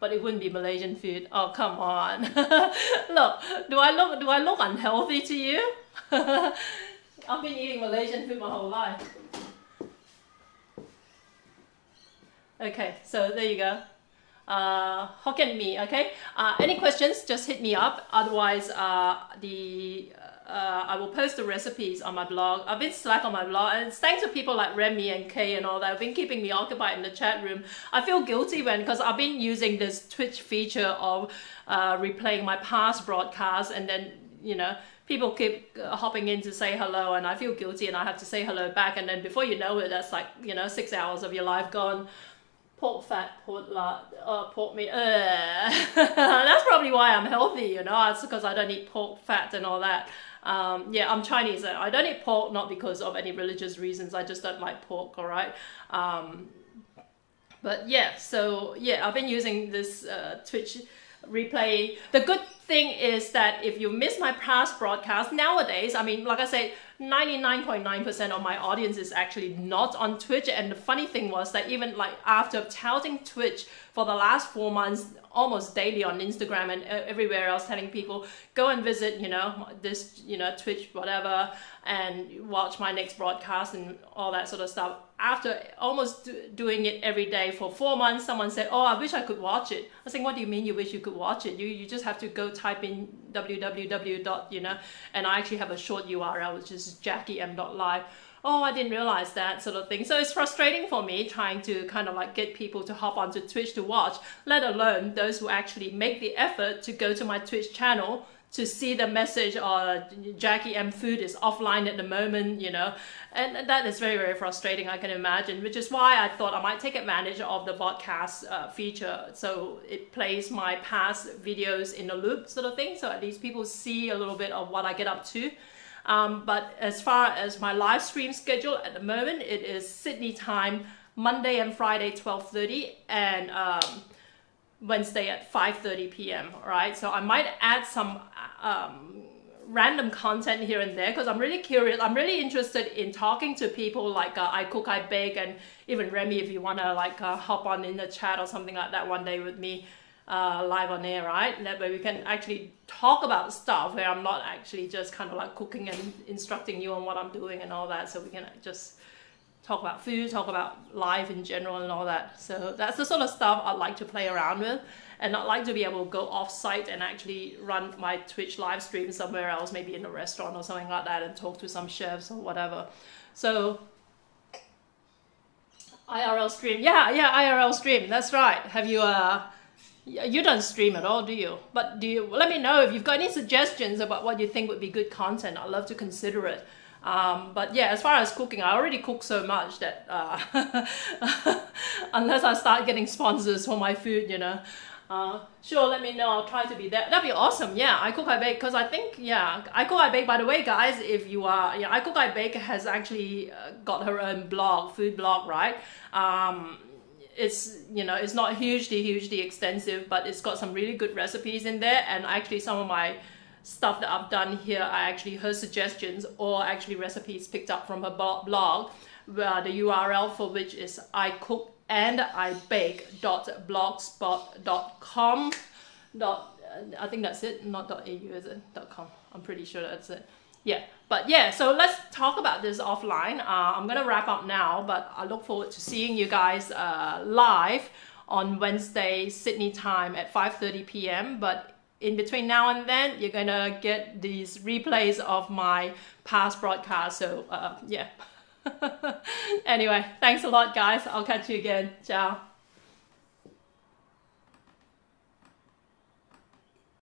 But it wouldn't be Malaysian food. Oh, come on. Look, do I look unhealthy to you? I've been eating Malaysian food my whole life. Okay, so there you go. Hokkien Mee, okay? Any questions, just hit me up. Otherwise, I will post the recipes on my blog. I've been slack on my blog, and it's thanks to people like Remy and Kay and all that. Have been keeping me occupied in the chat room. I feel guilty because I've been using this Twitch feature of replaying my past broadcasts, and then, you know, people keep hopping in to say hello, and I feel guilty, and I have to say hello back, and then before you know it, that's like, you know, 6 hours of your life gone. Pork fat, pork meat. That's probably why I'm healthy, you know. It's because I don't eat pork fat and all that. Yeah, I'm Chinese. I don't eat pork, not because of any religious reasons. I just don't like pork, all right? But yeah, so yeah, I've been using this Twitch replay. The good thing is that if you miss my past broadcast, nowadays, I mean, like I say, 99.9% of my audience is actually not on Twitch. And the funny thing was that even like after touting Twitch for the last 4 months, almost daily on Instagram and everywhere else, telling people, go and visit, you know, this, you know, Twitch, whatever, and watch my next broadcast and all that sort of stuff. After almost doing it every day for 4 months, someone said, oh, I wish I could watch it. I was saying, what do you mean you wish you could watch it? You just have to go type in www. You know, and I actually have a short URL, which is jackiem.live. Oh, I didn't realize that, sort of thing. So it's frustrating for me trying to kind of like get people to hop onto Twitch to watch, let alone those who actually make the effort to go to my Twitch channel to see the message, Jackie M Food is offline at the moment, you know. And that is very, very frustrating, I can imagine, which is why I thought I might take advantage of the podcast feature. So it plays my past videos in a loop, sort of thing. So at least people see a little bit of what I get up to. But as far as my live stream schedule at the moment, it is Sydney time, Monday and Friday 12:30, and Wednesday at 5:30 p.m. Right, so I might add some random content here and there because I'm really curious. I'm really interested in talking to people like I Cook, I Bake, and even Remy, if you want to like hop on in the chat or something like that one day with me. Live on air, right? That way we can actually talk about stuff where I'm not actually just kind of like cooking and instructing you on what I'm doing and all that. So we can just talk about food, talk about life in general and all that. So that's the sort of stuff I'd like to play around with, and I'd like to be able to go off site and actually run my Twitch live stream somewhere else, maybe in a restaurant or something like that, and talk to some chefs or whatever. So IRL stream, yeah, IRL stream, that's right. Have you you don't stream at all, do you? But let me know if you've got any suggestions about what you think would be good content. I'd love to consider it. But yeah, as far as cooking, I already cook so much that unless I start getting sponsors for my food, you know. Sure, let me know. I'll try to be there. That'd be awesome. Yeah, I Cook, I Bake, because I think, yeah, I Cook, I Bake, by the way, guys, if you are, yeah, I Cook, I Bake has actually got her own blog, food blog, right? It's, you know, it's not hugely extensive, but it's got some really good recipes in there, and actually some of my stuff that I've done here are actually her suggestions or actually recipes picked up from her blog, the URL for which is icookandibake.blogspot.com. I think that's it, not .au, is it? .com. I'm pretty sure that's it. Yeah, but yeah, so let's talk about this offline. I'm gonna wrap up now, but I look forward to seeing you guys live on Wednesday Sydney time at 5:30 p.m. But in between now and then, you're gonna get these replays of my past broadcasts. So yeah. Anyway, thanks a lot, guys. I'll catch you again. Ciao.